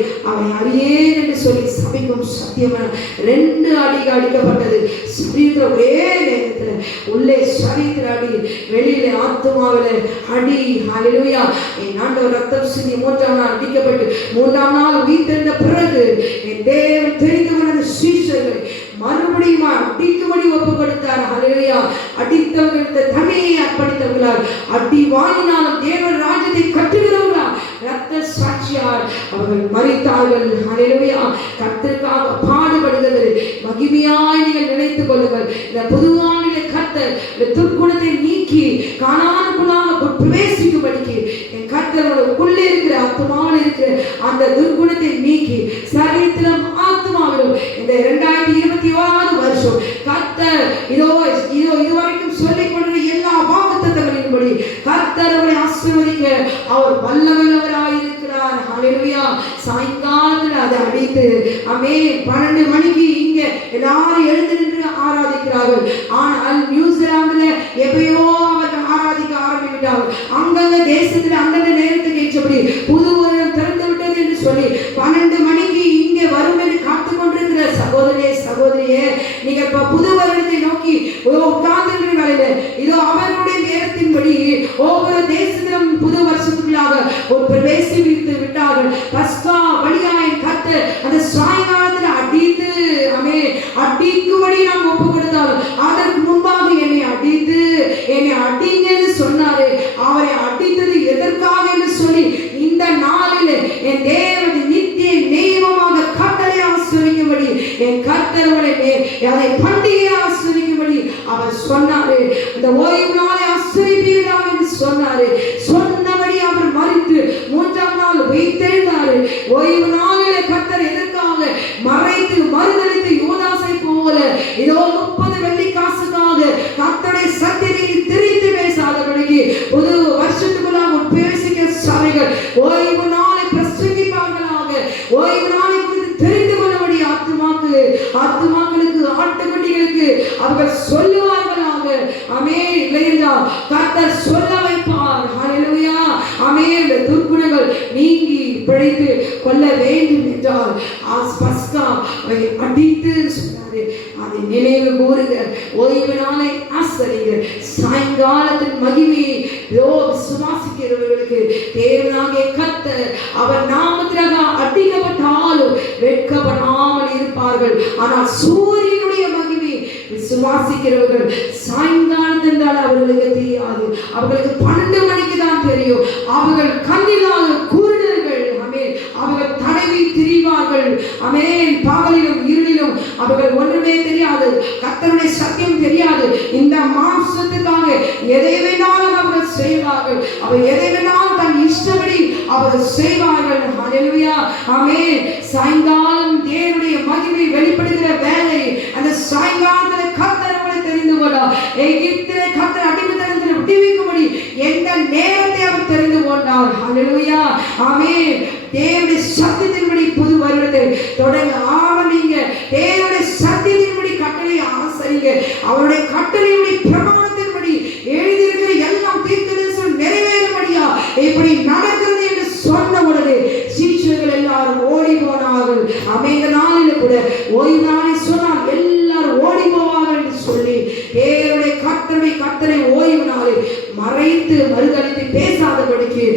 அறியேன் என்று சொல்லி சபிக்கும் சத்தியமான 2 அடிகள் அடிக்கப்பட்டது. சரீரத்தில் ஒரே நேரத்தில் உள்ளே சரீரத்தில் அடி, வெளியில ஆத்துமாவில் அடி. ஹல்லேலூயா. என் ஆண்டவர் ரத்தம் சிந்தி 3ஆம் நாள் அடிக்கப்பட்டு 3ஆம் நாள் உயிர்த்தெழுந்த பிறகு என் தேவன் தெரிந்து கொண்ட சீஷர்களை மறுபடியும் அடிக்கும்படி ஒப்பு கொடுத்தார். ஹல்லேலூயா. அடித்தவர்கள் தன்னையை அர்ப்பணித்தவர்களால், அடி வாங்கினாலும் தேவன் ராஜ்யத்தை கட்டுகிறவர்களால் ரத்த சாட்சியால் அவர்கள் மரித்தார்கள். ஹல்லேலூயா. கர்த்தருக்காக பாடுபடுகிறது மகிமையாய் நீங்கள் நினைத்துக் கொள்ளுங்கள். இந்த புதுவானிலே கர்த்தர் இந்த துர்க்குணத்தை நீக்கி கானானுக்குள்ளாக பிரவேசிக்கும்படிக்கு என் கர்த்தரோட உள்ளே இருக்கிற ஆத்மாவில் இருக்கிற அந்த துர்க்குணத்தை நீக்கி சரீரத்திலும் ஆத்மாவிலும் இந்த 2021 வருஷம் கர்த்தர் இதோ இதுவரைக்கும் சொல்லிக் கொண்ட எல்லா வாக்குத்தத்தங்களின்படி கர்த்தர் அவரை ஆசீர்வதிக்க அவர் வல்லவராய் இருக்கிறார். ஹல்லேலூயா. சாயங்காலத்தில் அதை அடித்து ஆமென் 12 மணிக்கு இங்க எல்லாரும் எழுந்து நின்று ஆராதிக்கிறார்கள். ஆனால் நியூசிலாந்துல எப்பயோ அவர்கள் ஆராதிக்க ஆரம்பித்தார்கள். அங்கங்க தேசத்துல அந்தந்த நேரத்துக்கு ஏற்றபடி புது வருடம் திறந்து விட்டது என்று சொல்லி 12 மணிக்கு இங்கே வரும் என்று காத்துக் கொண்டிருக்கிற சகோதரியே, நீங்க இப்ப புது வருடத்தை நோக்கி உட்கார்ந்து இதோ அவர்களுடைய நேரத்தின்படி ஒவ்வொரு தேசத்திலும் புது வருஷத்துக்குள்ளாக ஒரு பிரவேசித்து விட்டார்கள். பஸ்கா வழியாய் கத்து அந்த சாயங்காலத்தில் அடித்து அடிக்கும்படி நாம் ஒப்பு கொடுத்தாலும் அதற்கு முன்பாக என்னை அடிங்கன்னு சொன்னாரு. அவரை அடித்தது எதற்காக என்று சொல்லி இந்த நாளில் என் தேவன் நித்திய தெய்வமாக கர்த்தரை ஆசீர்வதிக்கும்படி என் கர்த்தரோட அதை பண்டிகையை ஆசீர்வதிக்கும்படி அவர் சொன்னாரு. அந்த ஓய்வு நாளை ஆசீர்வதிப்பீர்களாக என்று சொன்னாரு. சொன்னபடி அவர் மரித்து 3ஆம் நாள் உயிர்த்தெழுந்தாரு. ஓய்வு நாளிலே கர்த்தர் எதற்காக மறைத்து மறுதலித்து யூதாசை போல இதோ 30 வெள்ளிக்காசுக்காக கர்த்தருடைய சத்தியத்தை திரித்து பேசாதபடிக்கு புது வருஷத்துக்குள்ளாக பேசிக்க சபைகள் ஓய்வு நாளை பிரசங்கிப்பார்களாக, ஓய்வு நாளை குறித்து தெரிந்து கொள்ளபடி ஆத்துமாக்களுக்கு ஆட்டுக்குட்டிகளுக்கு அவர்கள் சொல்லுவார்களாக. ஆமென். இல்லையா? கர்த்தர் சொல்ல வைப்பார். ஹல்லேலூயா. ஆமென். துர்க்குணங்கள் நீங்கி பிழைத்து கொள்ள வேண்டும் என்றால் பஸ்கா அடித்து சொன்னாரு. அதை நினைவு கூறுங்க, ஓய்வு நாளை ஆசரிங்க. சாயங்காலத்தின் மகிமையை விசுவாசிக்கிறவர்களுக்கு தேவனாகிய கர்த்தர் அவர் நாமத்திலாக அடிக்கப்பட்டாலும் வெட்கப்படாமல் இருப்பார்கள். ஆனால் சூரியனுடைய மகிமை விசுவாசிக்கிறவர்கள் சாயங்காலம் என்றால் அவர்களுக்கு தெரியாது, அவர்களுக்கு 12 மணிக்கு தான் தெரியும். அவர்கள் கண்ணினால் குருடர்கள், ஆமென். அவர்கள் தடவி திரிவார்கள், ஆமென். பகலிலும் இருளிலும் அவர்கள் ஒன்றுமே தெரியாது, கர்த்தருடைய சத்தியம் தெரியாது. இந்த மாம்சத்துக்காக எதை வேணாலும் அவர்கள் செய்வார்கள், அவர் எதை வேணாலும் தன் இஷ்டப்படி அவர்கள் செய்வார்கள். ஹல்லேலூயா, ஆமென். சாயங்காலம் தேவனுடைய மகிமை வெளிப்படுகிற வேலை, அந்த சாயங்காலத்தில் கர்த்தர் அவரை தெரிந்து கொண்டார். எகிப்திலே கர்த்தர் அடிமைத்தனத்தில் விடுவிக்கும்படி எந்த நேரத்தை அவர் தெரிந்து கொண்டார். ஹல்லேலூயா, ஆமென். தேவனுடைய சத்தியத்தின்படி புது வருடத்தை தொடங்க ஆரம்பிங்க. தேவனுடைய சத்தியத்தின்படி கட்டளையை ஆசரிங்க. அவருடைய கட்டளையுடைய பிரமாணத்தின்படி எழுதியிருக்கிற எல்லாம் தீர்க்கதரிசனம் நிறைவேறும்படியா இப்படி நடக்கிறது என்று சொன்ன உடனே சீஷர்கள் எல்லாரும் ஓடி போனார்கள். அமைந்த நாளில் கூட ஓய்வு நாளை சொன்னால் எல்லாரும் ஓடி போவார்கள் என்று சொல்லி தேவனுடைய கர்த்தரை ஓய்வு நாளை மறைத்து மறுதளித்து பேசாதபடிக்கு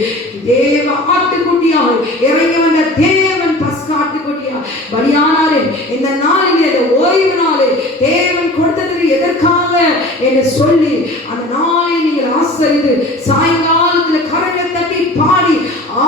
தேவ ஆட்டுக்குட்டியாக இறங்கி வந்த தேவன் பஸ்கா ஆட்டுக்குட்டியாக பலியானாரே. இந்த நாளிலே ஓய்வு நாளை தேவன் கொடுத்தது எதற்காக என்று சொல்லி அந்த நாளை நீங்கள் ஆசரித்து சாயங்காலத்தில் கரங்களை தட்டி பாடி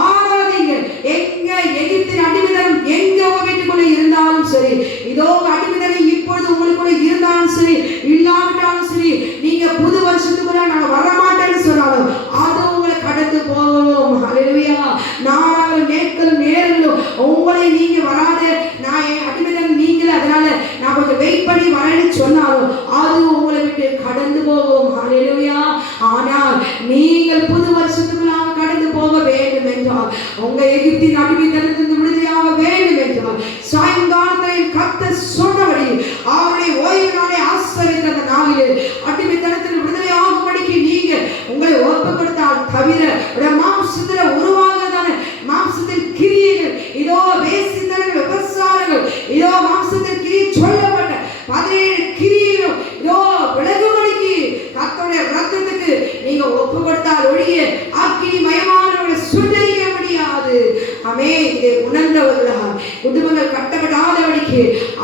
ஆராதிங்க. எங்க எகிப்தின் அடிமைத்தனம் எங்க வீட்டுக்குள்ள இருந்தாலும் சரி, இதோ அடிமைத்தனம் இப்பொழுது உங்களுக்குள்ள இருந்தாலும் சரி, இல்லாவிட்டாலும் சரி, நீங்க புது வருஷத்துக்குள்ள நான் வரமாட்டேன்னு சொன்னாலும் அது உங்களை கடந்து போகும். ஹல்லேலூயா. நாளாக நேர்களும் நேரங்களும் உங்களை நீங்க வராத, நான் என் அடிமைத்தனம் நீங்களே, அதனால நான் கொஞ்சம் வெயிட் பண்ணி வரேன்னு சொன்னாலும் அது உங்களை விட்டு கடந்து போகும். ஹல்லேலூயா. ஆனால் நீங்கள் புது வருஷத்துக்குள்ளாக கடந்து போக வேண்டும் என்றால், உங்க எகிப்தின் அடிமைத்தனத்திலிருந்து விடுதலையாக வேண்டும் என்றால், சாயங்காலத்தில் கர்த்தர் சொன்னபடி அவருடைய ஓய்வு நாளை ஆசரித்த அந்த நாளிலே அடிமைத்தனத்தில் விடுதலை ஆகும்படிக்கு நீங்க உங்களை ஒப்பு கொடுத்தால் தவிர மாம்சத்தில் உருவாகதான மாம்சத்தில் கிரியைகள், இதோ வேசித்தனங்கள், விபசாரங்கள், இதோ மாம்சத்தில் கிரியை சொல்லப்பட்ட 17 கிரியைகளும் இதோ விலகும்படிக்கு கர்த்தருடைய ரத்தத்துக்கு நீங்க ஒப்பு கொடுத்தால் ஒழிய அக்கினி மயமானவர்களை சுட்டரிக்க முடியாது. ஆமே. இதை உணர்ந்தவர்களாக குடும்பங்கள் கட்டப்படாதபடிக்கு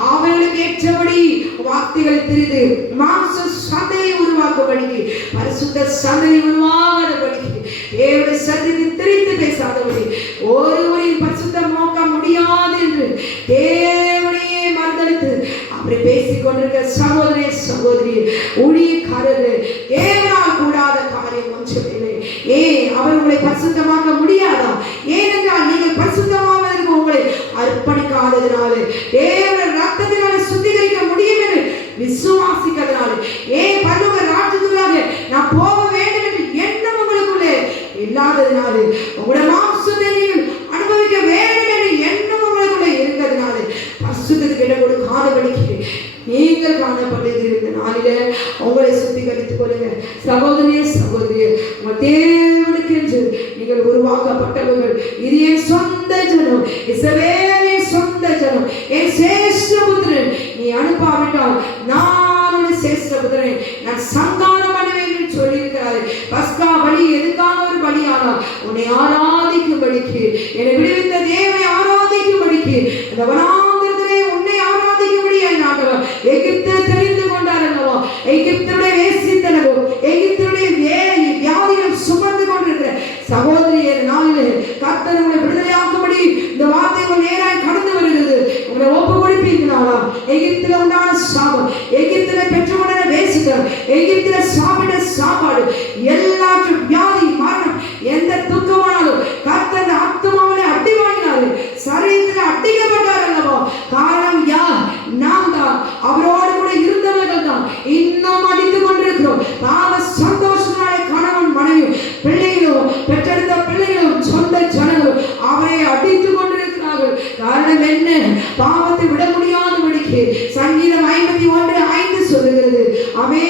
அவர்களுக்கு ஏற்றபடி வார்த்தைகளை திரிந்து மாம்ச சந்தையை உருவாக்கும்படிக்கு, பரிசுத்த சந்தையை உருவாகாதபடிக்கு, தேவனுடைய சத்தியத்தை திரித்து பேசாதபடி, ஒருவரையும் பரிசுத்தம் நோக்க முடியாது என்று தேவனையே மறுதலித்து அப்படி பேசிக் கொண்டிருக்கிற சகோதரே சகோதரி ஊழியக்காரர்களே, தேவனால் கூடாத காரியம் ஒன்றுமில்லை. அவர் உங்களை பரிசுத்தமாக்க முடியாதா? ஏனென்றால் நீங்கள் பரிசுத்தமாவதற்கு உங்களை அர்ப்பணிக்காததினாலே, தேவன் ரத்தத்தினாலே சுத்திகரிக்க முடியும் என்று விசுவாசிக்கிறதுனாலே, பரலோக ராஜ்யத்துக்காக நான் போக வேண்டும் என்று எண்ணம் உங்களுக்குள்ளே இல்லாததினாலே, உங்களுடைய மாம்சத்தை நீங்கள் அனுபவிக்க வேண்டும் என்று எண்ணம் உங்களுக்குள்ளே இருக்கிறதுனாலே பரிசுத்தத்துக்கு இடம் கொடுக்காதபடிக்கு நீங்கள் காணப்படுகிற நாளில உங்களை சுத்திகரித்துக் கொள்ளுங்க. சகோதரியே சகோதரியே, உங்கள் தேவனுக்கு என்று நீங்கள் உருவாக்கப்பட்டவர்கள். இது என் சொந்த ஜனம், இஸ்ரவேலின் சொந்த ஜனம், என் சேஷ்ட புத்திரன். நீ அனுப்பாவிட்டால் நான் உன்னை சேஷ்ட புத்திரன், நான் சங்காரம் பண்ணுவேன் என்று சொல்லியிருக்கிறார். பஸ்கா பலி எதுக்காக ஒரு பலியானா? உன்னை ஆராதிக்கும்படிக்கு, என்னை விடுவித்த தேவனை ஆராதிக்கும்படிக்கு, அந்த வனாந்திரத்திலே உன்னை ஆராதிக்கும்படி என் ஆண்டவர் எகிப்தை தெரிந்து கொண்டார் அல்லவா? எகிப்துடைய வேசித்தனமும் எகிப்துடைய வியாதிகளும் சுமந்து கொண்டிருக்கிற சகோதரிய நாளிலே கர்த்தர் உங்களை விடுதலையாக்கும்படி இந்த வார்த்தை உங்கள் நேராய் கடந்து வருகிறது. உங்களை ஒப்பு கொடுப்பீர்களா? எகிப்தில உண்டான சாபம், எகிப்தில பெற்றுக்கொண்ட வேசித்தனம், எகிப்தில சாப்பிட்ட சாப்பாடு, எல்லாற்றும் வியாதி, மரணம், எந்த துக்கமானாலும் கர்த்தர் ஆத்துமாவிலே அடி வாங்கினாரு, சரீரத்தில் அடிக்கப்பட்டார் அல்லவா? காரணம் யார்? நாம் தான். அவரோடு கூட இருந்தவர்கள் தான். இன்னும் அடித்துக் கொண்டிருக்கிறோம். பாவ சந்தோஷனாலே கணவன் மனைவியும் பிள்ளைகளும் பெற்றெடுத்த பிள்ளைகளும் சொந்த ஜனங்களும் அவரை அடித்துக் கொண்டிருக்கிறார்கள். காரணம் என்ன? பாவத்தை விட முடியாதபடிக்கு சங்கீதம் 51:5 சொல்லுகிறது, அவே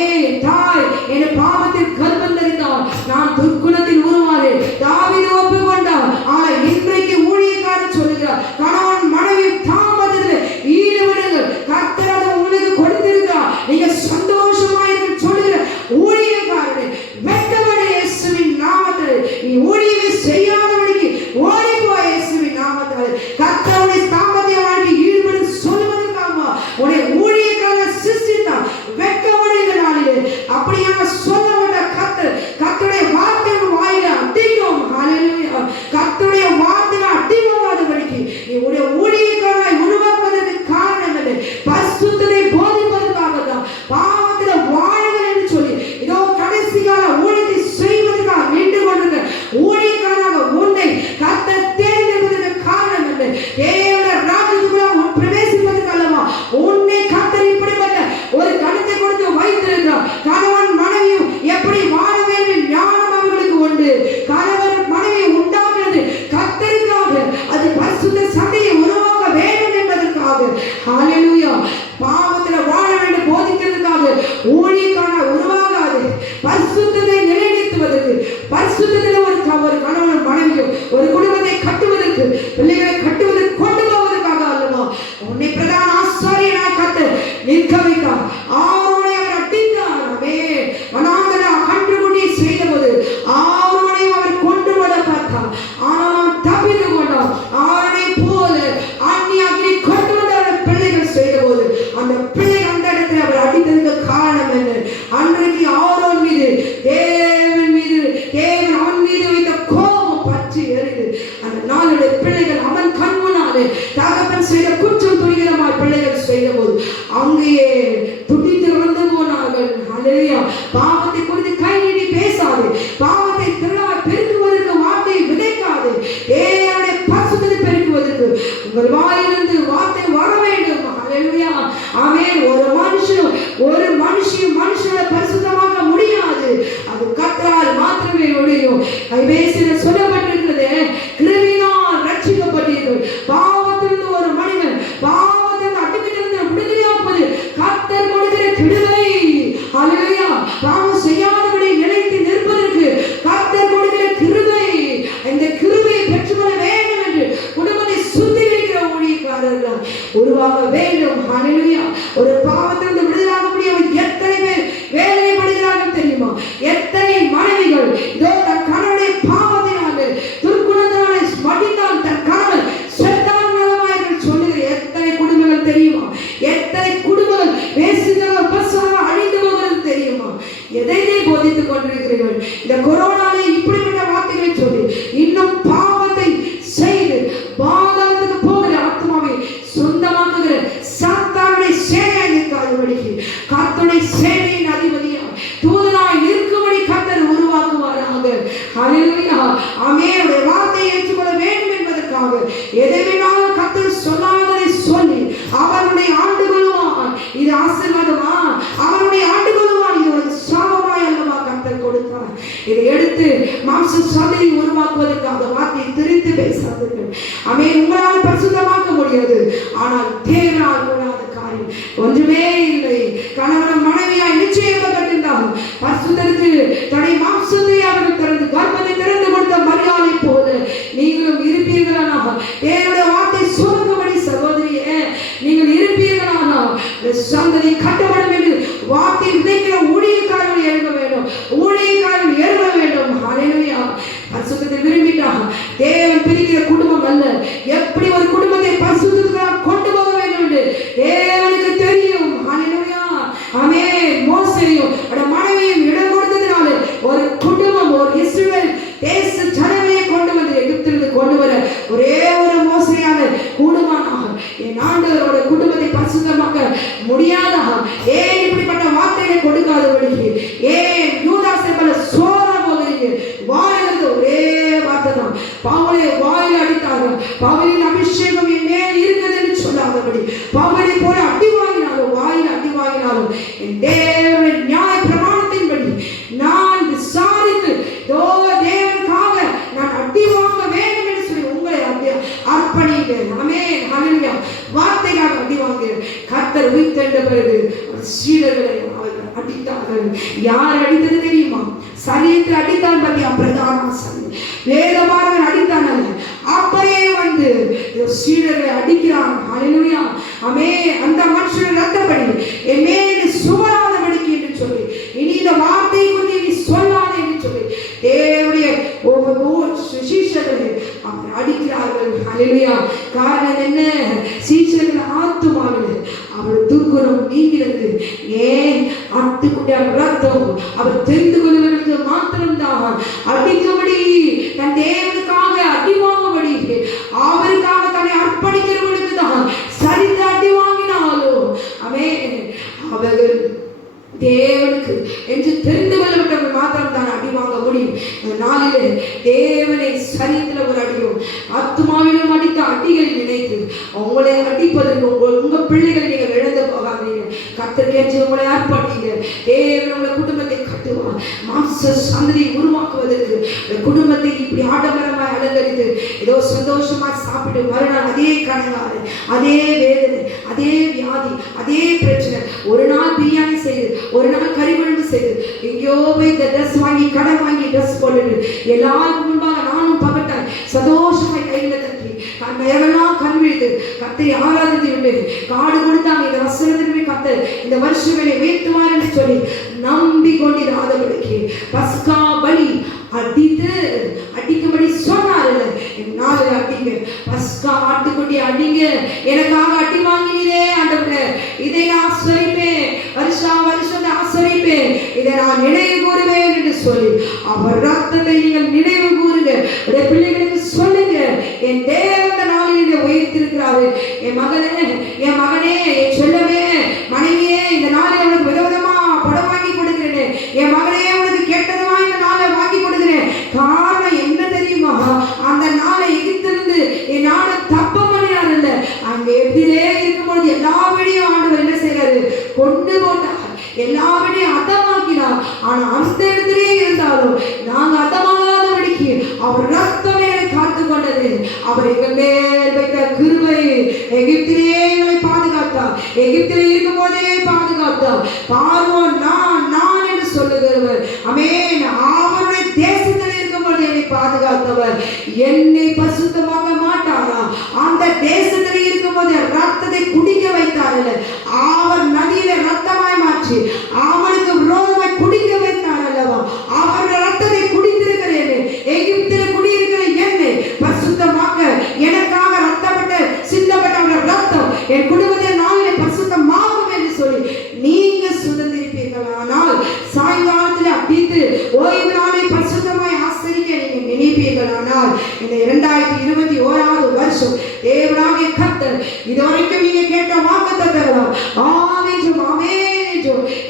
தாய் என் பாவத்தில் கர்ப்பம் தரித்தார், நான் துர்க்குணத்தில் உருவானேன். தாவீது ஒப்புக்கொண்டார். ஆனால் இன்றைக்கு ஊழியக்காரர் சொல்லுகிறார், கணவன் மனைவி தாமதத்தில் ஈடுபடுங்கள், கர்த்தர் அதை உங்களுக்கு கொடுத்திருக்கிறார், நீங்க சந்தோஷமாயிருக்க சொல்லுகிற ஊழியக்காரனை வெட்கப்பட இயேசுவின் நாமத்தில் நீ ஊழியமே செய்யாதபடிக்கு ஓடி போய் இயேசுவின் நாமத்தில் கர்த்தருடைய தாமதிய வாழ்க்கை ஈடுபட சொல்வதற்காக உன்னை ஊழியக்காரனை சிருஷ்டித்தார். வெட்கம் ஆரோன் மீது தேவன் அவன் மீது வைத்த கோபம் பற்றி எரியுது. அந்த நாளுடைய பிள்ளைகள் அவன் கண் முன்னாலே தகப்பன் செய்த குற்றம் துணிகரமாய் பிள்ளைகள் செய்த போது அங்கேயே துடித்து வந்து போனார்கள். ஹல்லேலூயா. பாவத்தை குறித்து கை நீட்டி பேசாது, பாவத்தை திரளாய் பெருக்குவதற்கு வார்த்தை விதைக்காது, தேவனுடைய பரிசுத்தத்தை பெருக்குவதற்கு உங்கள் வாயிலிருந்து வார்த்தை வர வேண்டும். ஹல்லேலூயா. ஆமென். ஒரு மனுஷனை பரிசுத்தமாக்க முடியாது, அது கர்த்தரால் மாத்திரமே முடியும். எபேசியரில் சொல்லப்பட்டிருக்கிறது, கிருபையினால் ரட்சிக்கப்பட்டீர்கள். பாவத்திலிருந்து ஒரு மனிதன் பாவத்திலிருந்து அடிமையிலிருந்து விடுதலையாக்குவது கர்த்தர் கொடுக்கிற கிருபை. ஹல்லேலூயா. பாவம் செய்யாதபடி நிலைத்து நிற்பதற்கு கர்த்தர் கொடுக்கிற கிருபை. இந்த கிருபையை பெற்றுக்கொள்ள வேண்டும் என்று குடும்பத்தை சுத்திகரிக்கிற ஊழியக்காரர்கள் உருவாக வேண்டும். ஹல்லேலூயா. ஒரு பாவத்திலிருந்து விடுதலாக முடியாமல் எத்தனை பேர் வேதனைப்படுகிறார்கள் தெரியுமா? எத்தனை மனைவிகள் இதோ தன் கணவனுடைய பாவத்தினாலே துர்க்குணத்தினாலே மடிந்தால் தன் கணவன் செத்தால் நலமாயிர்கள் சொல்லுகிற எத்தனை குடும்பங்கள் தெரியுமா? எத்தனை குடும்பங்கள் வேசித்தனால் பசாக அழிந்து போகிறது தெரியுமா? எதையே போதித்துக் கொண்டிருக்கிறீர்கள்? இந்த கொரோனாவை இப்படிப்பட்ட வார்த்தைகளை சொல்லி இன்னும் பாவத்தை செய்து பாதாளத்துக்கு போகிற ஆத்மாவை சொந்தமாக்குகிற சாத்தானுடைய சேனையாய் நிற்காதபடிக்கு கர்த்தருடைய சேனையின் அதிபதியாய் தூதனாய் நிற்கும்படி கர்த்தர் உருவாக்குவாராக. ஹல்லேலூயா. ஆமென். வார்த்தையை ஏற்றுக்கொள்ள வேண்டும் என்பதற்காக எதை வேணாலும் கர்த்தர் சொல்லாததை சொல்லி அவருடைய ஆண்டு கொள்வான். இது ஆசீர்வாதமா? அவருடைய ஆண்டு கொள்வான். இது ஒரு சாபமாய் அல்லவா கர்த்தர் கொடுத்தார். இதை எடுத்து மாம்ச சதையை உருவாக்குவதற்காக வார்த்தையை திரித்து பேசாதீர்கள். ஆமென். உங்களால் பரிசுத்தமாக்க முடியாது, ஆனால் தேவனால் கூடாத காரியம் ஒன்றுமே இல்லை. கணவன் மனைவியாய் நிச்சயப்பட்டிருந்தாலும் பரிசுத்தருக்கு தன்னை மாம்சத்தை அவர்கள் திறந்து கர்ப்பத்தை திறந்து கொடுத்த மரியாதை போல நீங்களும் இருப்பீர்களானால் தேவனுடைய வார்த்தை சுமக்கும்படி சகோதரியே நீங்கள் இருப்பீர்களானால் சந்ததி கட்டப்படும் என்று வார்த்தை விதைக்கிற ஊழியக்காரர்கள் எழுத வேண்டும். ஊழியக்காரர்கள் எழுத வேண்டும். ஹல்லேலூயா. பரிசுத்தத்தை விரும்பிட்டாக தேவன் பிரிக்கிற குடும்பம் அல்ல. எப்படி ஒரு குடும்பத்தை பரிசுத்தத்துக்காக கொண்டு போக வேண்டும் என்று தேவனுக்கு தெரியும். ஹல்லேலூயா. ஆமென். மோசேயும் மனைவியும் இடம் கொடுத்ததினால ஒரு குடும்பம், ஒரு இஸ்ரவேல் தேச ஜனங்களை கொண்டு வந்து எகிப்திலிருந்து கொண்டு வர ஒரே ஒரு மோசையான குடும்பமாக என் ஆண்டவரோட குடும்பத்தை பரிசுத்தமாக்க முடியாதா? ஏன் இப்படிப்பட்ட வார்த்தைகளை கொடுக்காதபடிக்கு ஏன் யூதாசை போல சோரா போகிறீங்க? வாயிலிருந்து ஒரே வார்த்தை தான். பவுலை வாயில் அடித்தார்கள். பவுலின் அபிஷேகம் என் மேல் இருக்கிறது என்று சொல்லாதபடி பவுலை போல அடி வாங்கினாலும் வாயில் அடி வாங்கினாலும் என் தேவன் நியாய பிரமாணத்தின்படி நான் விசாரித்து தேவனுக்காக நான் அடி வாங்க வேண்டும் என்று சொல்லி உங்களை அர்ப்பணிங்க. ஆமென். ஹல்லேலூயா. வார்த்தைக்காக அடி வாங்க. கர்த்தர் உயிர்த்தெழுந்த பிறகு சீடர்களை அவர்கள் அடித்தார்கள். யார் அடித்தது தெரியுமா? சரீரத்தில் அடித்தான் பத்தி பிரதான ஆசாரியன் வேதபாரகன் அடித்தான் அல்ல, அப்படியே வந்து சீடர்களை அடிக்கிறான். ஹல்லேலூயா. ஆமென். அந்த மனுஷன் ரத்தப்படி என் மேலே சுமராதபடிக்கு என்று சொல்லி இனி இந்த வார்த்தை குறித்து நீ சொல்லாதே என்று சொல்லி தேவனுடைய சீஷர்களை அவர் அடிக்கிறார்கள். ஹல்லேலூயா. காரணம் என்ன? சீஷர்கள் ஆத்துமாவில் அவர் துர்குணம் நீங்கிறது. ஏன்? ஆட்டுக்குட்டிய ரத்தம் அவர் தெரிந்து கொள்வதற்கு மாத்திரம்தான் அடிக்கபடி தன் தேவனுக்காக அடி வாங்கபடி அவருக்காக தன்னை அர்ப்பணிக்கிறவனுக்கு தான் சரிந்து அடி வாங்கினாலும் ஆமென் அவர்கள் தேவனுக்கு என்று தெரிந்து கொள்ளப்பட்டவர்கள் மாத்திரம் தான் அடி வாங்க முடியும். நாளிலே தேவனை சரீரத்தில் ஒரு அடியும் ஆத்மாவிலும் அடித்த அடிகளை நினைத்து உங்களை அடிப்பதற்கு உங்க பிள்ளைகளை நீங்கள் இழந்து போகாதீங்க. கர்த்தர் கேட்டு உங்களை அர்ப்பணிங்க. தேவன் உங்களை குடும்பத்தை கட்டுவார். மாம்ச சந்ததியை உருவாக்குவதற்கு குடும்பத்தை இப்படி ஆடம்பரமாய் அலங்கரித்து ஏதோ சந்தோஷமாய் சாப்பிட்டு மறுநாள் அதே கடங்காறு, அதே வேதனை, அதே வியாதி, அதே பிரச்சனை. ஒரு நாள் பிரியாணி செய்து, ஒரு நாள் கறி குழம்பு செய்து, எங்கேயோ போய் இந்த ட்ரெஸ் வாங்கி கடன் வாங்கி ட்ரெஸ் போட்டுட்டு எல்லாருக்கும் முன்பாக நானும் பகட்டாய் சந்தோஷமாய் கையில தட்டி நேரெல்லாம் கண் விழுது கத்தை ஆராதித்து விட்டு காடு கொடுத்தாங்க. இந்த வசனத்திற்கு கத்த இந்த வருஷம் என்னை உயர்த்துவார் என்று சொல்லி நம்பி கொண்டிராதபடிக்கு பஸ்கா பலி அடிக்கும்படி சொன்னார்கள். நாளில் அடிங்க, பஸ்கா ஆட்டுக்குட்டி அடிங்க, எனக்காக அடி வாங்கினீரே ஆண்டவரே, இதை நான் ஆசரிப்பேன், வருஷம் ஆசரிப்பேன், இதை நான் நினைவு கூறுவேன் என்று சொல்லி அவர் ரத்தத்தை நீங்கள் நினைவு கூறுங்க. உடைய பிள்ளைகளுக்கு சொல்லுங்க, என் தேவன் இந்த நாளில் உயர்த்திருக்கிறாரு. என் மகனே, என் மகனே, என் செல்லமே, மனைவியே, இந்த நாளில் உனக்கு விதவிதமா படம் வாங்கி கொடுக்கிறேன். என் மகனே, உனக்கு கேட்டதுமா இந்த நாளை வாங்கி கொடுக்கிறேன். காரணம் என்ன தெரியுமா? அந்த நாளை எகிப்திலிருந்து என் நாடு தப்ப பண்ணினார் இல்ல, அங்க எதிரே இருக்கும்போது எல்லா வழியும் ஆண்டவர் என்ன செய்யறாரு? கொண்டு போட்டார். எல்லா வழியும் அதமாக்கினார். ஆனா அந்த இடத்திலே இருந்தாலும் நாங்க அதமாகாதபடிக்கு அவர் ரத்தமே காத்து கொண்டது. அவர் எங்கள் மேல் வைத்த கிருபை. எகிப்திலே எங்களை பாதுகாத்தார். எகிப்திலே இருக்கும் போதே பாதுகாத்தார். பார்வோன் நான் என்று சொல்லுகிறவர். ஆமென். அவருடைய தேசத்தில் இருக்கும் போது என்னை பாதுகாத்தவர். என்னை பரிசுத்தமாக மாட்டாரா? அந்த தேசத்தில் இருக்கும் போது ரத்தத்தை குடிக்க வைத்தார்கள். அவர் நதியில ரத்தமாய் மாற்றி அவனுக்கு விரோதமாய் குடிக்க வைத்தார் அல்லவா? அவருடைய ரத்தத்தை குடித்திருக்கிறேன். எகிப்தில் குடியிருக்கிற என்னை பரிசுத்தமாக்க எனக்காக ரத்தப்பட்ட சிந்தப்பட்ட அவருடைய ரத்தம் என் குடும்பத்தை நாளிலே பரிசுத்தமாகும் என்று சொல்லி நீங்க சுதந்திரிப்பீர்கள். ஆனால் சாயங்காலத்தில் அடித்து ஓய்வு நாளை பரிசுத்தமாய் ஆசரிக்க நீங்க நினைப்பீர்கள். ஆனால் இந்த 2021 வருஷம் தேவனாகிய கர்த்தர் இதுவரைக்கும் நீங்க கேட்ட வாக்குத்தத்தம் ஆமென் ஆமென்.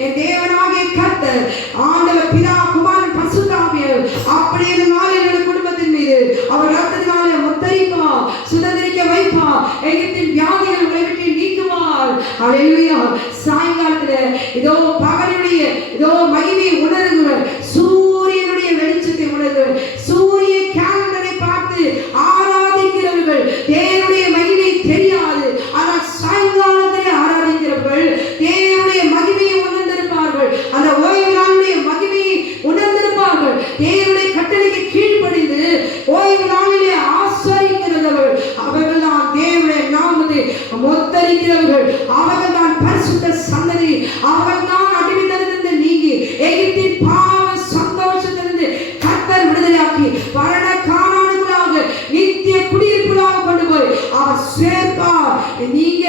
என் தேவனாகிய கர்த்தர் ஆண்டவர் பிதா குமாரன் பரிசுத்த ஆவியானவர் அப்படியே இந்த நாளில் குடும்பத்தின் மீது அவர் ரத்தத்தினாலே முத்தரிப்பா, சுதந்திரிக்க வைப்பா. எகிப்தின் வியாதிகள் உங்களை விட்டு நீக்குவார். ஹல்லேலூயா. சாயங்காலத்துல இதோ பகலுடைய இதோ மகிமையை உணர்கிறவர், சூரியனுடைய வெளிச்சத்தை உணர்கிறவர், சூரிய கேலண்டரை பார்த்து ஆராதிக்கிறவர்கள் தேவனுடைய மகிமை தெரியாது. ஆனால் சாயங்காலத்திலே ஆராதிக்கிறவர்கள் தேவனுடைய மகிமையை உணர்ந்திருப்பார்கள். அந்த ஓய்வு நாளுடைய மகிமையை உணர்ந்திருப்பார்கள். தேவனுடைய கட்டளைக்கு கீழ்ப்படிந்து ஓய்வு நாளிலே ஆசரிக்கிறவர்கள் அவர்கள் தான் தேவனுடைய நாமத்தை முத்தரிக்கிறவர்கள். அவர்கள் தான் பரிசுத்த சந்ததி. அவர்கள் தான் அடிமைத்தனத்திலிருந்து நீங்கி எகிப்தின் பாவ சந்தோஷத்திலிருந்து கர்த்தர் விடுதலையாக்கி பரண கானானுக்குள்ளாக நித்திய குடியிருப்புகளாக கொண்டு போய் அவர் சேர்ப்பார். நீங்க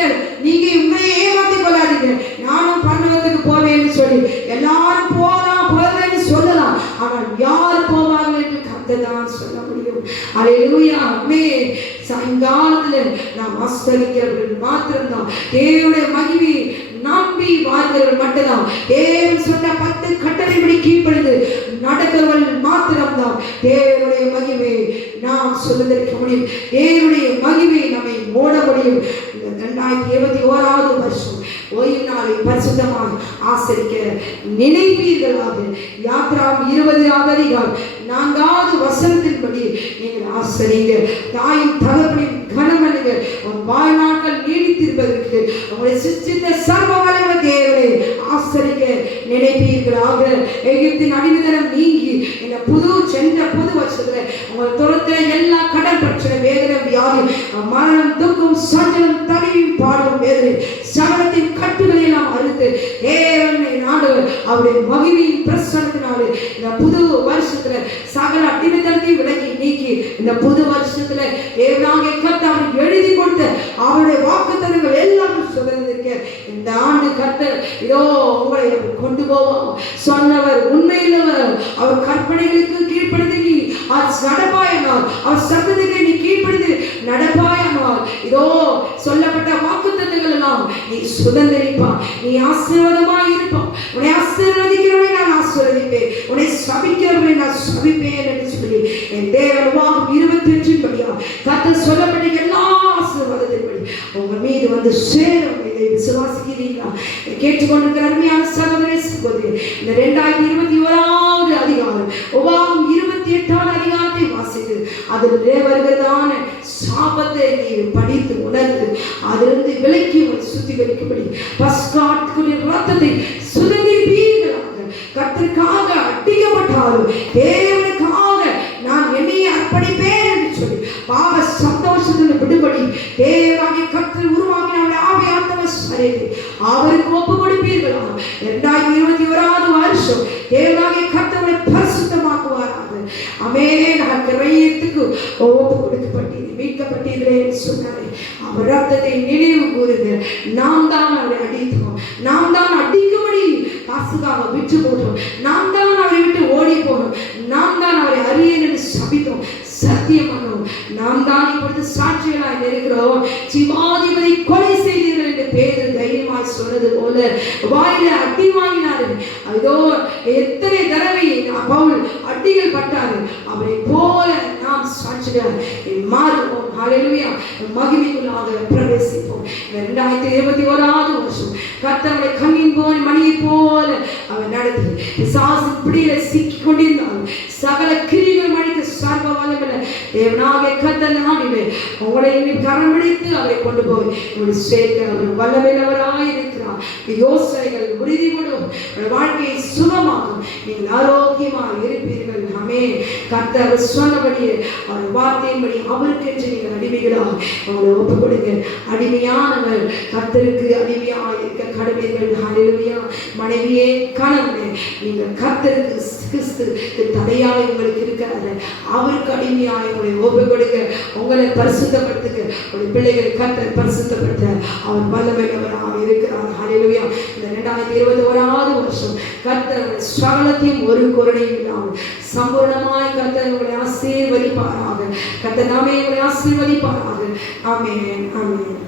உங்களை ஏமாற்றிக் கொள்ளாதீங்க. நானும் பரலோகத்துக்கு போவேன்னு சொல்லி எல்லாரும் போவேன்னு சொல்லலாம். ஆனால் யார் போவாங்க என்று கர்த்தர் தான் சொல்ல முடியும். அல்லேலூயா. ஆமென். சாயங்காலத்தில் நாம் ஆசரிக்கிறவர்கள் மாத்திரம்தான் தேவனுடைய மகிமை நம்பி வாழ்கிறவர்கள் மட்டும்தான் தேவன் சொன்ன 10 கட்டளைப்படி கீழ்ப்படிந்து நடக்கிறவர்கள் மாத்திரம்தான் தேவனுடைய மகிமை நாம் சுதந்திரிக்க முடியும். தேவனுடைய மகிமை நம்மை ஓட முடியும். இந்த 2021 வருஷம் ஓய்வு நாளை பரிசுத்தமாக ஆசரிக்க நினைப்பீர்களாக. யாத்ராம் 20 அதிகாரம் 4வது வசனத்தின்படி நீங்கள் ஆசரிங்க. தாயும் தகப்பனையும் கனமனுங்க. வாழ்நாட்கள் நீடித்திருப்பதற்கு உங்களை சிருஷ்டித்த சர்வ வல்லமை தேவனை ஆசரிக்க நினைப்பீர்களாக. எகிப்தின் அடிமைத்தனம் நீங்கி இந்த சென்ற புது வருஷத்துல உங்கள் துரத்துல எல்லா கடன் பிரச்சனை, வேதனை, வியாதி, மரணம், துக்கம், சஞ்சலம், தனியும் பாடும் வேதனை சகலத்தின் கட்டுகளை எல்லாம் அறுத்து தேவனை நாடு அவருடைய மகிமையின் பிரசன்னத்தினாலே இந்த புது வருஷத்துல சகல அடிமைத்தனத்தையும் விலக்கி நீக்கி இந்த புது வருஷத்துல தேவனாகிய கர்த்தர் எழுதி கொடுத்த அவருடைய வாக்குத்தத்தங்கள் எல்லாம் சுதந்திரிக்க இந்த ஆண்டு கர்த்தர் இதோ உங்களை கொண்டு போவோம். சொன்னவர் உண்மையுள்ளவர். அவர் கற்பனைகளுக்கு கீழ்ப்படுத்தி நீ நடப்பாயனால், அவர் சத்தத்துக்கு நீ கீழ்ப்படுத்தி நடப்பாயனால் இதோ சொல்லப்பட்ட வாக்குத்தத்தங்கள் எல்லாம் நீ சுதந்திரிப்பான். நீ ஆசீர்வாதமாய் இருப்பான். உன்னை ஆசீர்வதிக்கிறவனை நான் ஆசீர்வதிப்பேன், உன்னை சபிக்கிறவனை நான் சபிப்பேன் என்று சொல்லி என் தேவன் 28 படியா கர்த்தர் சொல்லப்பட்ட எல்லா ஆசீர்வாதத்தின்படி உங்க மீது வந்து சேரும். இதை விசுவாசிக்கிறீங்களா? கேட்டுக்கொண்டிருக்கிற அருமையான சகோதரே சகோதரி, இந்த 2021 அதிகாரம் 28 அதிகாரத்தை வாசித்து அதில் வருகிறதான சாபத்தை நீ படித்து உணர்ந்து அதிலிருந்து விலக்கி உங்களை சுத்திகரிக்கும்படி பஸ்காட்டுக்குரிய ரத்தத்தை சுதந்திரிப்பீர்களாக. கர்த்தருக்காக அடிக்கப்பட்டாலும் தேவனுக்காக நான் என்னையே அர்ப்பணிப்பேன் என்று சொல்லி பாவ சந்தோஷத்தில் விடுபடி தேவனாகிய கர்த்தர் உருவாக்கின ஆவியாத்ம சரீரத்தை அவருக்கு ஒப்பு கொடுப்பீர்களா. 2021 வருஷம் தேவனாகிய கர்த்தரை பரிசுத்தமாக்குவாராக. ஆமென். கிரயத்துக்கு ஒப்பு கொடுக்கப்பட்டீர்கள், மீட்கப்பட்டீர்களே என்று சொன்னாரே அவர் ரத்தத்தை நினைவு கூறுங்க. நாம் தான் அவரை அடித்தோம், நாம் தான் அடிக்கும்படி காசுக்காக விற்று போட்டோம், நாம் தான் அவரை பொழுது சாட்சிகளாய் இருக்கிறோம். ஜீவாதிபதி கொலை செய்தீர்கள் என்று பேதுரு தைரியமாய் சொன்னது போல வாயில அடி வாங்கினார்கள். அதோ எத்தனை தடவை பவுல் அடிகள் பட்டாரு. அவரை போல நாம் சாட்சிகள் மாறுவோம். ஹல்லேலூயா. மகிமைக்குள்ளாக பிரவேசிப்போம். 2021 வருஷம் கர்த்தருடைய கண்ணின் போல் மணியை போல அவர் நடத்தி பிசாசு பிடியில சிக்கிக் கொண்டிருந்தார். சகல கிரிகள் மணிக்கு சர்வ வல்லமையுள்ள தேவனாகிய கர்த்தர் நாமே உங்களை கரம் பிடித்து அவரை கொண்டு போய் உங்களை சேர்க்க அவர் வல்லமையுள்ளவராய் இருக்கிறார். யோசனைகள் உறுதிப்படும், வாழ்க்கையை சுகமாகும், நீங்கள் ஆரோக்கியமாக இருப்பீர்கள். ஆமென். கர்த்தர் சொன்னபடியே அவர் வார்த்தையின்படி அவருக்கென்று நீங்கள் அடிமைகளாக அவங்களை ஒப்புக் கொடுங்க. அடிமையானவர் கர்த்தருக்கு அடிமையாக இருக்க கடமைகள். ஹல்லேலூயா. மனைவியே கணவனே நீங்கள் கர்த்தருக்கு கிறிஸ்து தடையாக உங்களுக்கு இருக்கிறாரு. அவருக்கு அடிமையாக உங்களை ஒப்புக் கொடுங்க. உங்களை பரிசுத்தப்படுத்துங்க. உங்களுடைய பிள்ளைகளை கர்த்தர் பரிசுத்தப்படுத்த அவர் வல்லமையுள்ளவராக இருக்கிறார். ஹல்லேலூயா. இந்த 2021 வருஷம் கர்த்தர் சகலத்தையும் ஒரு குறையும் இல்லாமல் சம்பூர்ணமாய் கர்த்தர் உங்களை ஆசீர்வதிப்பாராக. கர்த்தர் நாமே உங்களை ஆசீர்வதிப்பாராக. ஆமென். ஆமென்.